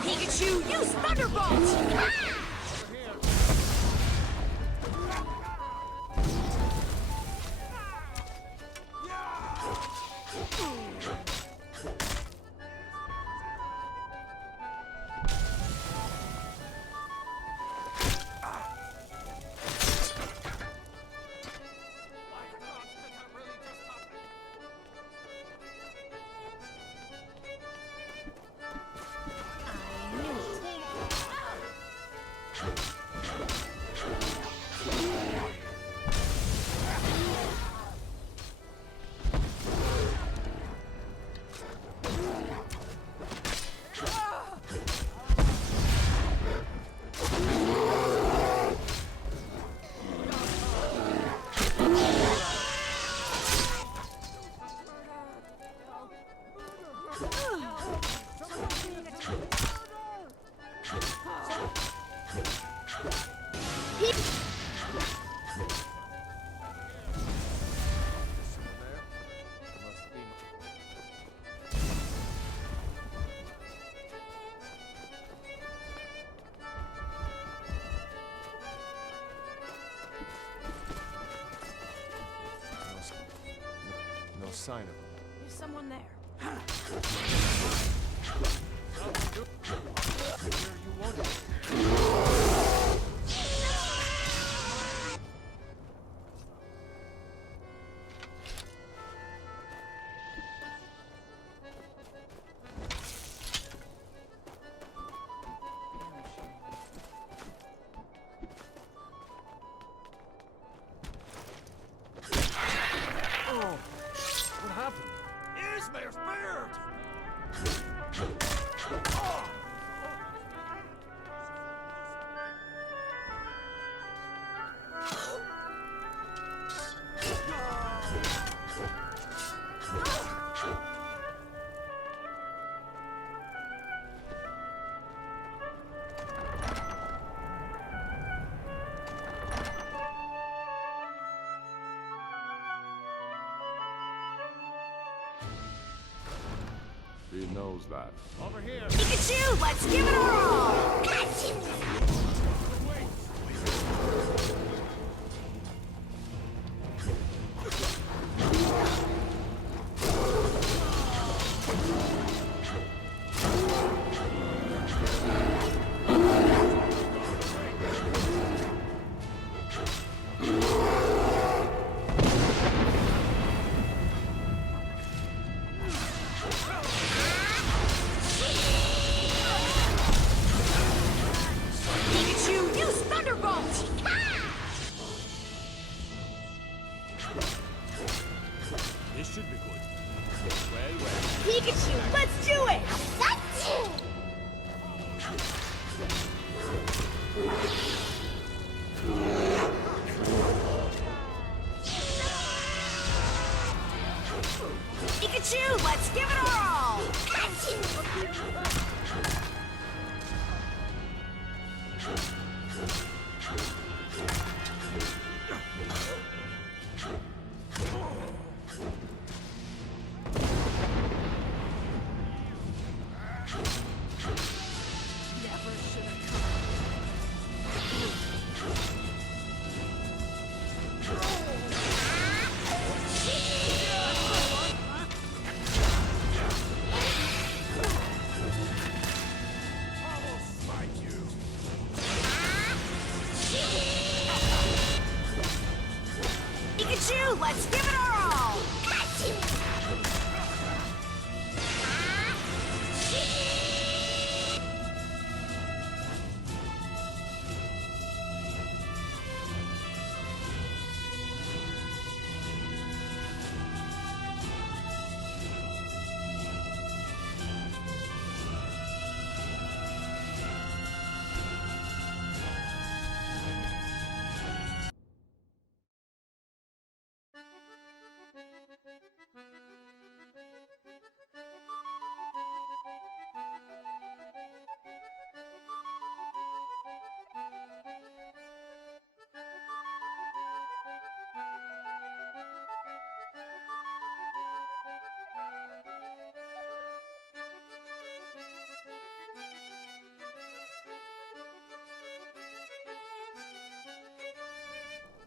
Pikachu, use Thunderbolt! No sign of him. There's someone there. happened? Ismail's beard! He knows that. Over here! Pikachu, let's give it our all! Pikachu, use Thunderbolt! This should be good. Well, well. Pikachu, let's do it! Pikachu, let's give it our all! Pikachu, let's give it our all!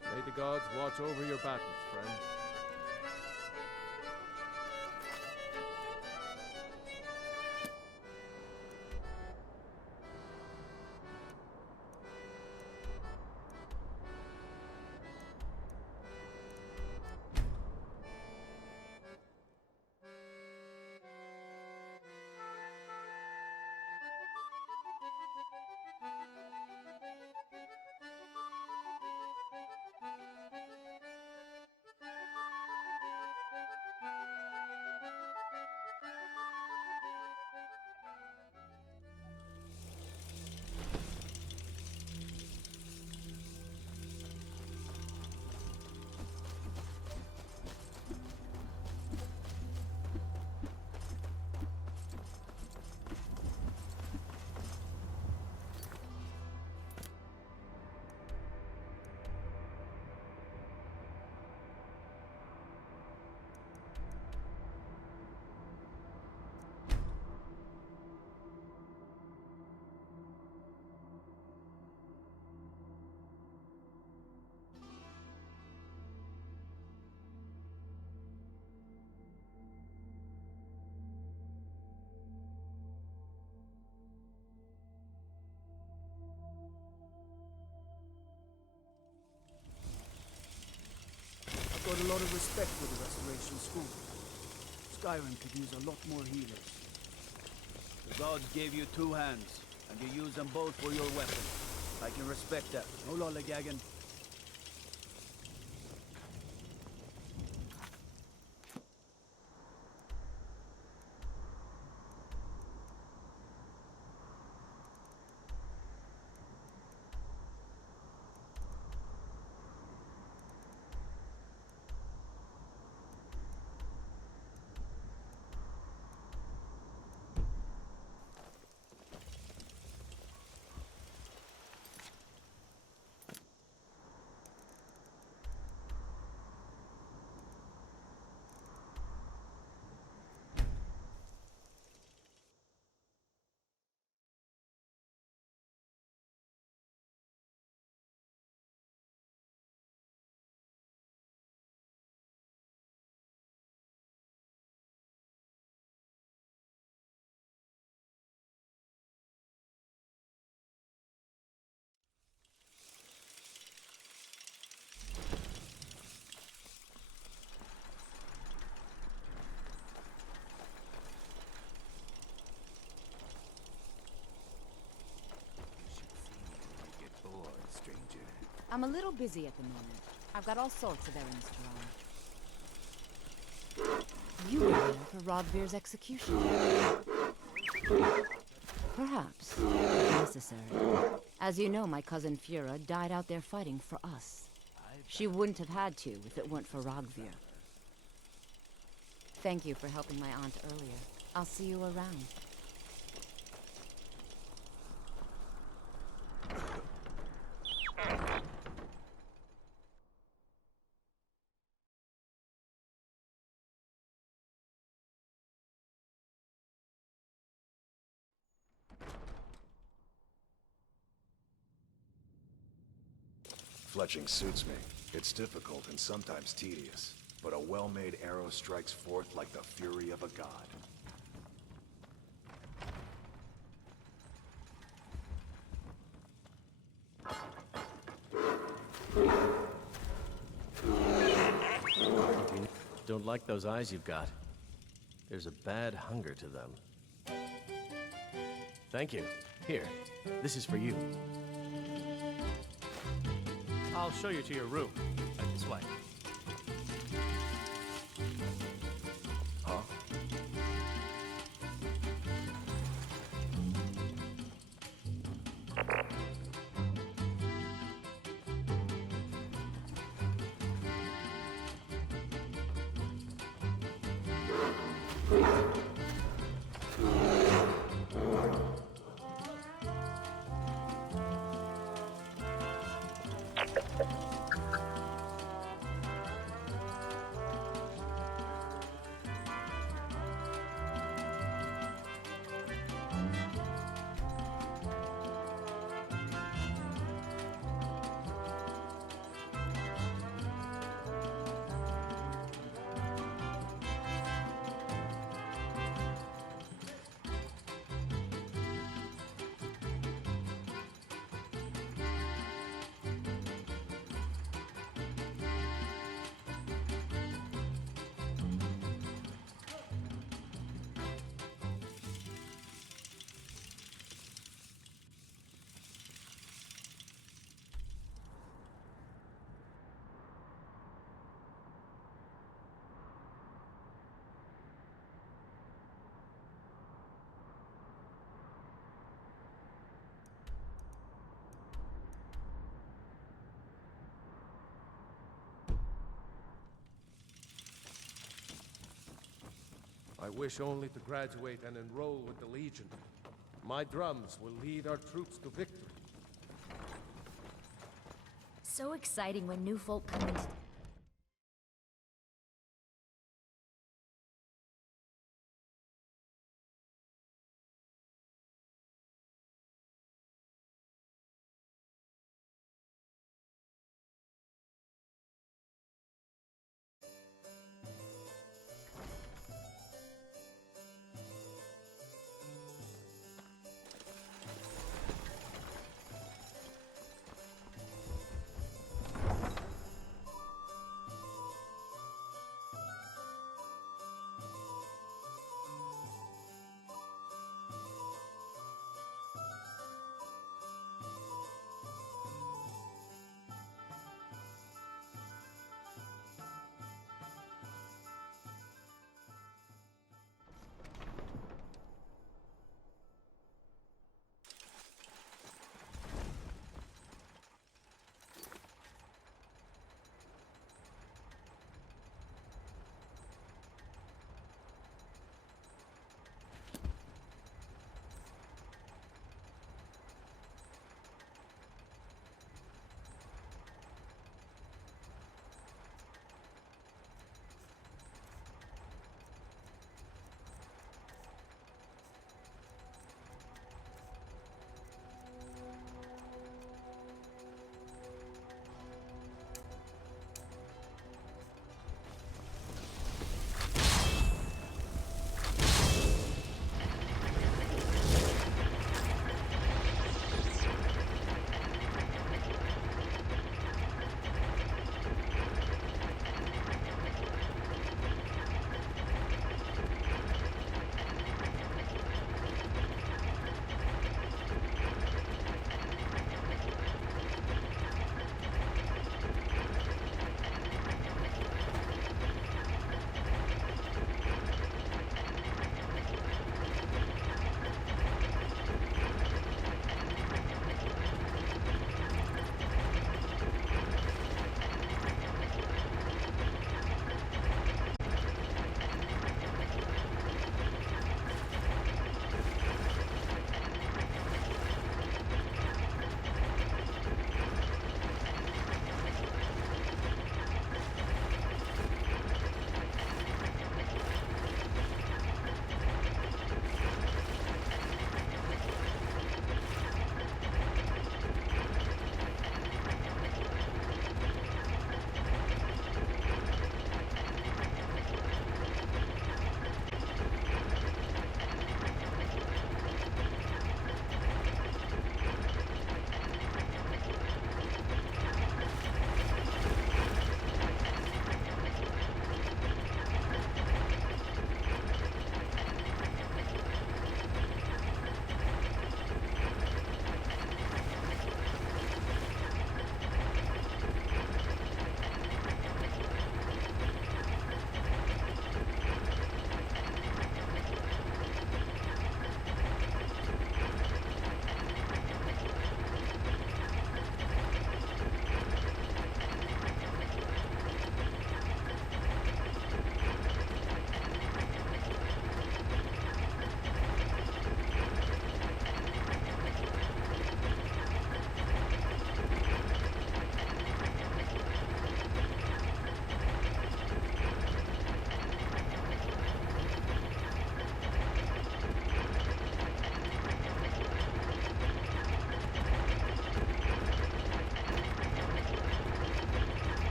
May the gods watch over your battles, friend. I've got a lot of respect for the Restoration School. Skyrim could use a lot more healers. The gods gave you two hands, and you use them both for your weapon. I can respect that. No lollygagging. I'm a little busy at the moment. I've got all sorts of errands to run. You were here for Rodvir's execution. Perhaps necessary. As you know, my cousin Fura died out there fighting for us. She wouldn't have had to if it weren't for Rodvir. Thank you for helping my aunt earlier. I'll see you around. Fletching suits me. It's difficult and sometimes tedious, but a well-made arrow strikes forth like the fury of a god. Don't like those eyes you've got. There's a bad hunger to them. Thank you. Here, this is for you. I'll show you to your room. Right this way. Huh? I wish only to graduate and enroll with the Legion. My drums will lead our troops to victory. So exciting when new folk come into...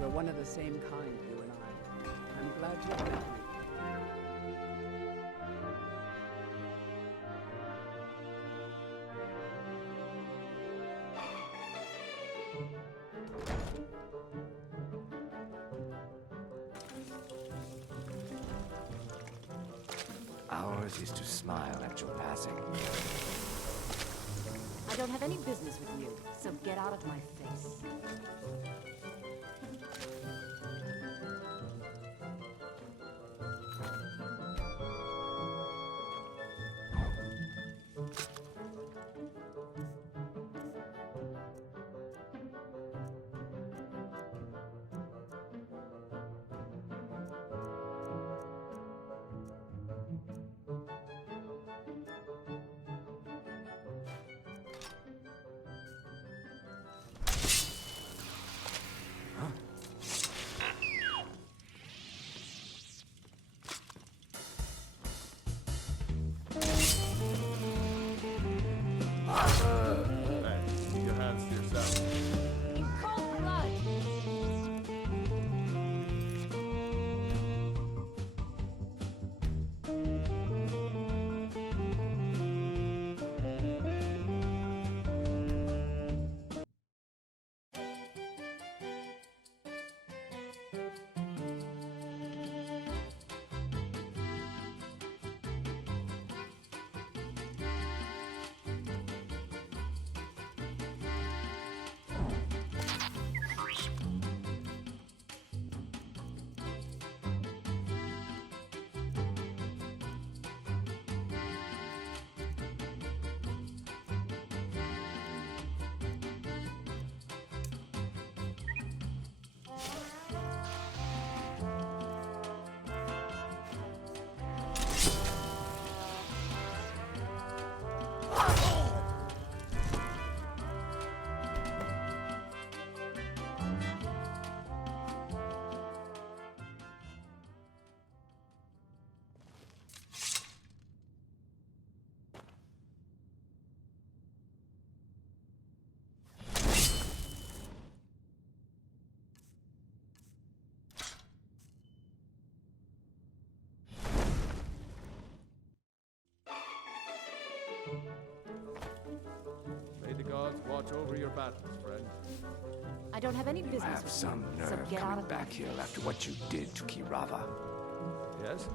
We're one of the same kind, you and I. I'm glad you met me. Ours is to smile at your passing. I don't have any business with you, so get out of my face. Keep your hands to yourself. In cold blood! May the gods watch over your battles, friend. I don't have any You business have with some you, so nerve get out coming of my back here face. after what you did to Kirava. Yes?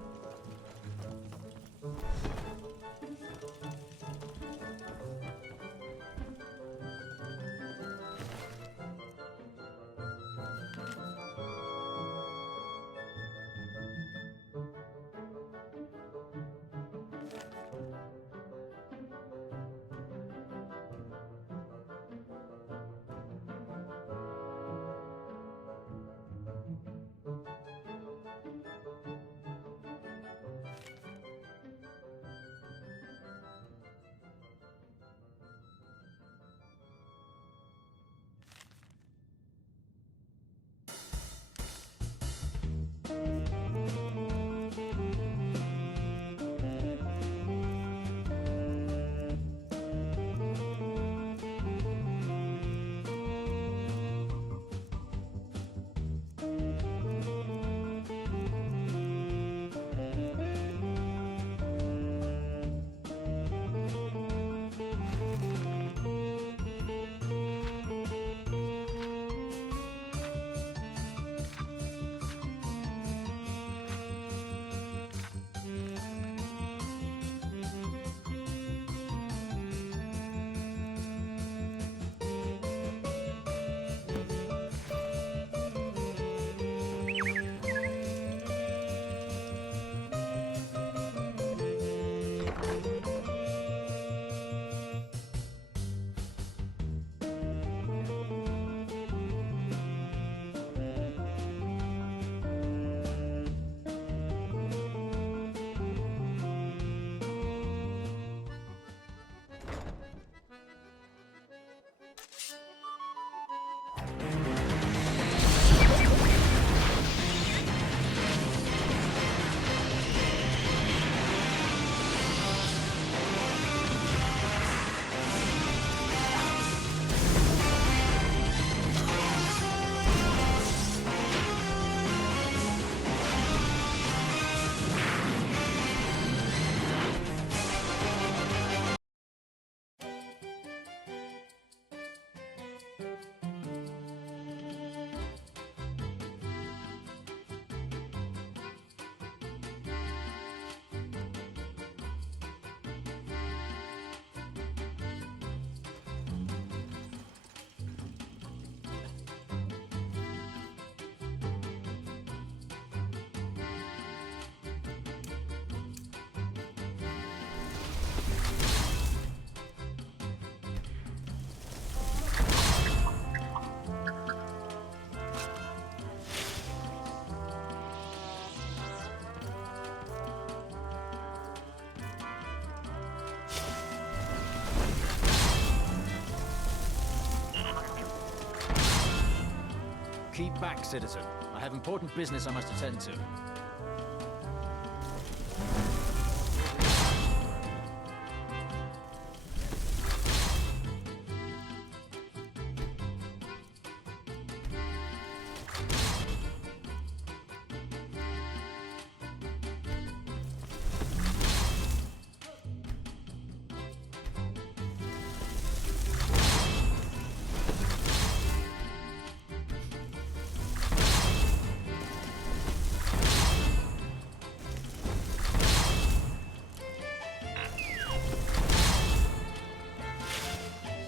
Keep back, citizen. I have important business I must attend to.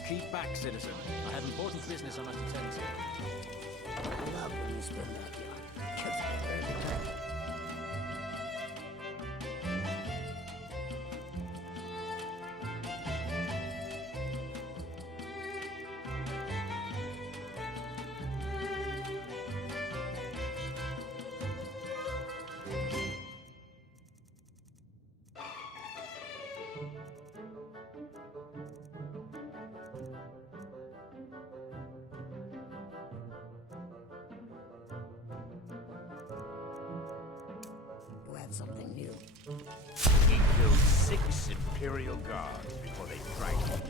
Keep back, citizen. I have important business I must attend to. I love when you spin that yarn. Gets better every time. Something new. He killed 6 Imperial guards before they dragged him.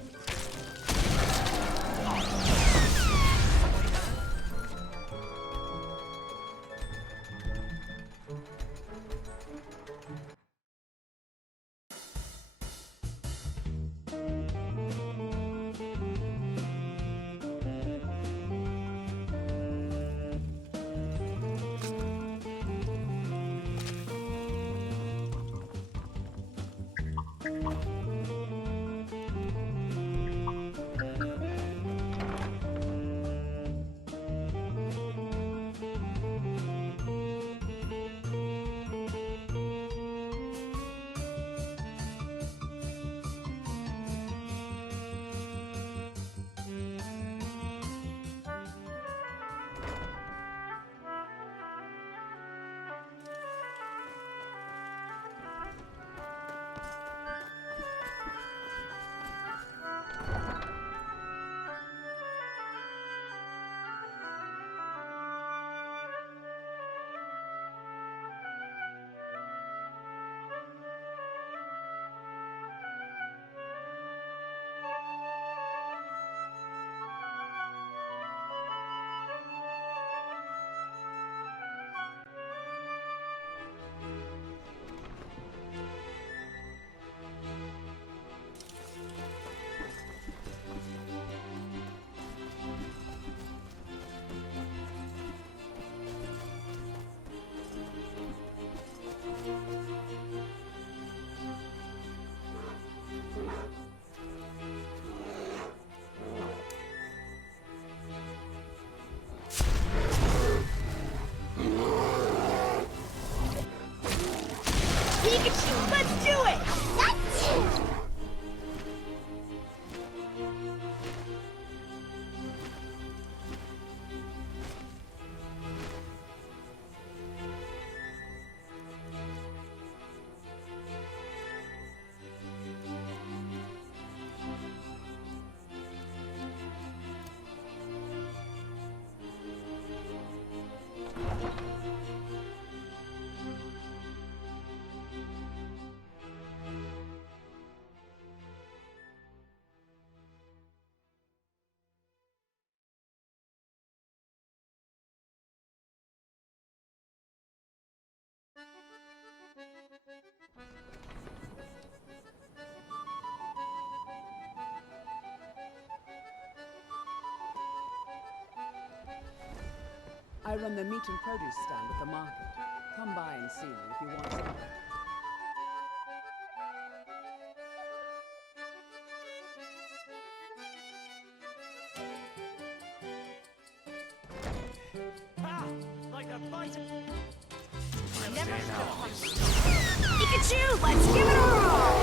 Pikachu, let's do it! That's it! I run the meat and produce stand at the market. Come by and see me if you want something. Ha! Like a bite of... Pikachu, let's give it a roll!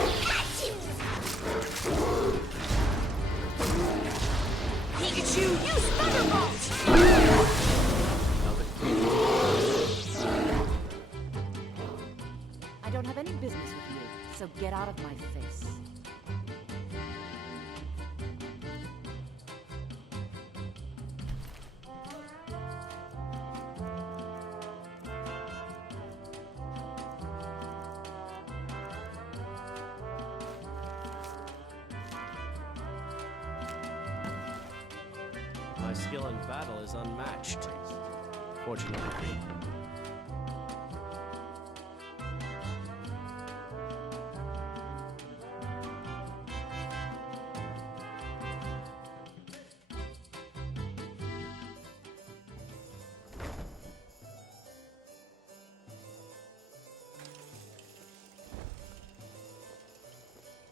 Pikachu, use Thunderbolt! I don't have any business with you, so get out of my face. skill in battle is unmatched. Fortunately.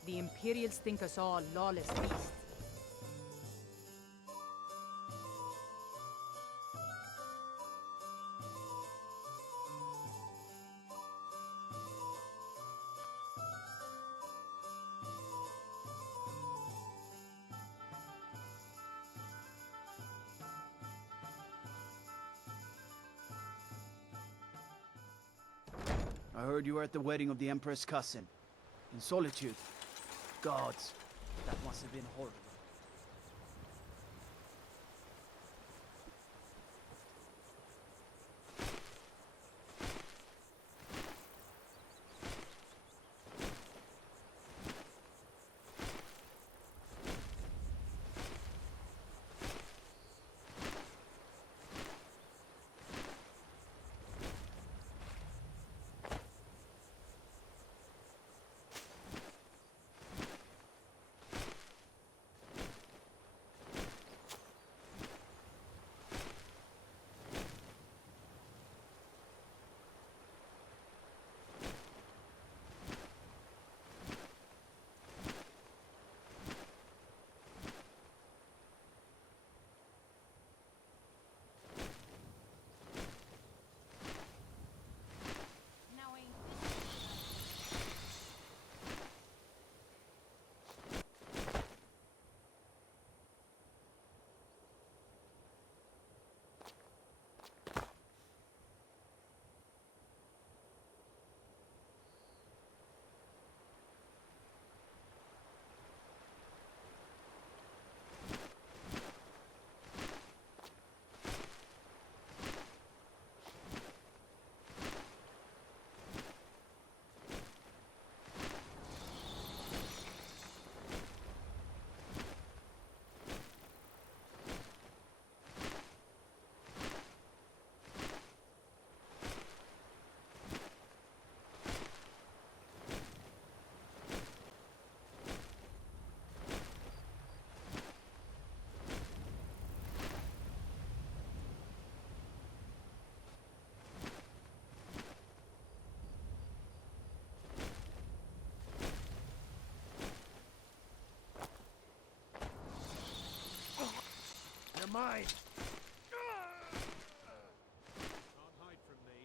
The Imperials think us all lawless beasts. I heard you were at the wedding of the Emperor's cousin. In solitude. Gods, that must have been horrible. You're mine! Can't hide from me.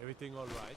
Everything all right?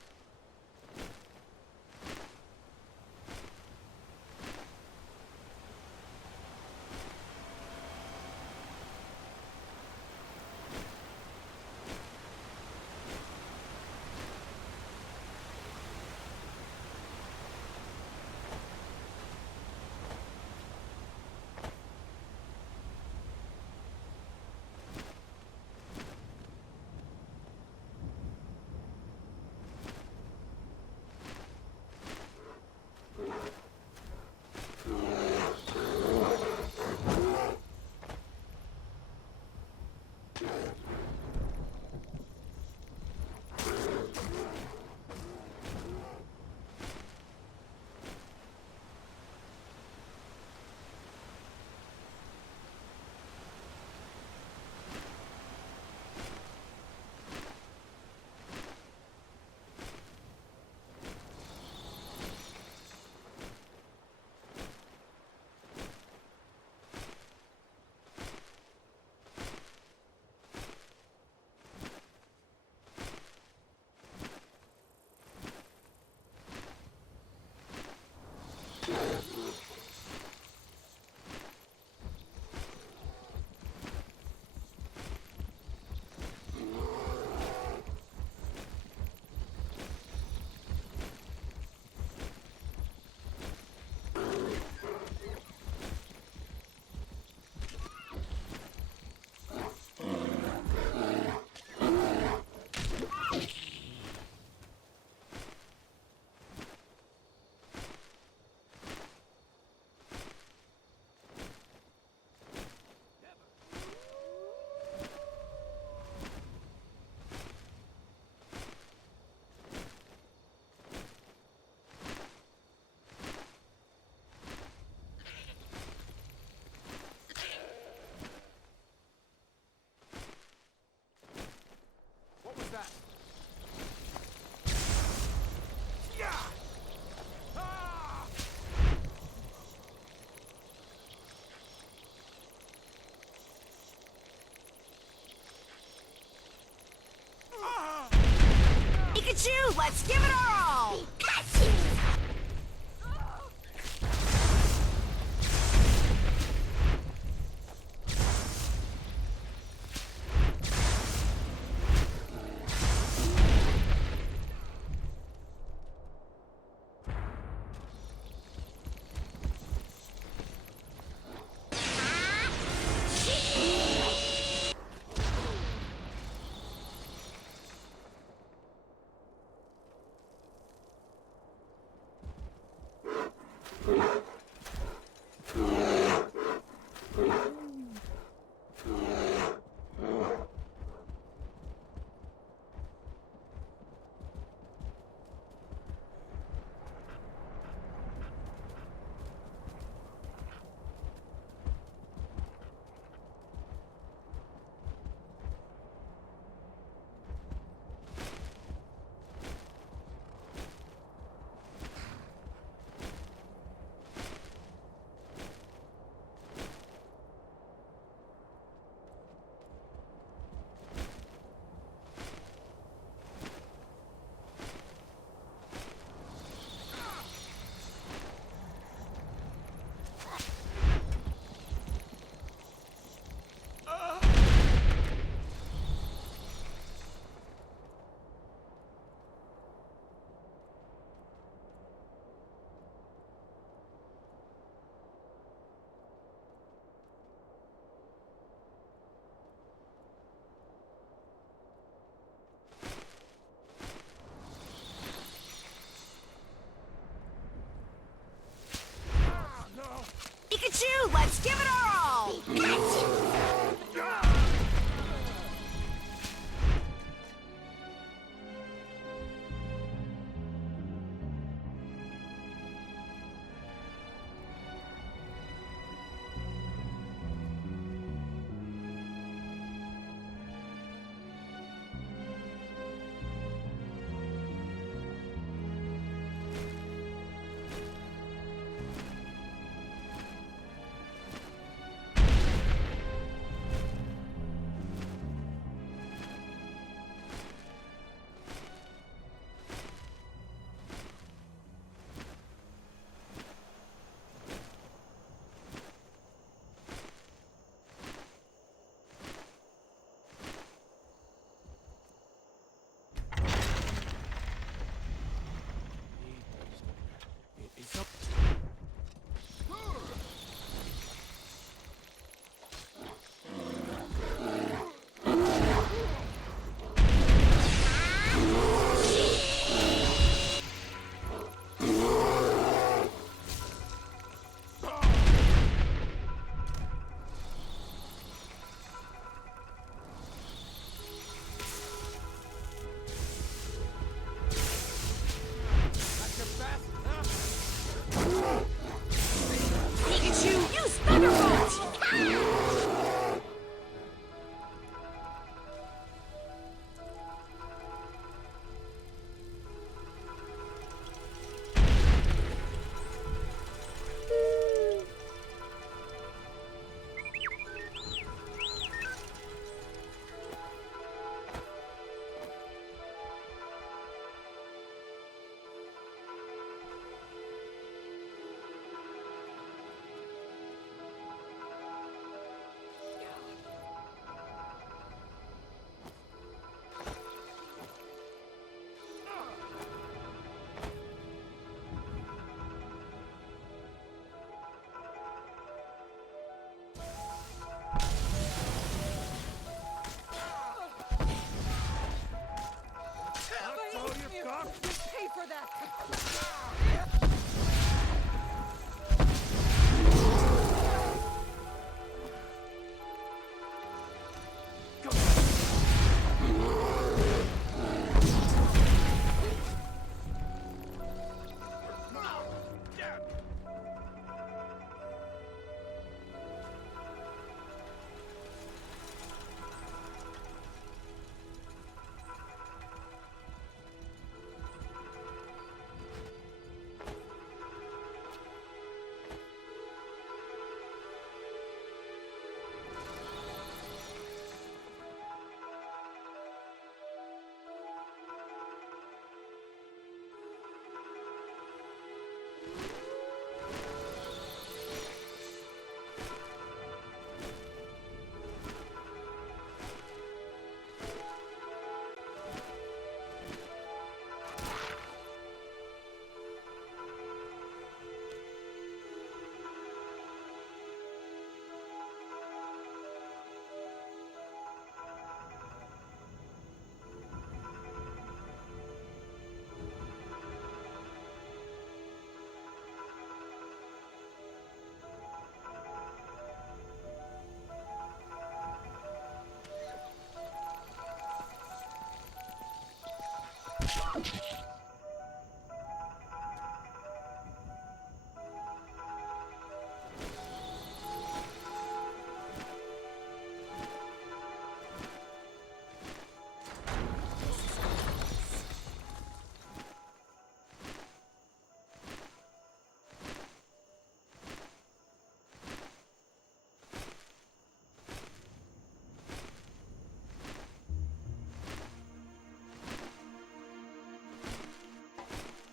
Pikachu, let's give it our all! Pikachu!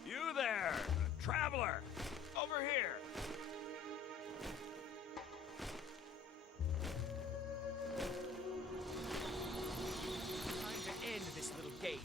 You there, traveler! Over here! Time to end this little game.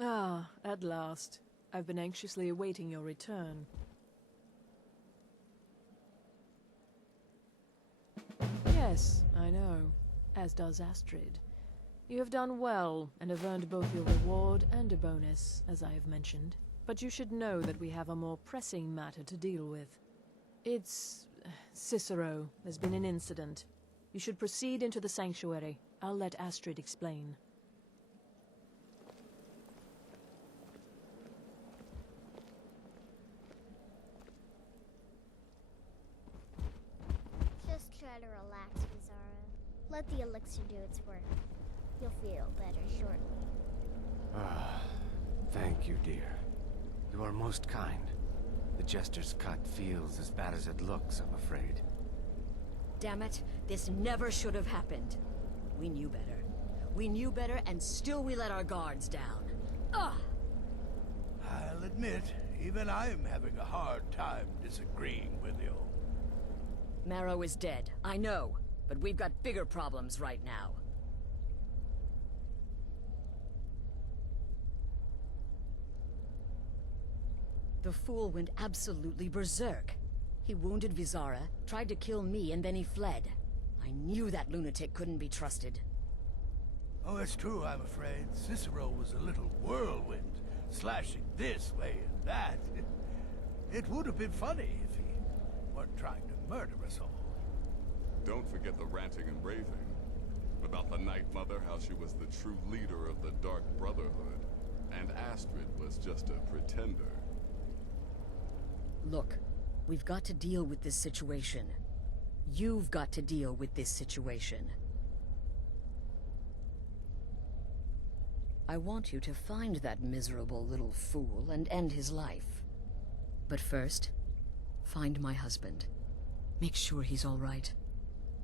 Ah, at last. I've been anxiously awaiting your return. Yes, I know. As does Astrid. You have done well, and have earned both your reward and a bonus, as I have mentioned. But you should know that we have a more pressing matter to deal with. It's... Cicero. There's been an incident. You should proceed into the sanctuary. I'll let Astrid explain. Just try to relax, Vizara. Let the elixir do its work. You'll feel better shortly. Ah, thank you, dear. You are most kind. The Jester's cut feels as bad as it looks, I'm afraid. Damn it, this never should have happened. We knew better. We knew better, and still we let our guards down. Ugh! I'll admit, even I'm having a hard time disagreeing with you. Marrow is dead, I know, but we've got bigger problems right now. The fool went absolutely berserk. He wounded Vizara, tried to kill me, and then he fled. I knew that lunatic couldn't be trusted. Oh, it's true, I'm afraid. Cicero was a little whirlwind, slashing this way and that. It would have been funny if he weren't trying to murder us all. Don't forget the ranting and raving. About the Night Mother, how she was the true leader of the Dark Brotherhood. And Astrid was just a pretender. Look, we've got to deal with this situation. You've got to deal with this situation. I want you to find that miserable little fool and end his life. But first, find my husband. Make sure he's all right.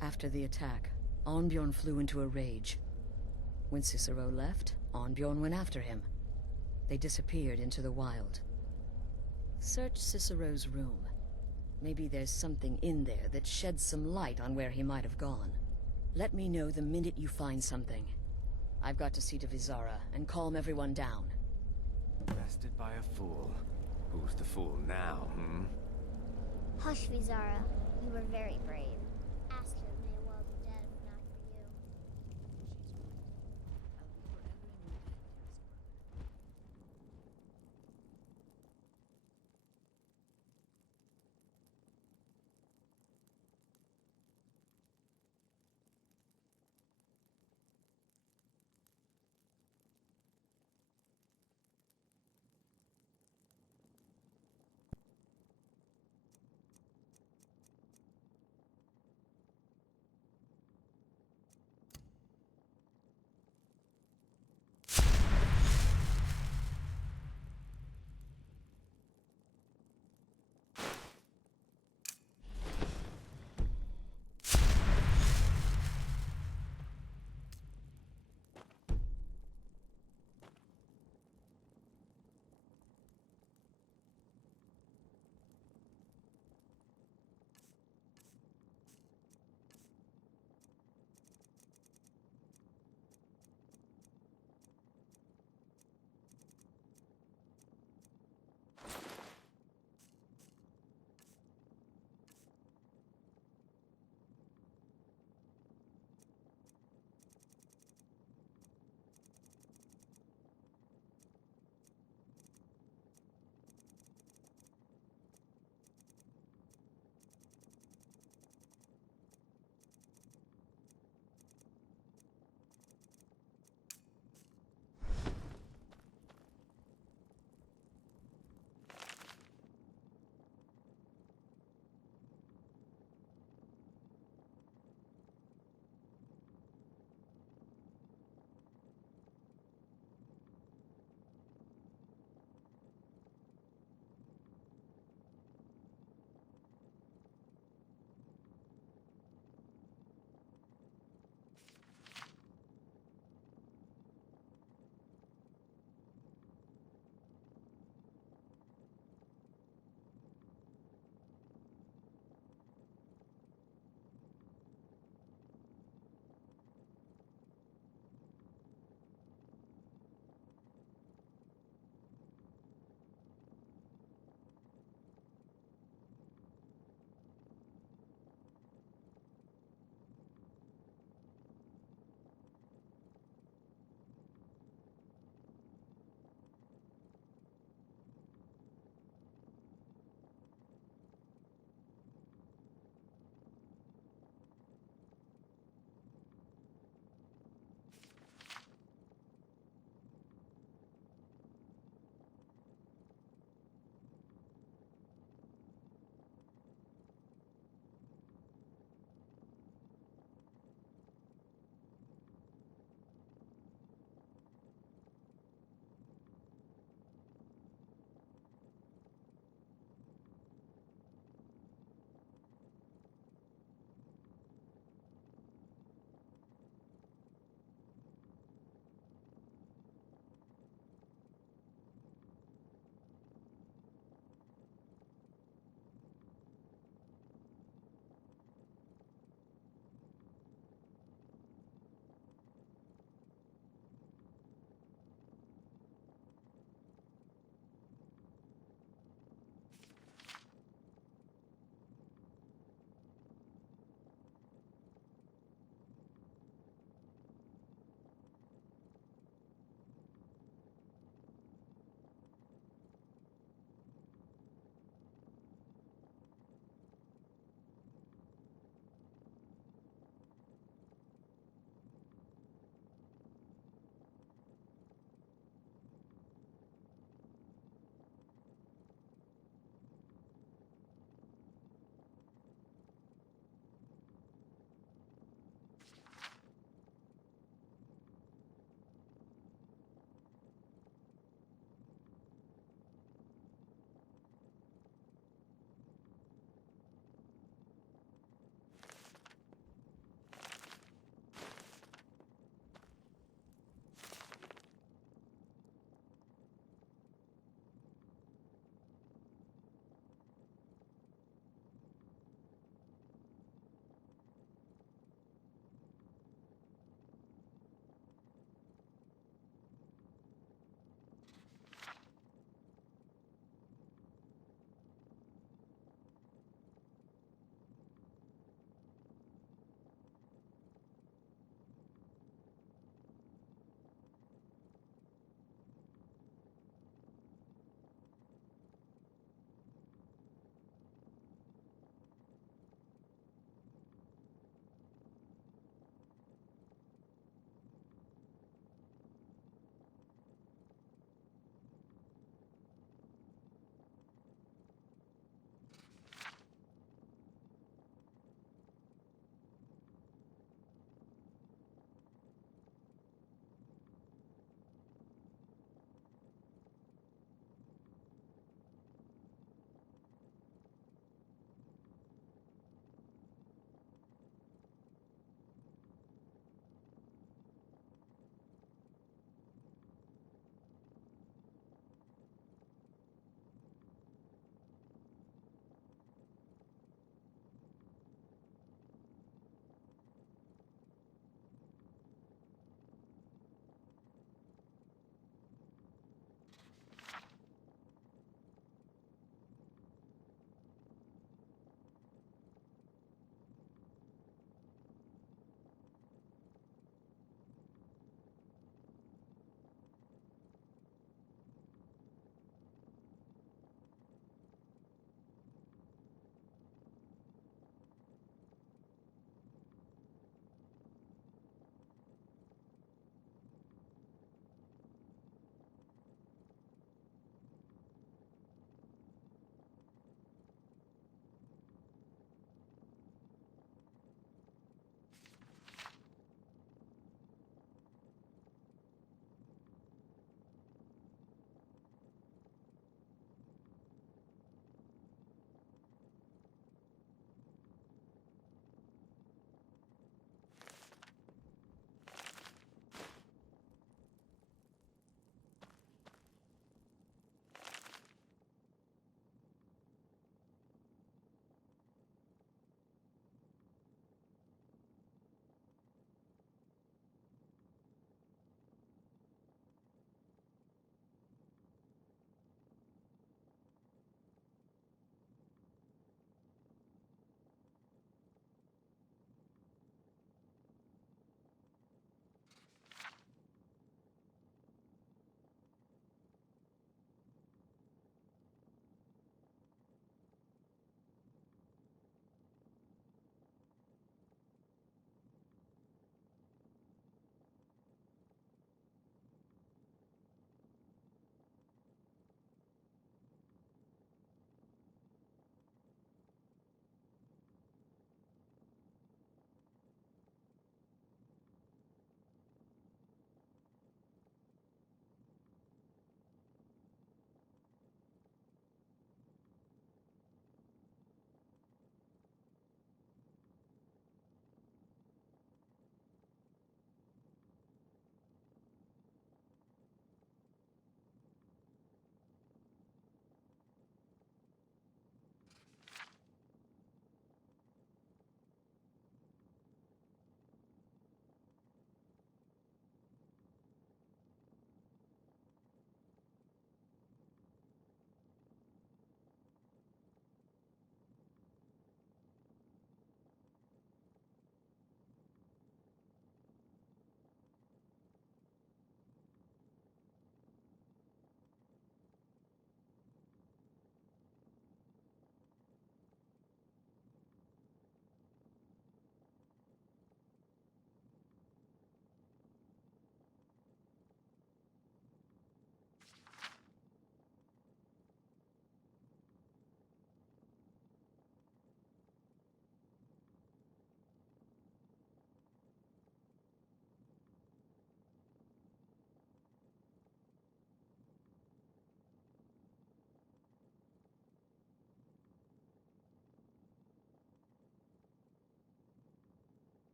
After the attack, Arnbjorn flew into a rage. When Cicero left, Arnbjorn went after him. They disappeared into the wild. Search Cicero's room. Maybe there's something in there that sheds some light on where he might have gone. Let me know the minute you find something. I've got to see to Vizara and calm everyone down. Bested by a fool. Who's the fool now, hmm? Hush, Vizara. You were very brave. Astrid may well be dead if not for you.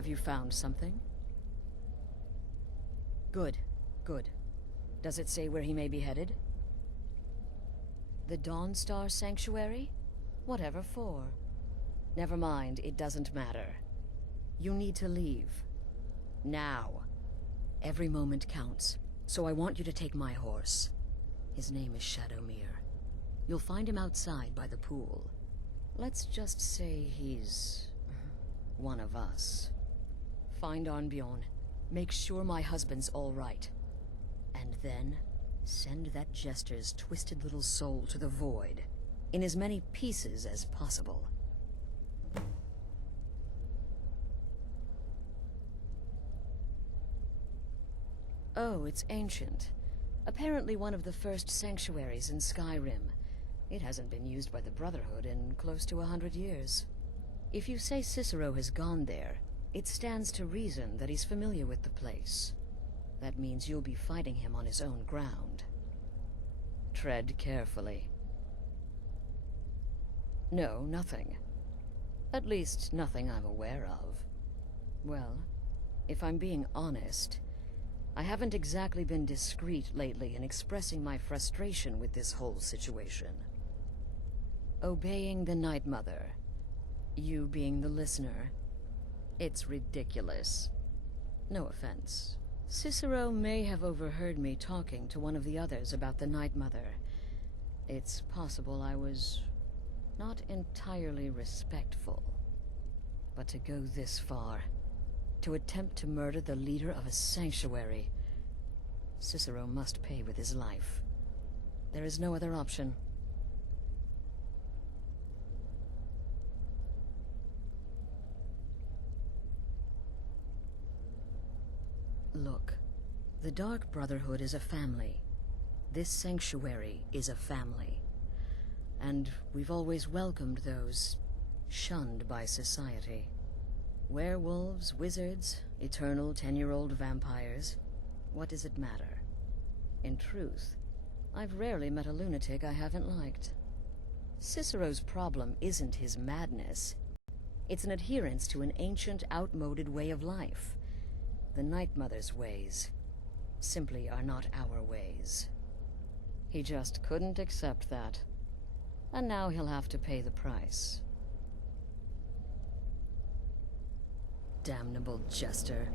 Have you found something? Good, good. Does it say where he may be headed? The Dawnstar Sanctuary? Whatever for. Never mind, it doesn't matter. You need to leave. Now. Every moment counts, so I want you to take my horse. His name is Shadowmere. You'll find him outside by the pool. Let's just say he's one of us. Find Arnbjorn. Make sure my husband's all right. And then, send that jester's twisted little soul to the void, in as many pieces as possible. Oh, it's ancient. Apparently one of the first sanctuaries in Skyrim. It hasn't been used by the Brotherhood in close to 100 years. If you say Cicero has gone there, it stands to reason that he's familiar with the place. That means you'll be fighting him on his own ground. Tread carefully. No, nothing. At least, nothing I'm aware of. Well, if I'm being honest, I haven't exactly been discreet lately in expressing my frustration with this whole situation. Obeying the Night Mother, you being the listener, it's ridiculous. No offense. Cicero may have overheard me talking to one of the others about the Night Mother. It's possible I was not entirely respectful. But to go this far, to attempt to murder the leader of a sanctuary, Cicero must pay with his life. There is no other option. Look, the Dark Brotherhood is a family. This sanctuary is a family. And we've always welcomed those shunned by society. Werewolves, wizards, eternal 10-year-old vampires. What does it matter? In truth, I've rarely met a lunatic I haven't liked. Cicero's problem isn't his madness. It's an adherence to an ancient, outmoded way of life. The Night Mother's ways simply are not our ways. He just couldn't accept that. And now he'll have to pay the price. Damnable jester.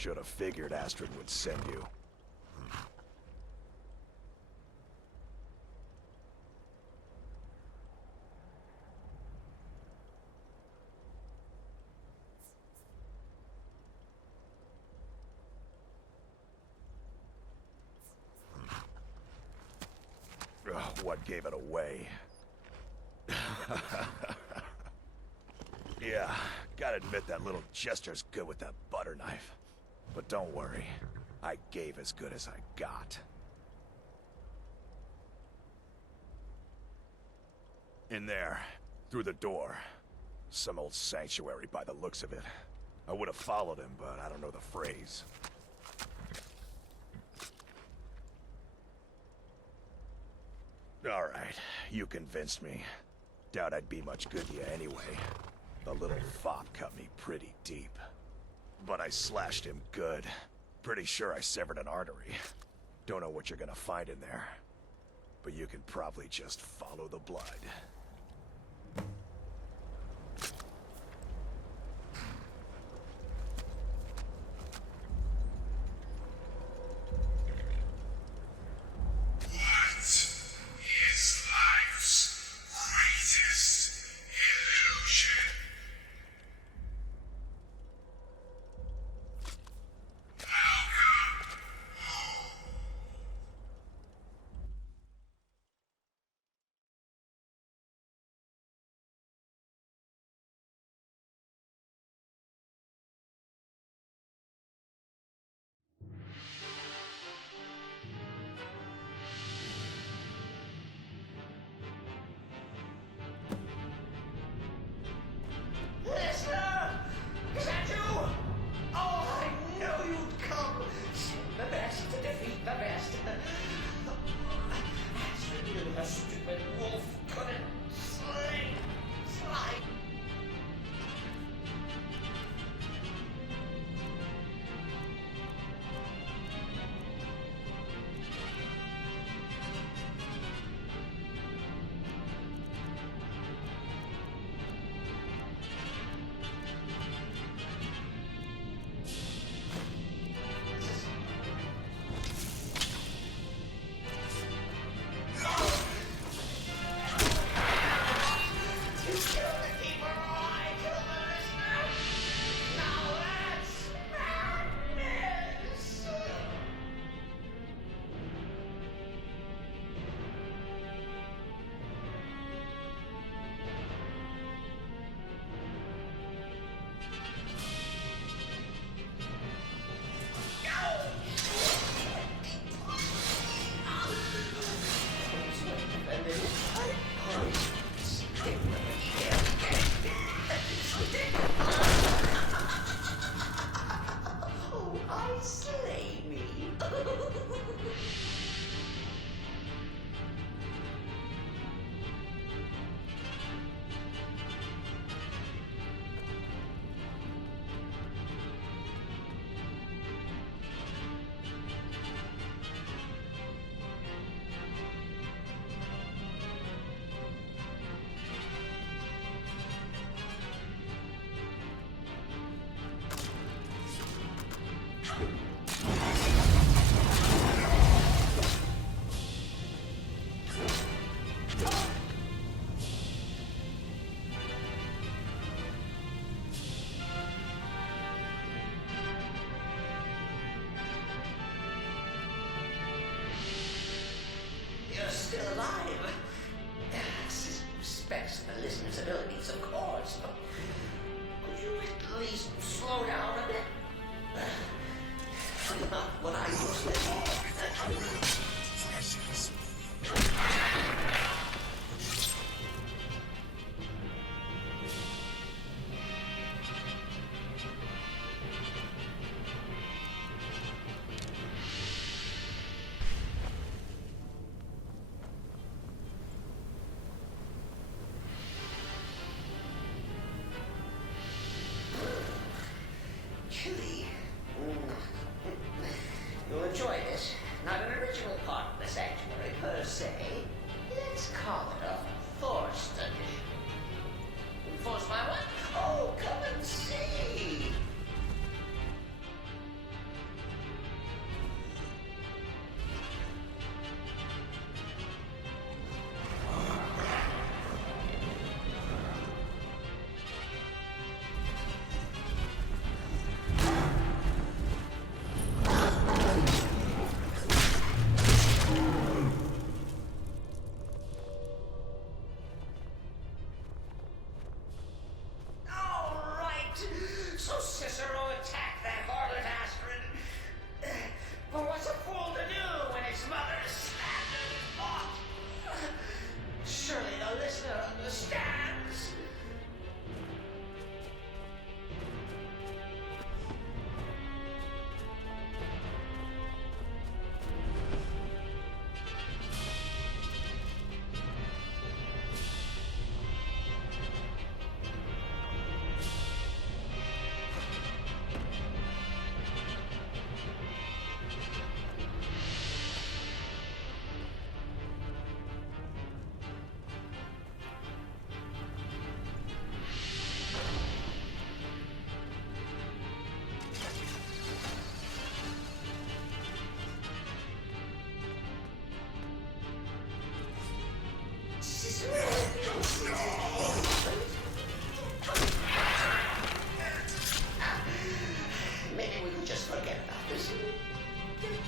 Should have figured Astrid would send you. What gave it away? Yeah, gotta admit that little jester's good with that butter knife. But don't worry, I gave as good as I got. In there, through the door. Some old sanctuary by the looks of it. I would have followed him, but I don't know the phrase. Alright, you convinced me. Doubt I'd be much good to you anyway. The little fop cut me pretty deep. But I slashed him good. Pretty sure I severed an artery. Don't know what you're gonna find in there. But you can probably just follow the blood. Still alive. Respects the listener's abilities, of course. But could you at least slow down a bit? Not what I usually do. Chili. You'll enjoy this. Not an original part of the sanctuary per se. Let's call it a forced addition. Forced by what? Oh, come and see!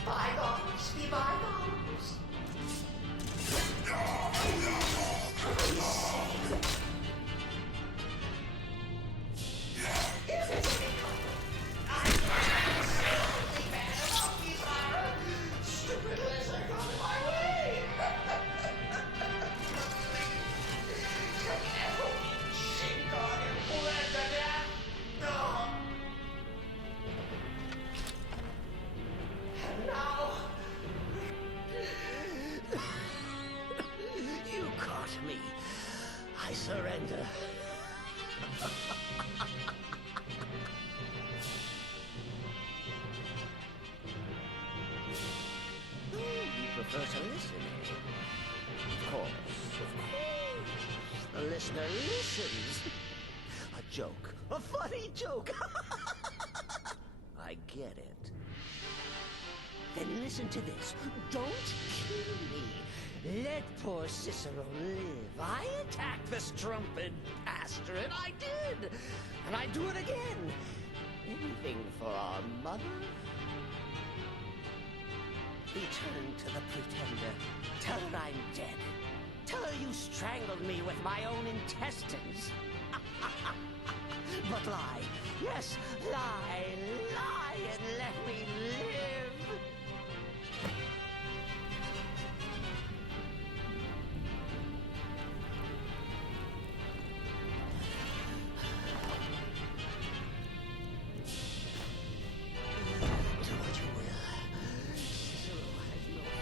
Bygones be bygones. If it's any comfort, I can't say man about these are stupid lizard got in my way. Shink on him, bled to death. No. And now you caught me. I surrender. You prefer to listen, eh? Of course. The listener listens. A joke. A funny joke. I get it. Then listen to this. Don't kill me. Let poor Cicero live. I attacked the strumpet bastard. I did. And I do it again. Anything for our mother? Return to the pretender. Tell her I'm dead. Tell her you strangled me with my own intestines. But lie. Yes, lie. Lie and let me live. Do what you will. Cicero has no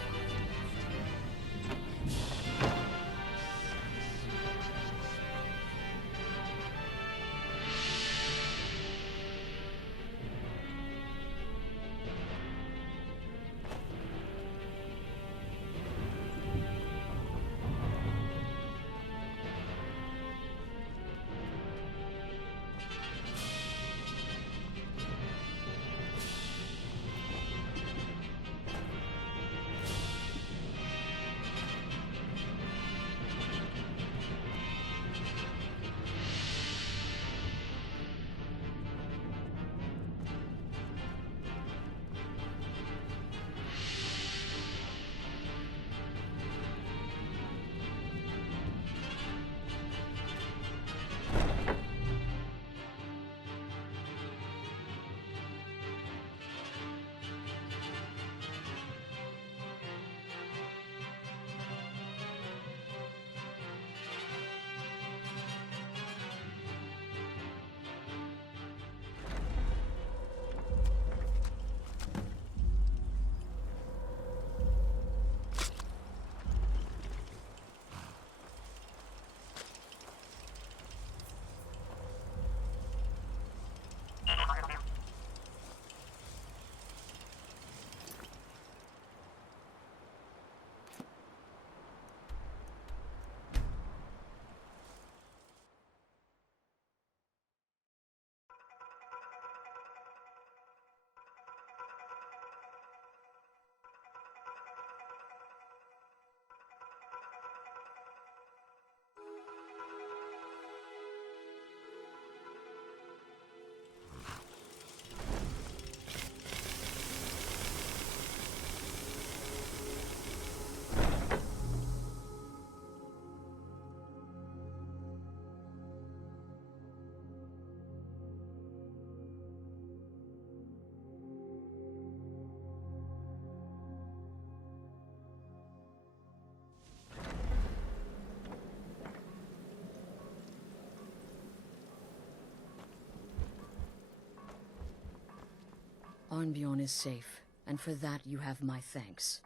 Arnbjorn is safe, and for that you have my thanks.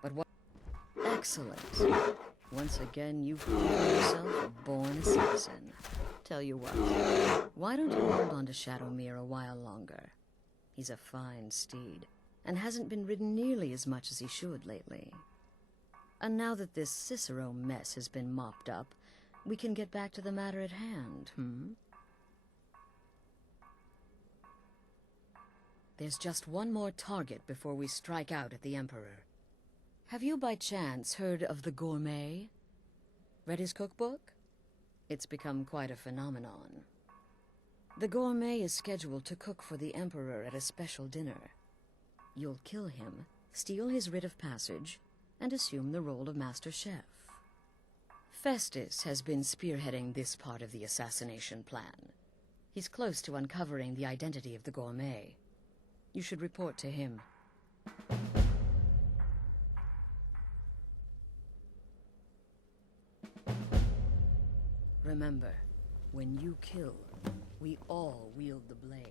But what... Excellent. Once again, you've proven yourself a born assassin. Tell you what, why don't you hold on to Shadowmere a while longer? He's a fine steed, and hasn't been ridden nearly as much as he should lately. And now that this Cicero mess has been mopped up, we can get back to the matter at hand, There's just one more target before we strike out at the Emperor. Have you by chance heard of the Gourmet? Read his cookbook? It's become quite a phenomenon. The Gourmet is scheduled to cook for the Emperor at a special dinner. You'll kill him, steal his writ of passage, and assume the role of Master Chef. Festus has been spearheading this part of the assassination plan. He's close to uncovering the identity of the gourmet. You should report to him. Remember, when you kill, we all wield the blade.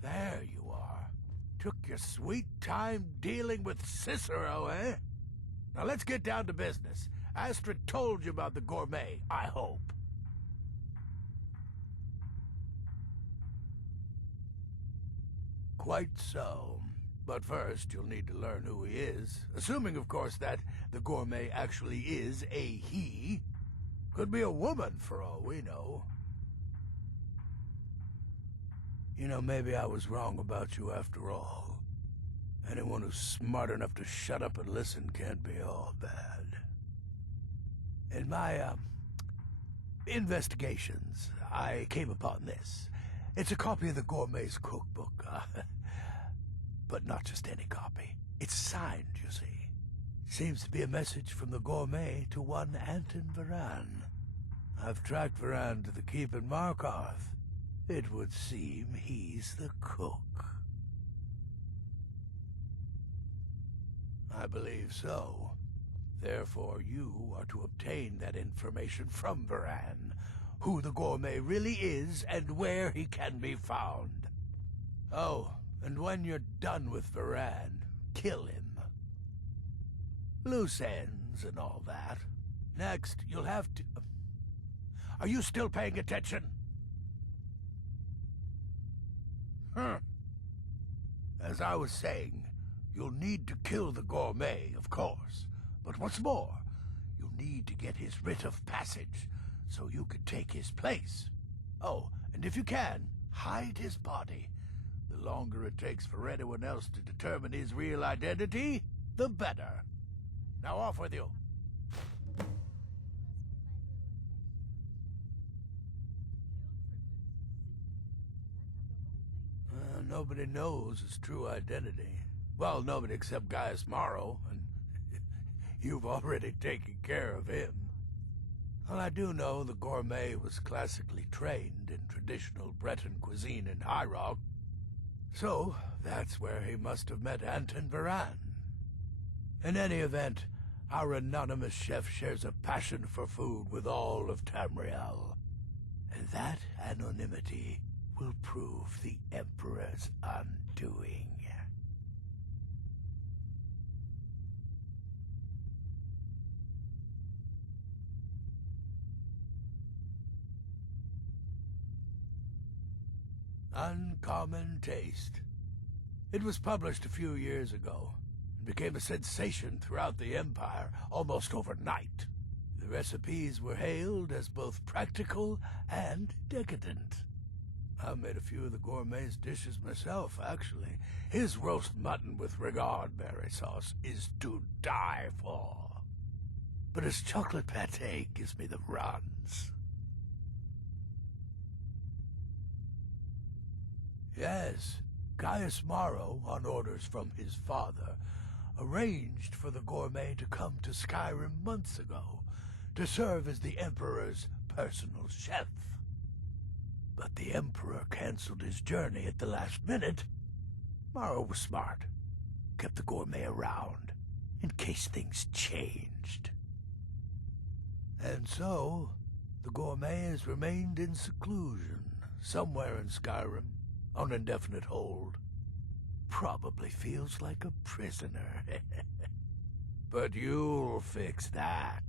There you are. Took your sweet time dealing with Cicero, eh? Now let's get down to business. Astrid told you about the gourmet, I hope. Quite so. But first, you'll need to learn who he is. Assuming, of course, that the gourmet actually is a he. Could be a woman, for all we know. You know, maybe I was wrong about you after all. Anyone who's smart enough to shut up and listen can't be all bad. In my, investigations, I came upon this. It's a copy of the gourmet's cookbook, but not just any copy. It's signed, you see. Seems to be a message from the gourmet to one Anton Varan. I've tracked Varan to the keep in Markarth. It would seem he's the cook. I believe so. Therefore, you are to obtain that information from Varan, who the gourmet really is and where he can be found. Oh, and when you're done with Varan, kill him. Loose ends and all that. Next, you'll have to... Are you still paying attention? As I was saying, you'll need to kill the gourmet, of course. But what's more, you'll need to get his writ of passage, so you can take his place. Oh, and if you can, hide his body. The longer it takes for anyone else to determine his real identity, the better. Now off with you. Nobody knows his true identity. Well, nobody except Gaius Morrow, and you've already taken care of him. Well, I do know the gourmet was classically trained in traditional Breton cuisine in High Rock, so that's where he must have met Anton Varan. In any event, our anonymous chef shares a passion for food with all of Tamerial, and that anonymity will prove the Emperor's undoing. Uncommon Taste. It was published a few years ago and became a sensation throughout the Empire almost overnight. The recipes were hailed as both practical and decadent. I made a few of the gourmet's dishes myself, actually. His roast mutton with regard berry sauce is to die for. But his chocolate pate gives me the runs. Yes, Gaius Morrow, on orders from his father, arranged for the gourmet to come to Skyrim months ago to serve as the Emperor's personal chef. But the Emperor canceled his journey at the last minute. Morrow was smart. Kept the gourmet around, in case things changed. And so, the gourmet has remained in seclusion, somewhere in Skyrim, on indefinite hold. Probably feels like a prisoner. But you'll fix that.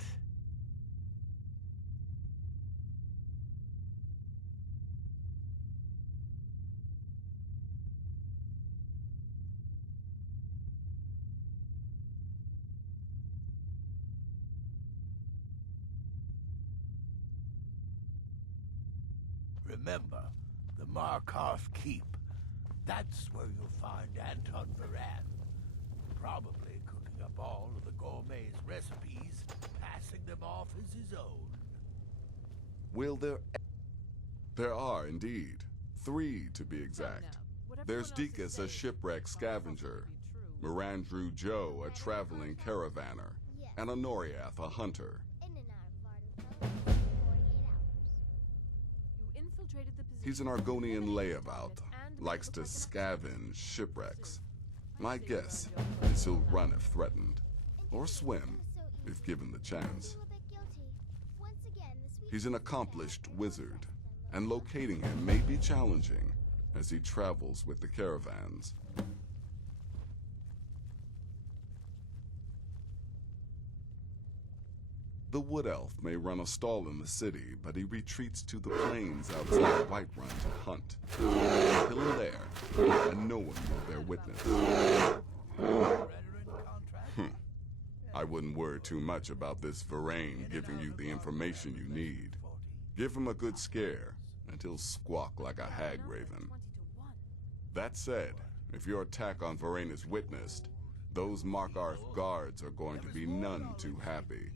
Remember, Markarth Keep. That's where you'll find Anton Varan. Probably cooking up all of the gourmet's recipes, passing them off as his own. Will there... There are, indeed. 3, to be exact. There's Deakus, a shipwreck scavenger, Mirandru Joe, a traveling caravaner, and Honoriath, a hunter. He's an Argonian layabout, likes to scavenge shipwrecks. My guess is he'll run if threatened, or swim if given the chance. He's an accomplished wizard, and locating him may be challenging as he travels with the caravans. The Wood Elf may run a stall in the city, but he retreats to the plains outside Whiterun to hunt. Kill him there, and no one will bear witness. I wouldn't worry too much about this Varain giving you the information you need. Give him a good scare, and he'll squawk like a hag raven. That said, if your attack on Varain is witnessed, those Markarth guards are going to be none too happy.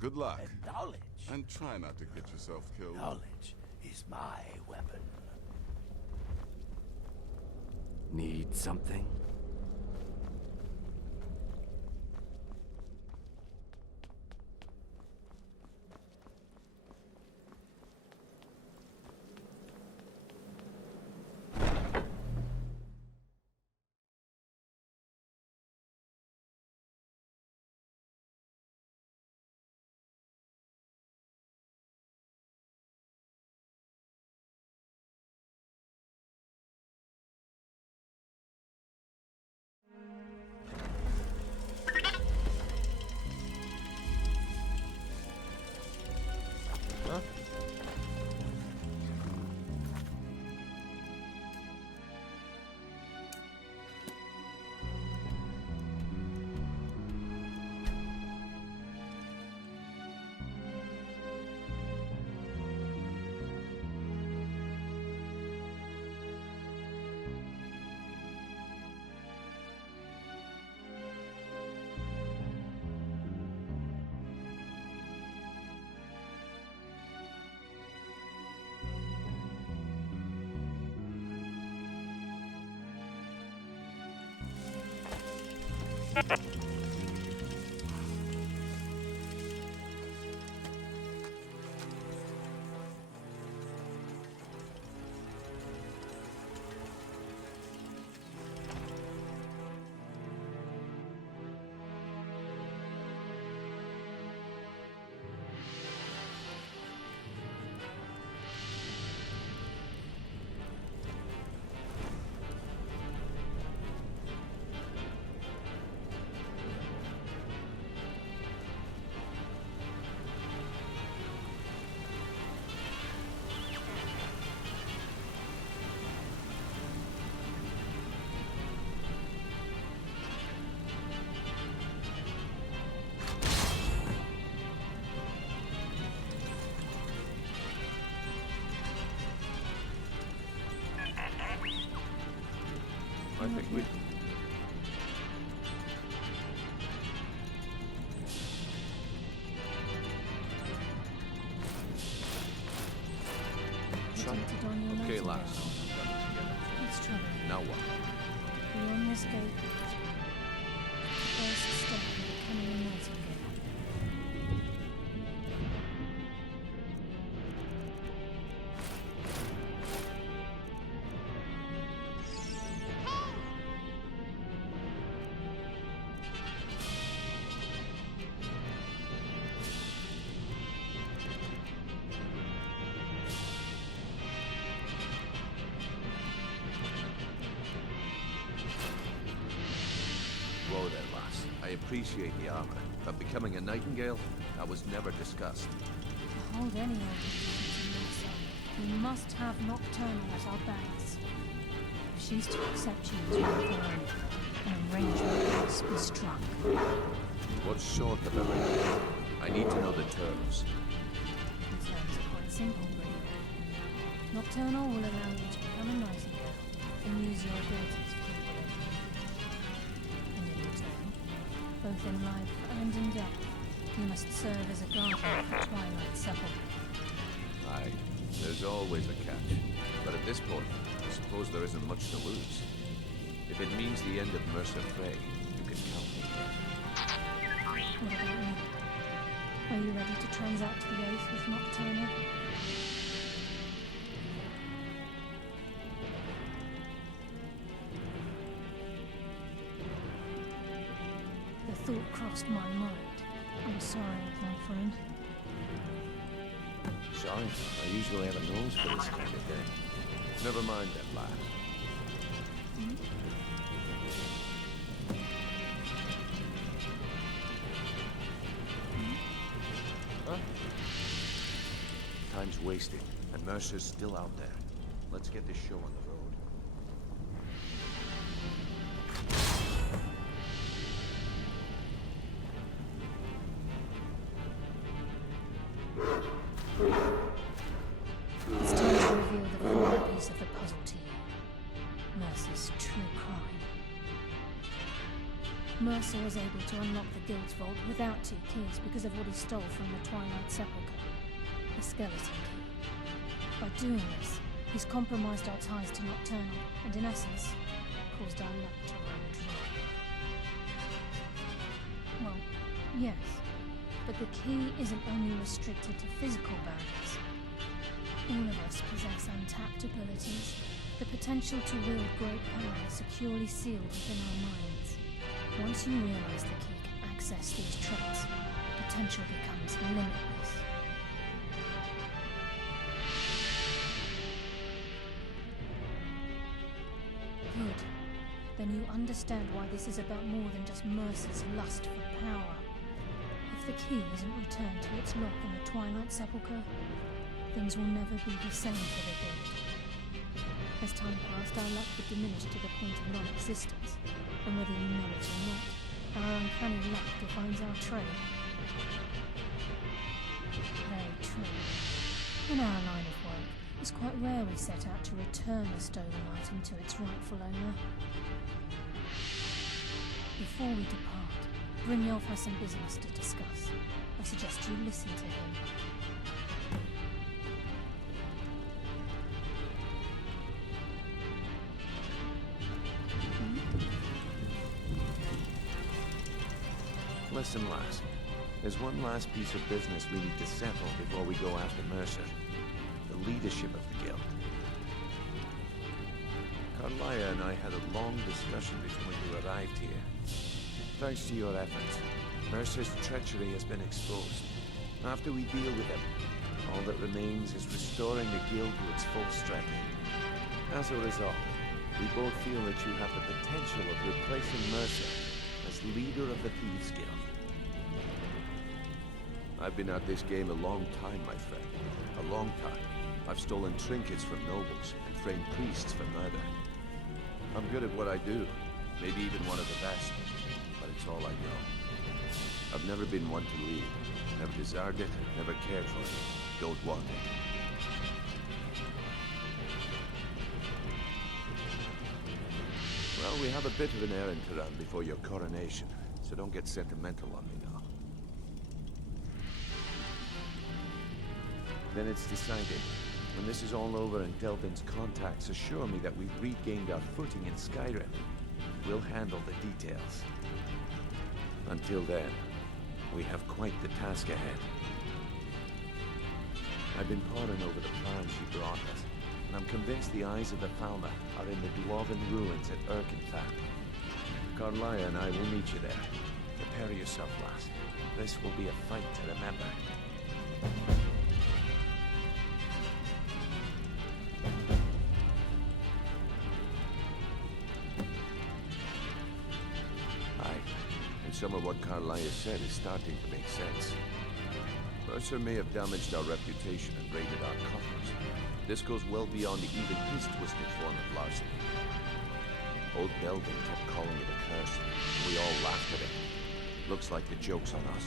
Good luck, and try not to get yourself killed. Knowledge is my weapon. Need something? I think we... Okay, lass. What's trouble? Now what? Beyond this gate. First step in becoming a nightingale. Whoa there, lass. I appreciate the armor, but becoming a nightingale, that was never discussed. To hold any we must have Nocturnal at our backs. If she's to accept you as one of her own, an arrangement must be struck. What sort of arrangement? I need to know the terms. The terms are quite simple, really. Nocturnal will allow you to become a nightingale and use your abilities for whatever you wish. And in return, both in life and in death, you must serve as a guardian for Twilight Sepulchre. Aye, there's always a catch. But at this point, I suppose there isn't much to lose. If it means the end of Mercer Frey, you can count me in. What about you? Are you ready to transact the oath with Nocturnal? The thought crossed my mind. I'm sorry, my friend. Sorry, I usually have a nose for this kind of thing. Never mind that, lad. Huh? Time's wasting, and Mercer's still out there. Let's get this show on the road. It's time to reveal the final piece of the puzzle to you. Mercer's true crime. Mercer was able to unlock the Guild's vault without 2 keys because of what he stole from the Twilight Sepulchre, the skeleton key. By doing this, he's compromised our ties to Nocturnal, and in essence, caused our luck to run dry. Well, yes, but the key isn't only restricted to physical barriers. All of us possess untapped abilities, the potential to wield great power securely sealed within our minds. Once you realize the key can access these traits, potential becomes limitless. Good. Then you understand why this is about more than just Mercer's lust for power. If the key isn't returned to its lock in the Twilight Sepulchre, things will never be the same for the Guild. As time passed, our luck would diminish to the point of non-existence, and whether you know it or not, our uncanny luck defines our trade. Very true. In our line of work, it's quite rare we set out to return a stolen item to its rightful owner. Before we depart, Brynjolf has some business to discuss. I suggest you listen to him. Listen, lass. There's one last piece of business we need to settle before we go after Mercer. The leadership of the Guild. Carlia and I had a long discussion before you arrived here. Thanks to your efforts, Mercer's treachery has been exposed. After we deal with him, all that remains is restoring the Guild to its full strength. As a result, we both feel that you have the potential of replacing Mercer as leader of the Thieves' Guild. I've been at this game a long time, my friend. A long time. I've stolen trinkets from nobles and framed priests for murder. I'm good at what I do. Maybe even one of the best. But it's all I know. I've never been one to lead. Never desired it, never cared for it. Don't want it. Well, we have a bit of an errand to run before your coronation, so don't get sentimental on me now. Then it's decided. When this is all over and Delvin's contacts assure me that we've regained our footing in Skyrim, we'll handle the details. Until then, we have quite the task ahead. I've been poring over the plans she brought us, and I'm convinced the eyes of the Falmer are in the Dwarven ruins at Erkenthal. Carlia and I will meet you there. Prepare yourself, lass. This will be a fight to remember. Some of what Carlia said is starting to make sense. Mercer may have damaged our reputation and raided our coffers. This goes well beyond even his twisted form of larceny. Old Belden kept calling it a curse. We all laughed at it. Looks like the joke's on us.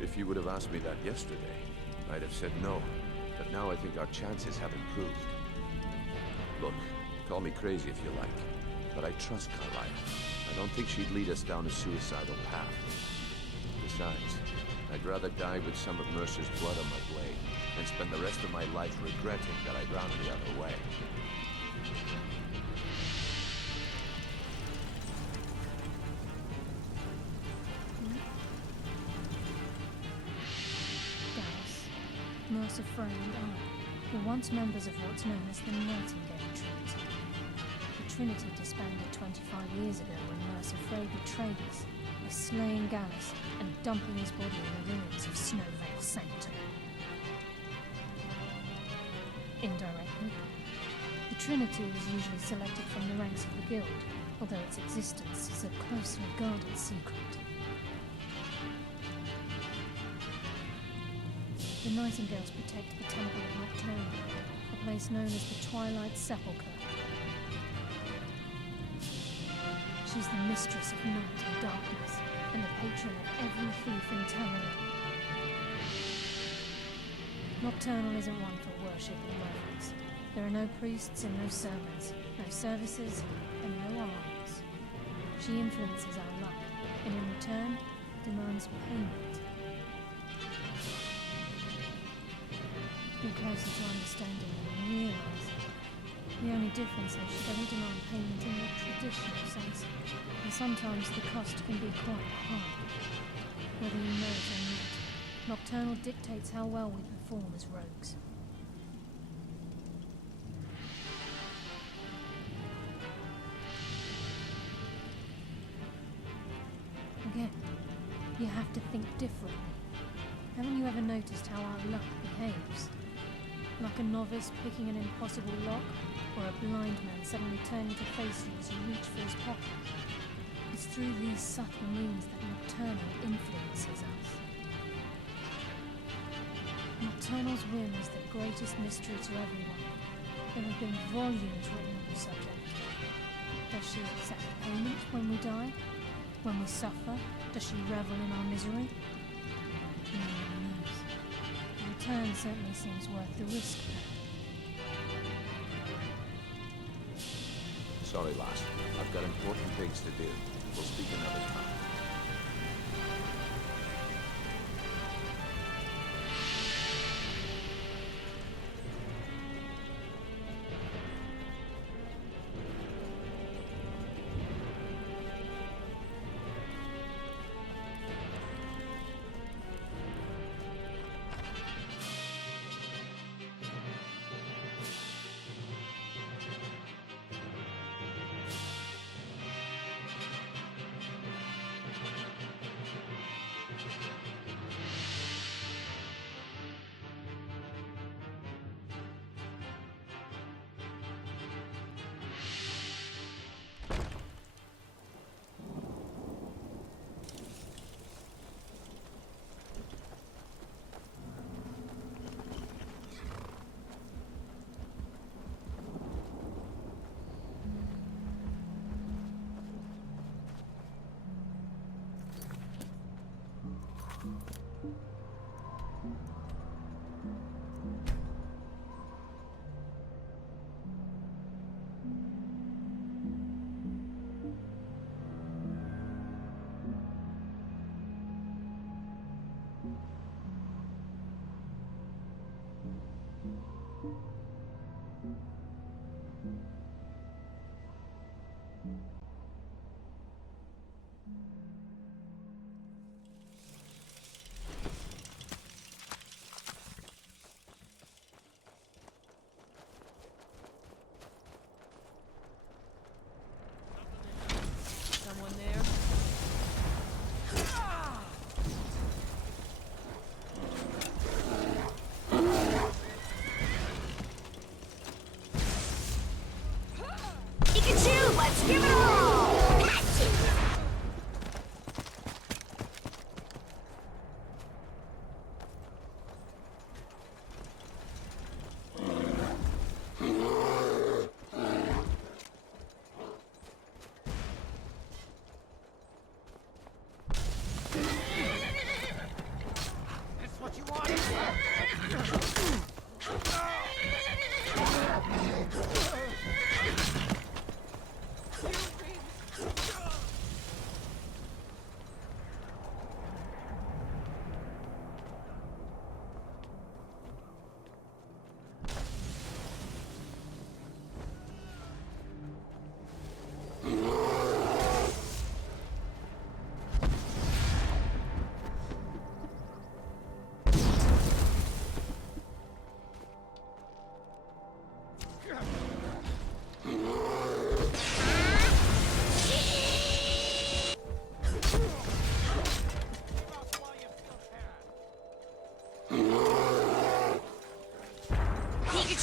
If you would have asked me that yesterday, I'd have said no. but now I think our chances have improved. Look, call me crazy if you like, but I trust Carlisle. I don't think she'd lead us down a suicidal path. Besides, I'd rather die with some of Mercer's blood on my blade than spend the rest of my life regretting that I'd gone the other way. Mercer, Frey, and I were once members of what's known as the Nightingale Trinity. The Trinity disbanded 25 years ago when Mercer Frey betrayed us by slaying Gallus and dumping his body in the ruins of Snowvale Sanctum. Indirectly, the Trinity was usually selected from the ranks of the Guild, although its existence is a closely guarded secret. The Nightingales protect the Temple of Nocturne, a place known as the Twilight Sepulchre. She's the mistress of night and darkness, and the patron of every thief in Tamerial. Nocturnal isn't one for worship and reverence. There are no priests and no sermons, no services, and no arms. She influences our luck, and in return, demands payment. You're closer to understanding than you realize. The only difference is she doesn't demand payment in the traditional sense, and sometimes the cost can be quite high. Whether you know it or not, Nocturnal dictates how well we perform as rogues. Again, you have to think differently. Haven't you ever noticed how our luck behaves? Like a novice picking an impossible lock, or a blind man suddenly turning to face you as you reach for his pocket. It's through these subtle means that Nocturnal influences us. Nocturnal's whim is the greatest mystery to everyone. There have been volumes written on the subject. Does she accept payment when we die? When we suffer, does she revel in our misery? No one knows. The return certainly seems worth the risk. Sorry, lass. I've got important things to do. We'll speak another time. Someone there?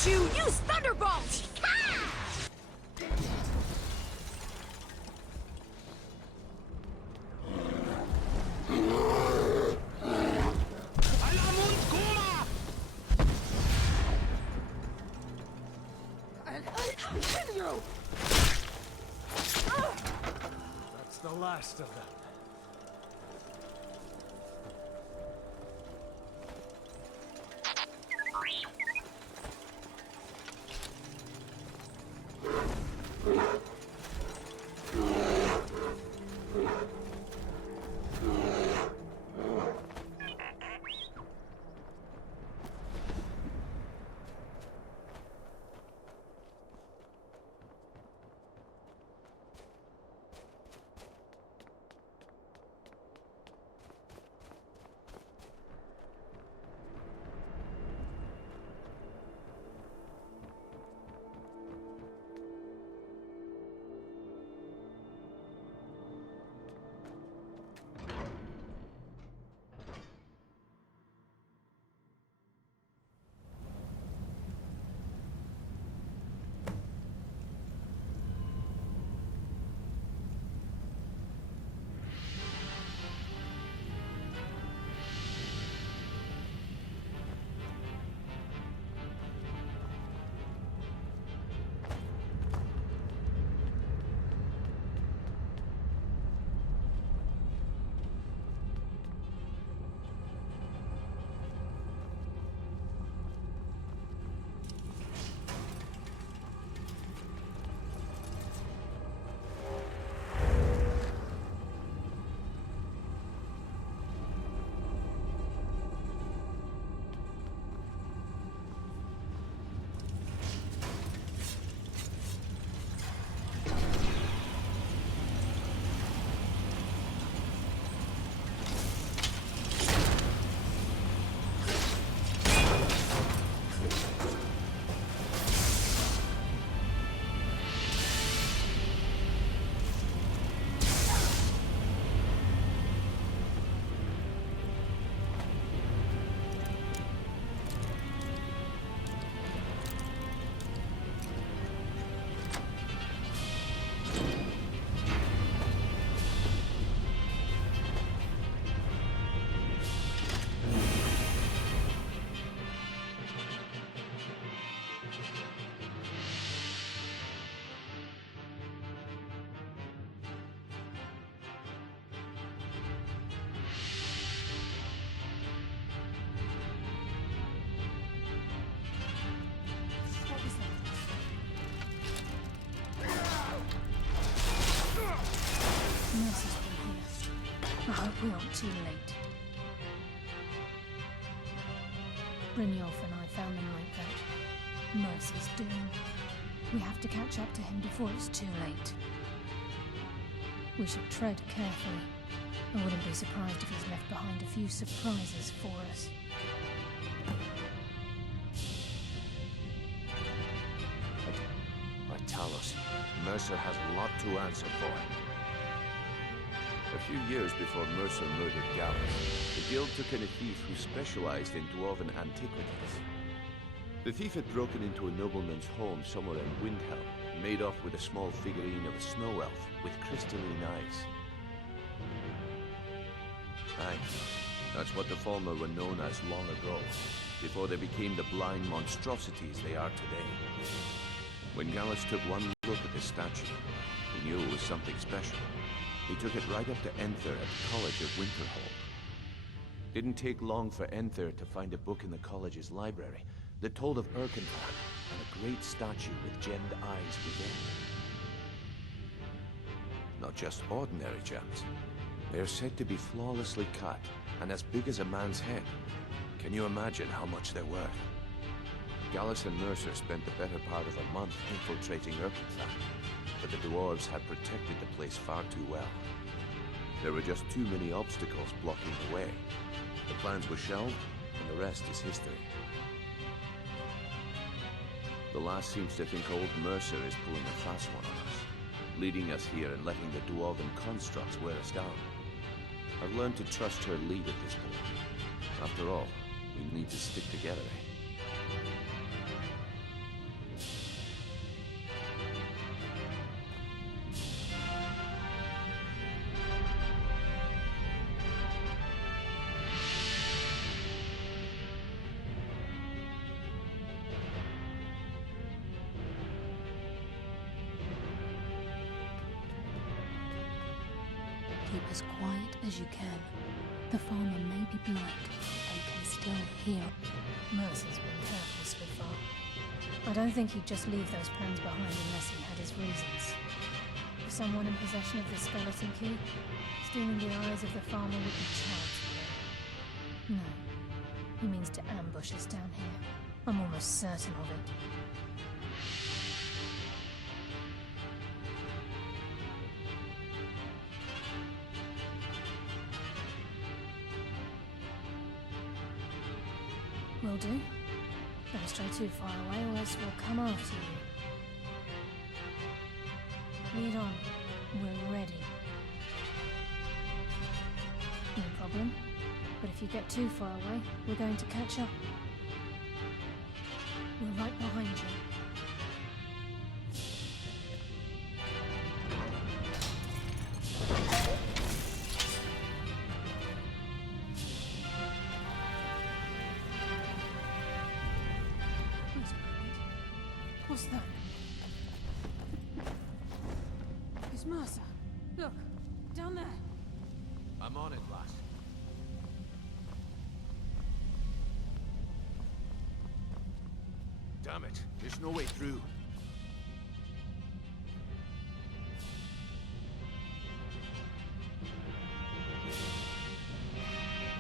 got you! Use Thunderbolt! That's the last of them. I hope we aren't too late. Brynjolf and I found them like that. Mercy's doom. We have to catch up to him before it's too late. We should tread carefully. I wouldn't be surprised if he's left behind a few surprises for us. By Talos, Mercer has a lot to answer for. A few years before Mercer murdered Gallus, the guild took in a thief who specialized in dwarven antiquities. The thief had broken into a nobleman's home somewhere in Windhelm, and made off with a small figurine of a snow elf with crystalline eyes. Aye, that's what the former were known as long ago, before they became the blind monstrosities they are today. When Gallus took one look at the statue, he knew it was something special. He took it right up to Enther at the College of Winterhold. Didn't take long for Enther to find a book in the college's library that told of Erkenthal and a great statue with gemmed eyes within. Not just ordinary gems. They are said to be flawlessly cut and as big as a man's head. Can you imagine how much they're worth? Gallus and Mercer spent the better part of a month infiltrating Erkenthal, but the dwarves had protected the place far too well. There were just too many obstacles blocking the way. The plans were shelved, and the rest is history. The last seems to think old Mercer is pulling a fast one on us, leading us here and letting the dwarven constructs wear us down. I've learned to trust her lead at this point. After all, we need to stick together, eh? as quiet as you can. The farmer may be blind and can still hear. Mercer's been careful so far. I don't think he'd just leave those plans behind unless he had his reasons. For someone in possession of the skeleton key, stealing the eyes of the farmer would be child's play. No. He means to ambush us down here. I'm almost certain of it. Will do. Don't stray too far away or else we'll come after you. Lead on. We're ready. No problem. But if you get too far away, we're going to catch up. We're right behind you. What's that? It's Mercer. Look, down there. I'm on it, lass. Damn it, there's no way through.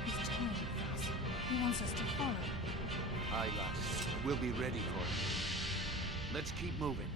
He's tired of us. He wants us to follow. Aye, lass. We'll be ready for it. Let's keep moving.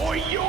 or you...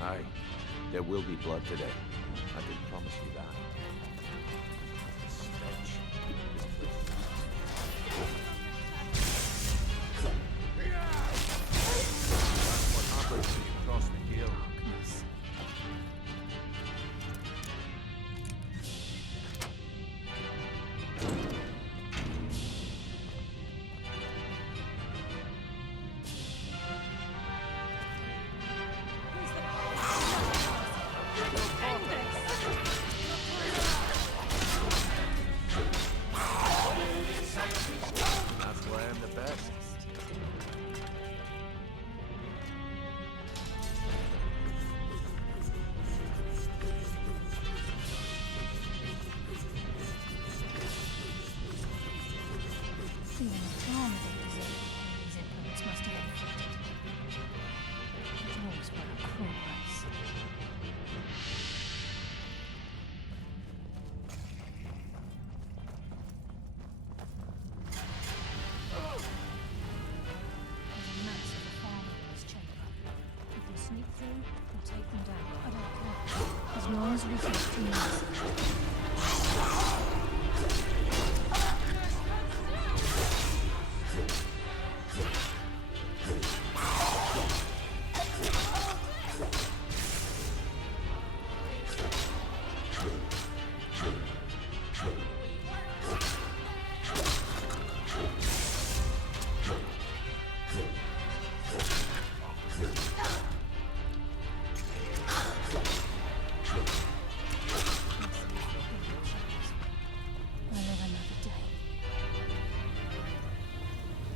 Aye, there will be blood today. I can promise you that. The stench. This place That's what happens when you cross the guild. That's why I'm the best. The enormity these implements must have inflicted. The dwarves were a cruel race. There's a mass of the farmer in this chamber. We can sneak through or take them down. I don't care. As long as we get to Mercy.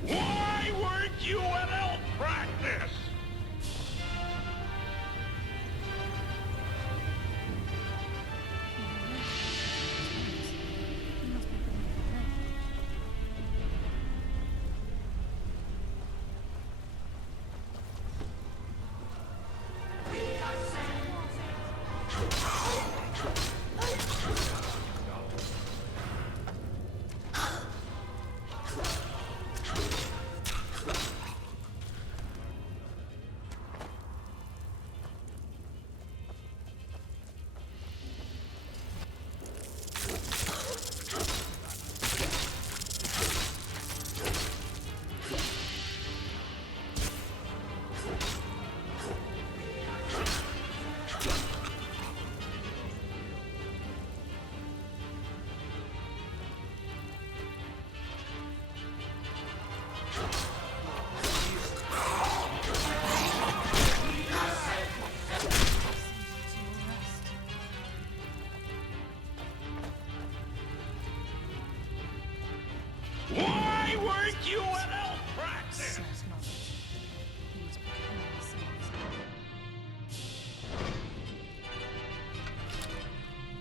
Why weren't you at elk practice? Why weren't you at elk practice?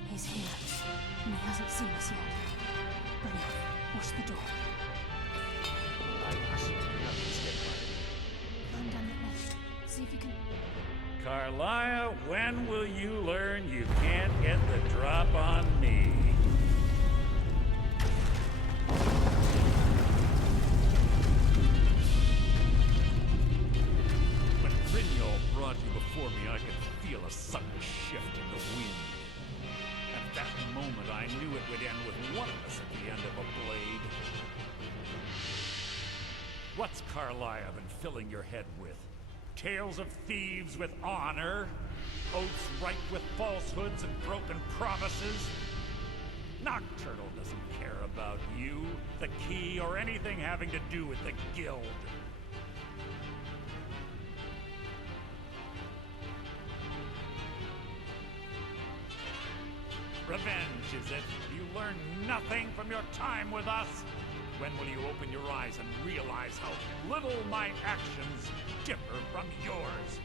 He's here, and he hasn't seen us yet. Bring it. Watch the door. Climb down that ledge. See if you can... Carlisle, when will you learn you can't get the drop on me? a sudden shift in the wind. At that moment, I knew it would end with one of us at the end of a blade. What's Carlisle been filling your head with? Tales of thieves with honor? Oaths ripe with falsehoods and broken promises? Nocturnal doesn't care about you, the key, or anything having to do with the guild. Revenge, is it? You learn nothing from your time with us? When will you open your eyes and realize how little my actions differ from yours?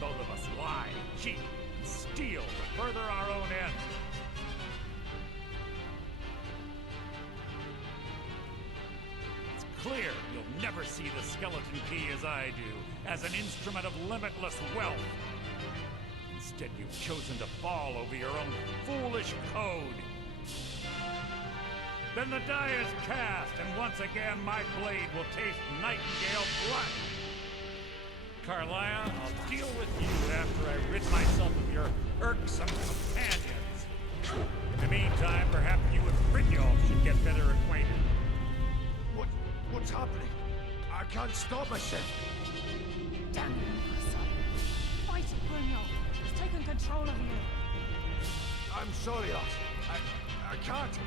Both of us lie, cheat, and steal to further our own end. It's clear you'll never see the skeleton key as I do, as an instrument of limitless wealth. Instead, you've chosen to fall over your own foolish code. Then the die is cast, and once again my blade will taste nightingale blood. Carlisle, I'll deal with you after I rid myself of your irksome companions. In the meantime, perhaps you and Brynjolf should get better acquainted. What's happening? I can't stop myself. Damn you, my son. Fight it, Brynjolf. He's taken control of you. I'm sorry, lass. I can't.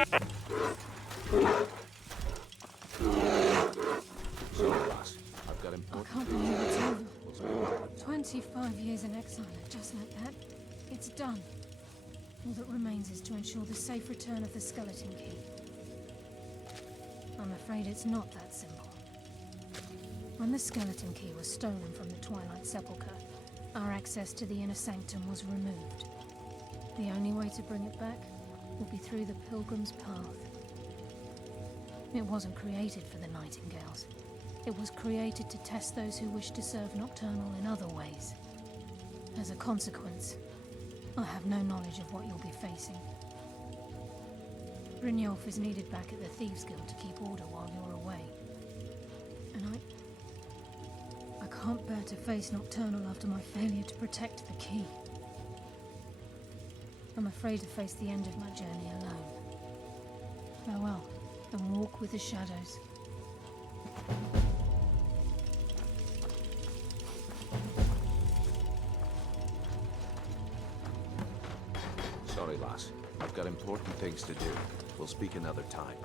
Sorry, boss. I've got I important... can't believe it's over. 25 years in exile, and just like that, it's done. All that remains is to ensure the safe return of the skeleton key. I'm afraid it's not that simple. When the skeleton key was stolen from the Twilight Sepulchre, our access to the inner sanctum was removed. The only way to bring it back will be through the Pilgrim's Path. It wasn't created for the Nightingales. It was created to test those who wish to serve Nocturnal in other ways. As a consequence, I have no knowledge of what you'll be facing. Brynjolf is needed back at the Thieves' Guild to keep order while you're away. And I can't bear to face Nocturnal after my failure to protect the key. I'm afraid to face the end of my journey alone. Farewell, and walk with the shadows. Sorry, lass. I've got important things to do. We'll speak another time.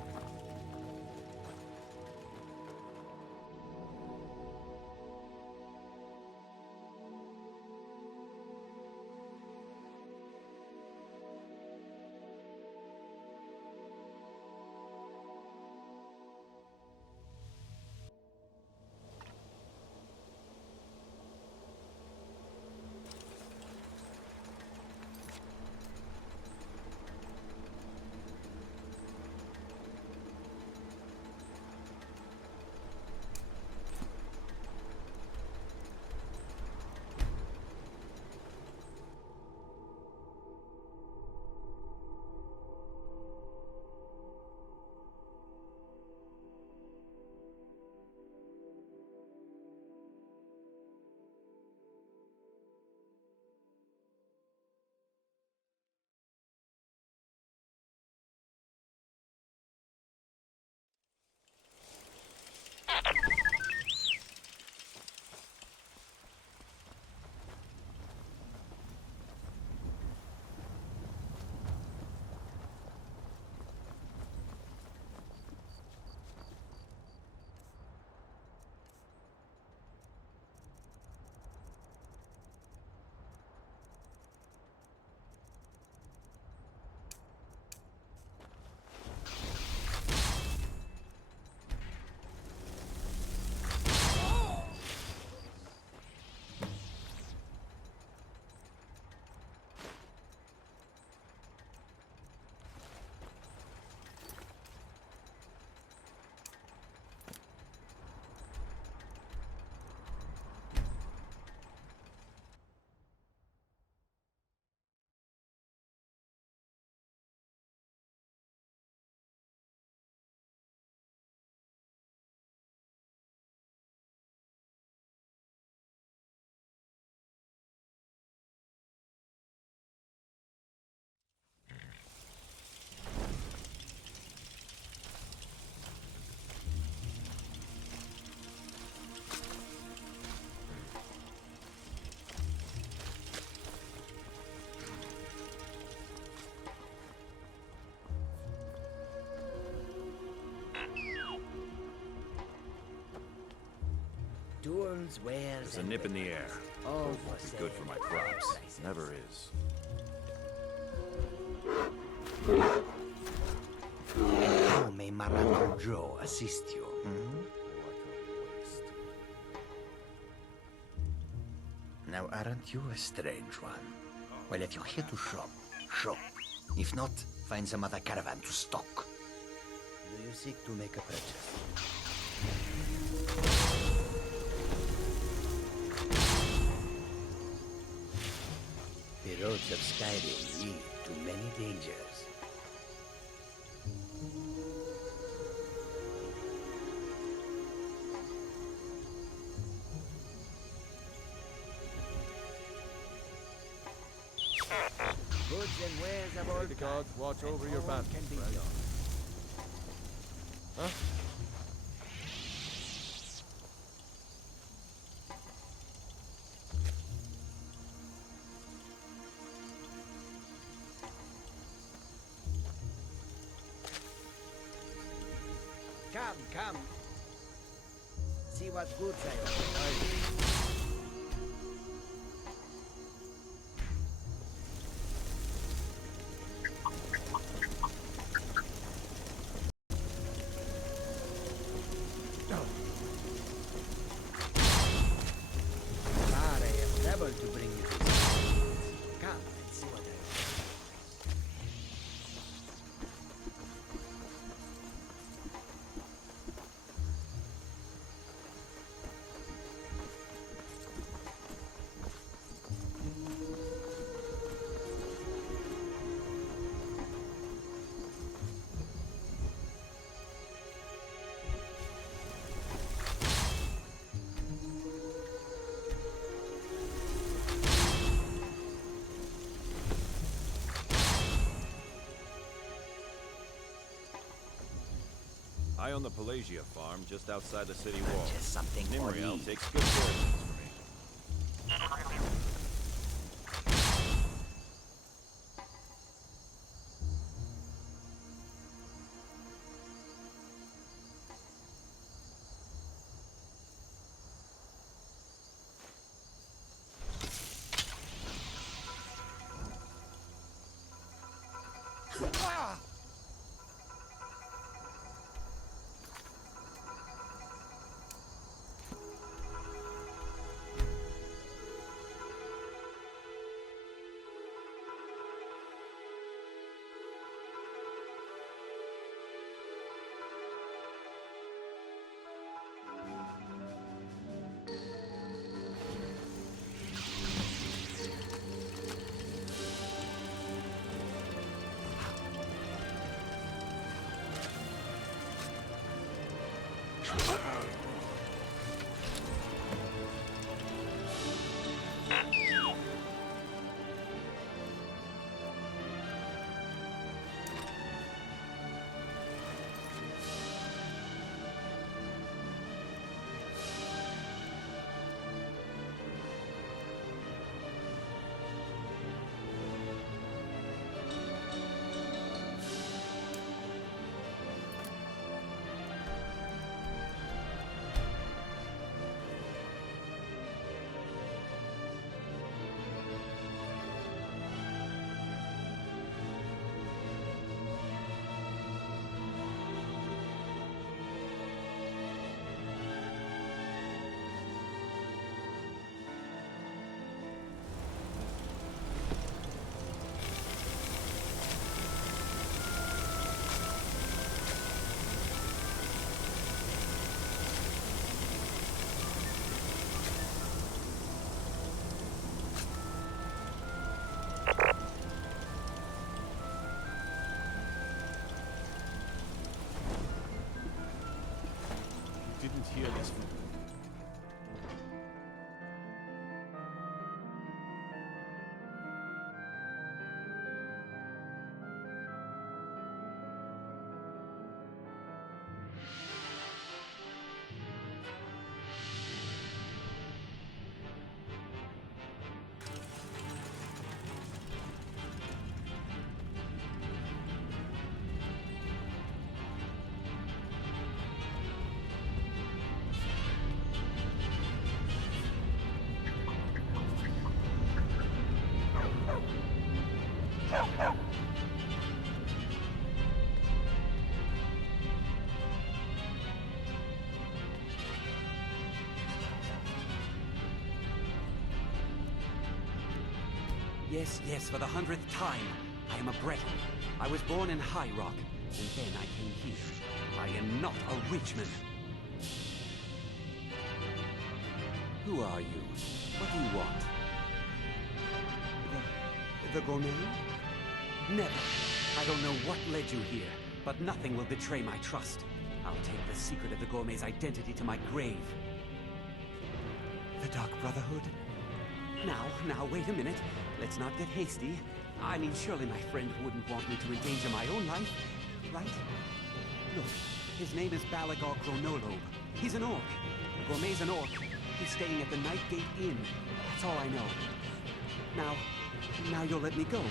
Duels, wares, There's a nip in the air. Oh, It's good for my crops. Never is. And how may Marango Joe assist you? Now, aren't you a strange one? Well, if you're here to shop, shop. If not, find some other caravan to stock. Do you seek to make a purchase? The roads of Skyrim lead to many dangers. Goods and wares of all May the gods watch over your banner, can be friend. yours. Huh? Come, come. See what goods I have. To bring you this. Come and see what I have. I own the Pelagia farm just outside the city wall. Just something Tamerial takes good care of things for me. Didn't hear this from Yes, yes, for the 100th time. I am a Breton. I was born in High Rock, and then I came here. I am not a rich man. Who are you? What do you want? The gourmet? Never. I don't know what led you here, but nothing will betray my trust. I'll take the secret of the gourmet's identity to my grave. The Dark Brotherhood? Now, wait a minute. Let's not get hasty. I mean, surely my friend wouldn't want me to endanger my own life, right? Look, his name is Balagor Chronolobe. He's an orc. The gourmet's an orc. He's staying at the Nightgate Inn. That's all I know. Now you'll let me go, right?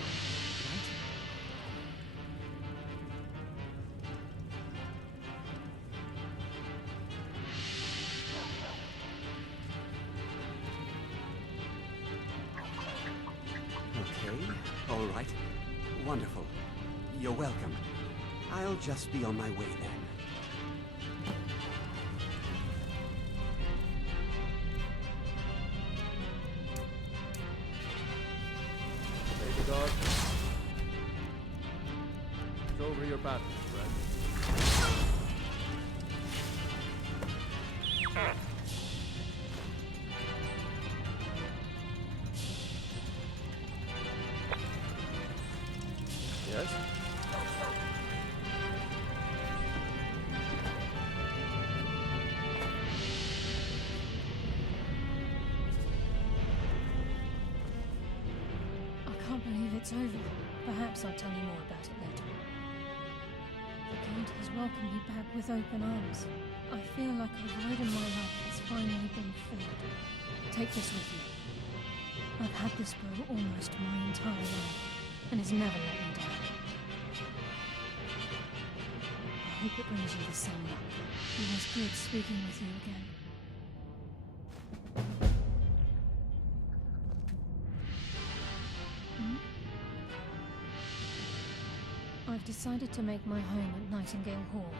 All right. Wonderful. You're welcome. I'll just be on my way then. Baby dog. It's over your battles, friend. Yes? I can't believe it's over. Perhaps I'll tell you more about it later. The guild has welcomed me back with open arms. I feel like a void in my life has finally been filled. Take this with you. I've had this bow almost my entire life, and it's never let me down. I hope it brings you the same luck. It was good speaking with you again. I've decided to make my home at Nightingale Hall.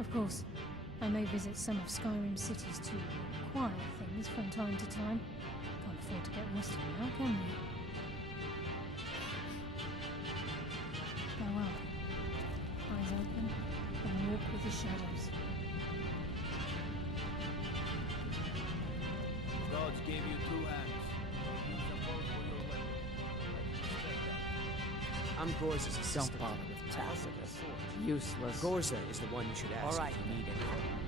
Of course, I may visit some of Skyrim City's too quiet things from time to time. Can't afford to get rusty now, can we? Farewell. Eyes open, and walk with the shadows. The gods gave you 2 hands. Use them both for your weapon. Gorza's assistant. Don't bother with Tacitus. Useless. Gorza is the one you should ask All right. if you need anything.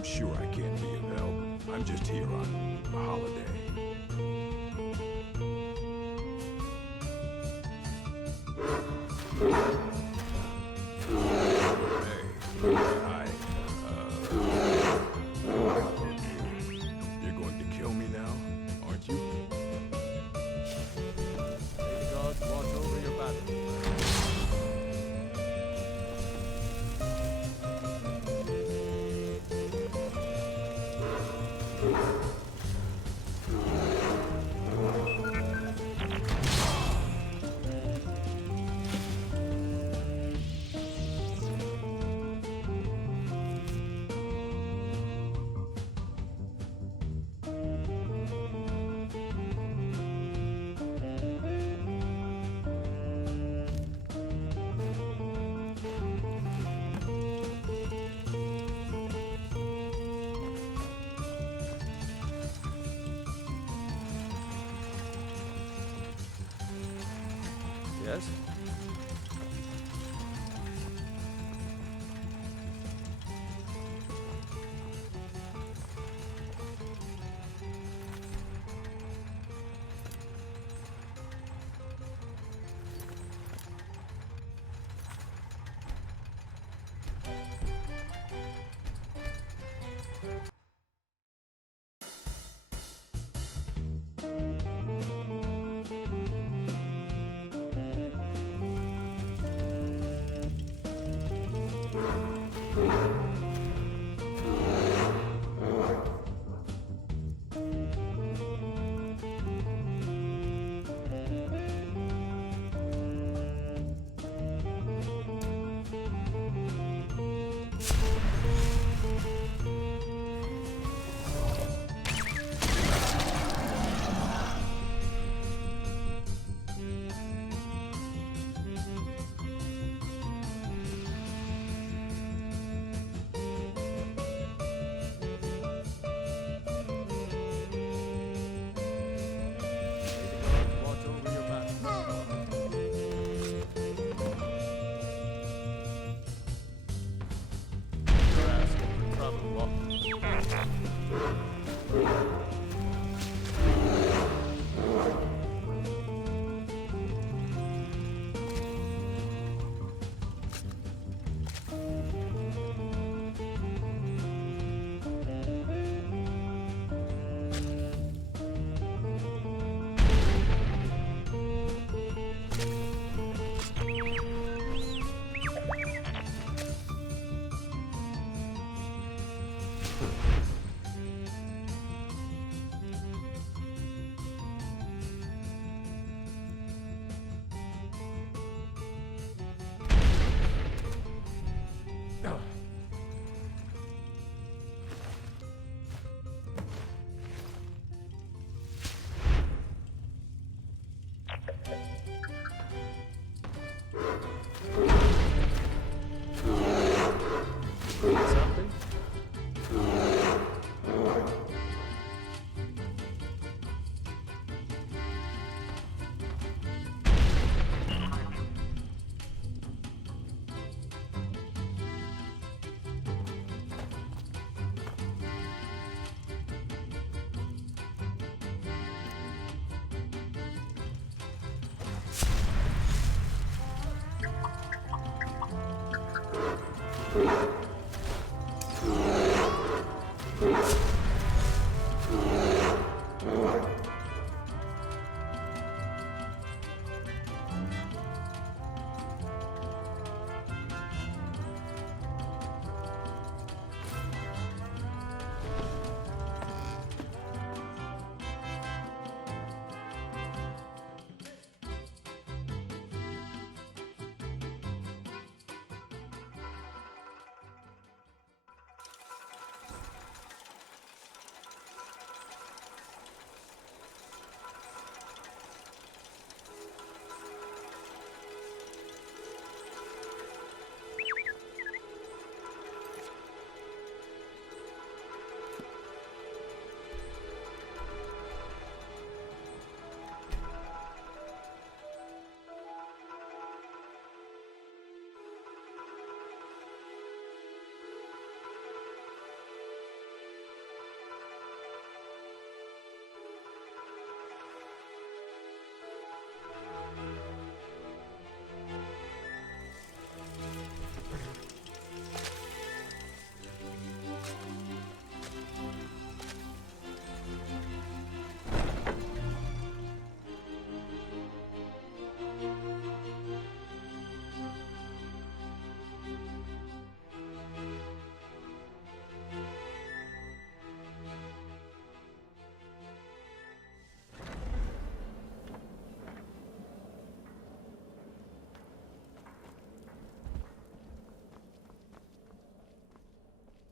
I'm sure I can't be of help. I'm just here on a holiday. You're going to kill me now, aren't you? May the gods watch over your battle. Yes?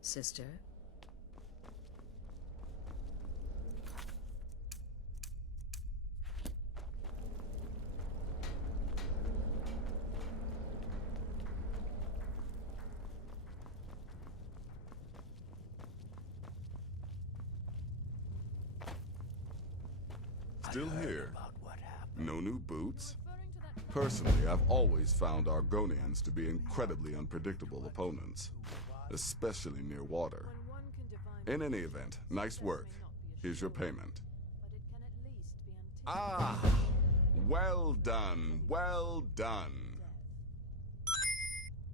sister. Still here? No new boots? Personally, I've always found Argonians to be incredibly unpredictable opponents, especially near water. In any event, nice work. Here's your payment. Ah! Well done, well done.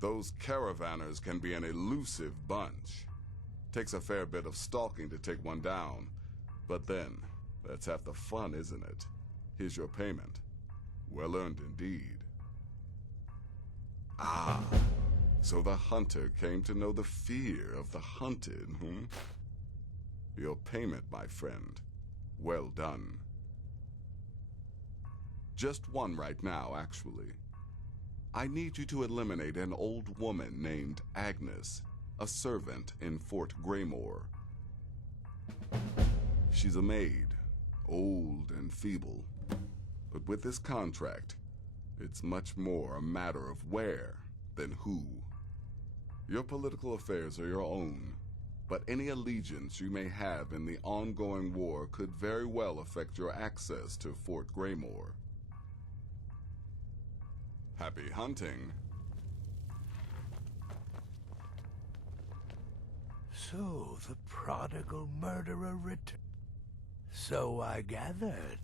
Those caravanners can be an elusive bunch. Takes a fair bit of stalking to take one down, but then, that's half the fun, isn't it? Here's your payment. Well earned indeed. Ah, so the hunter came to know the fear of the hunted, hmm? Your payment, my friend. Well done. Just one right now, actually. I need you to eliminate an old woman named Agnes, a servant in Fort Greymore. She's a maid, old and feeble. But with this contract, it's much more a matter of where than who. Your political affairs are your own, but any allegiance you may have in the ongoing war could very well affect your access to Fort Greymore. Happy hunting. So, the prodigal murderer returned. So I gathered.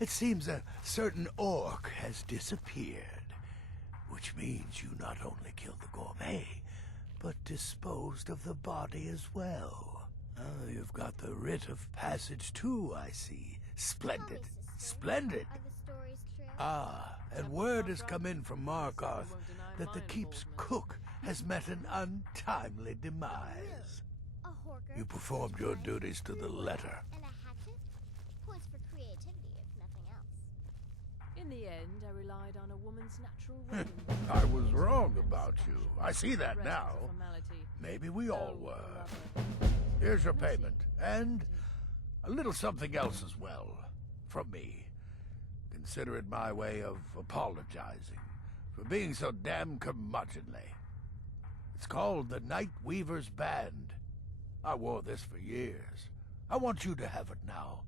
It seems a certain orc has disappeared, which means you not only killed the gourmet, but disposed of the body as well. Oh, you've got the writ of passage too, I see. Splendid. Splendid. Ah, and word has come in from Markarth that the keep's cook has met an untimely demise. You performed your duties to the letter. In the end, I relied on a woman's natural rhythm. I was wrong about you. I see that now. Maybe we all were. Here's your payment, and a little something else as well, from me. Consider it my way of apologizing for being so damn curmudgeonly. It's called the Night Weaver's Band. I wore this for years. I want you to have it now.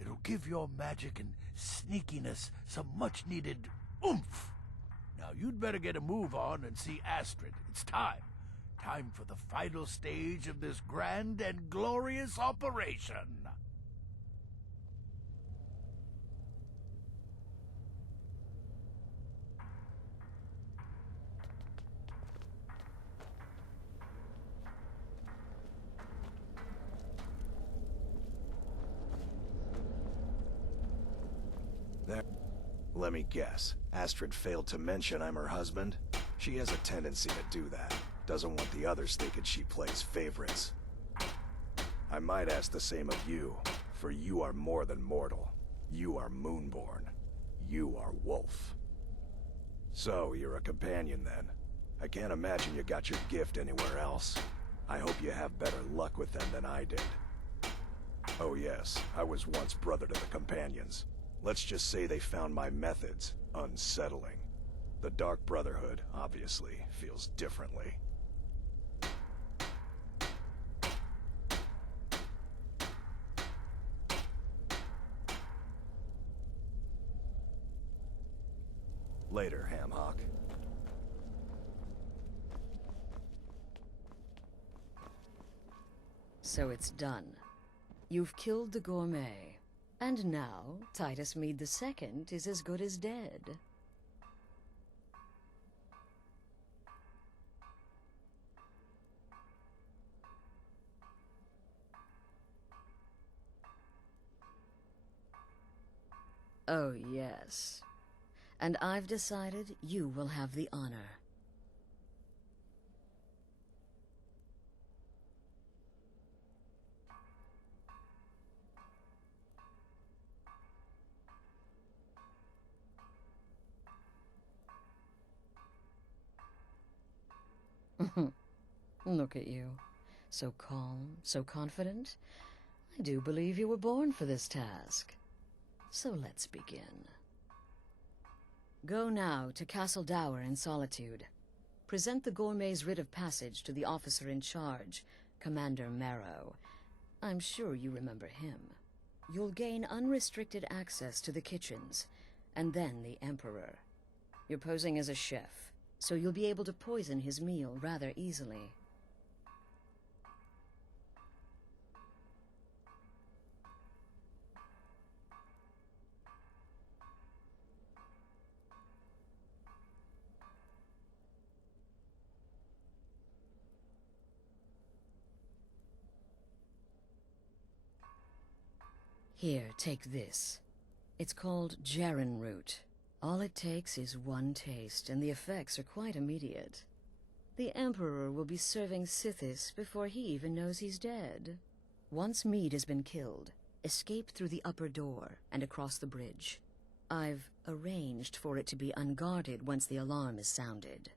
It'll give your magic and sneakiness some much-needed oomph. Now you'd better get a move on and see Astrid. It's time. Time for the final stage of this grand and glorious operation. There. Let me guess. Astrid failed to mention I'm her husband? She has a tendency to do that. Doesn't want the others thinking she plays favorites. I might ask the same of you, for you are more than mortal. You are Moonborn. You are Wolf. So, you're a companion then. I can't imagine you got your gift anywhere else. I hope you have better luck with them than I did. Oh yes, I was once brother to the companions. Let's just say they found my methods unsettling. The Dark Brotherhood, obviously, feels differently. Later, Hamhock. So it's done. You've killed the gourmet. And now, Titus Mead II is as good as dead. Oh, yes. And I've decided you will have the honor. Look at you. So calm, so confident. I do believe you were born for this task. So let's begin. Go now to Castle Dower in Solitude. Present the gourmet's writ of passage to the officer in charge, Commander Marrow. I'm sure you remember him. You'll gain unrestricted access to the kitchens, and then the Emperor. You're posing as a chef, so you'll be able to poison his meal rather easily. Here, take this. It's called Jaren root. All it takes is one taste, and the effects are quite immediate. The Emperor will be serving Sithis before he even knows he's dead. Once Mead has been killed, escape through the upper door and across the bridge. I've arranged for it to be unguarded once the alarm is sounded.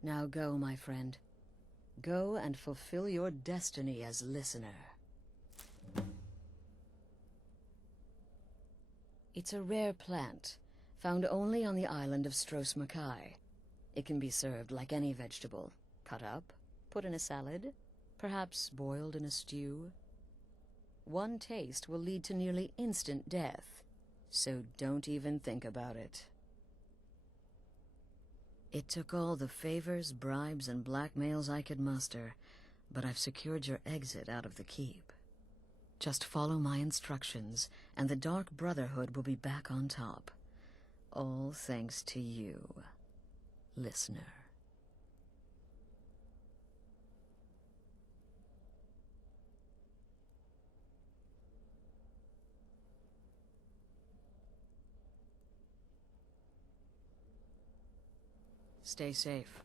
Now go, my friend. Go and fulfill your destiny as listener. It's a rare plant, found only on the island of Stros Makai. It can be served like any vegetable, cut up, put in a salad, perhaps boiled in a stew. One taste will lead to nearly instant death, so don't even think about it. It took all the favors, bribes, and blackmails I could muster, but I've secured your exit out of the keep. Just follow my instructions, and the Dark Brotherhood will be back on top. All thanks to you, listener. Stay safe.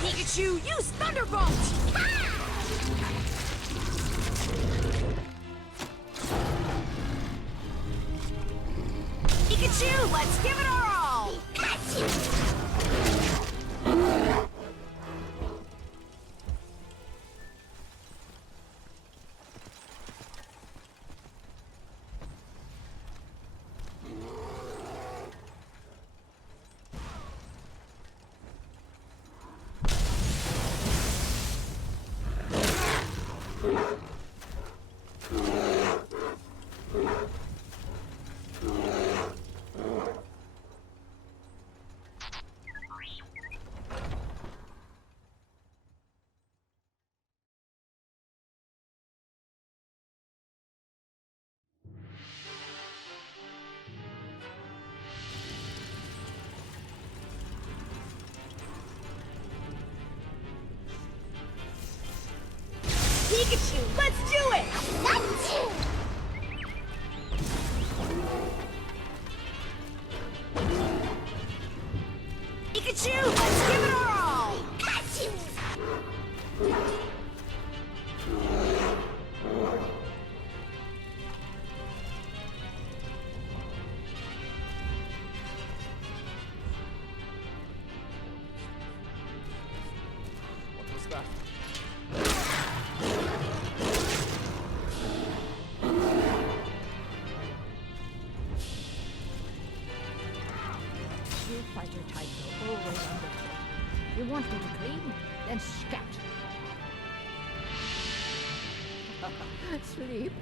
Pikachu, use Thunderbolt! Pikachu, let's give it our all! Pikachu, let's do it! Pikachu, let's give it our all! What was that? You fighter types are always undercooked. You want me to clean? Then scat. Sleep?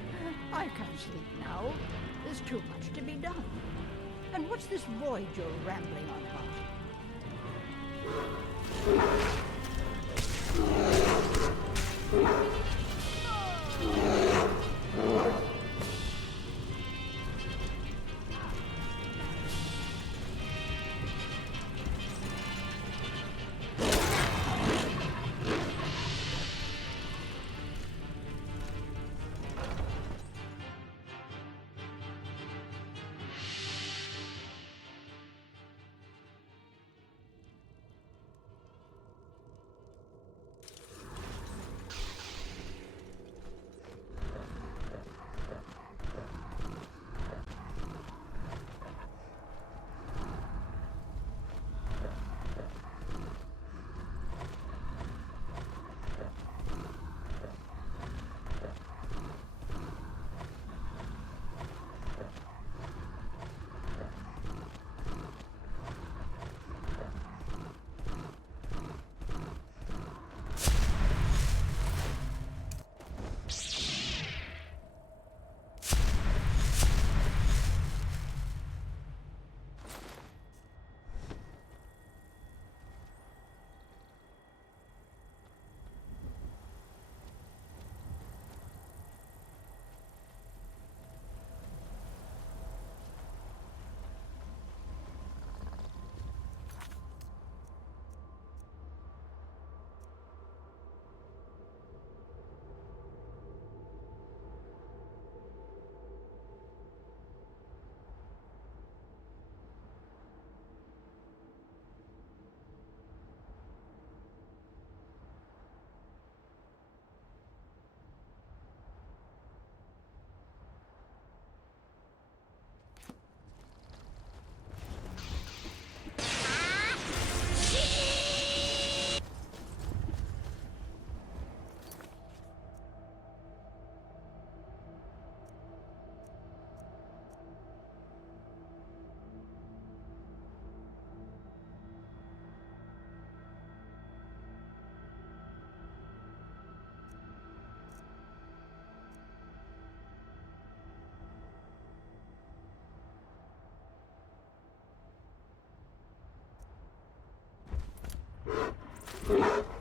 I can't sleep now. There's too much to be done. And what's this void you're rambling on about? What?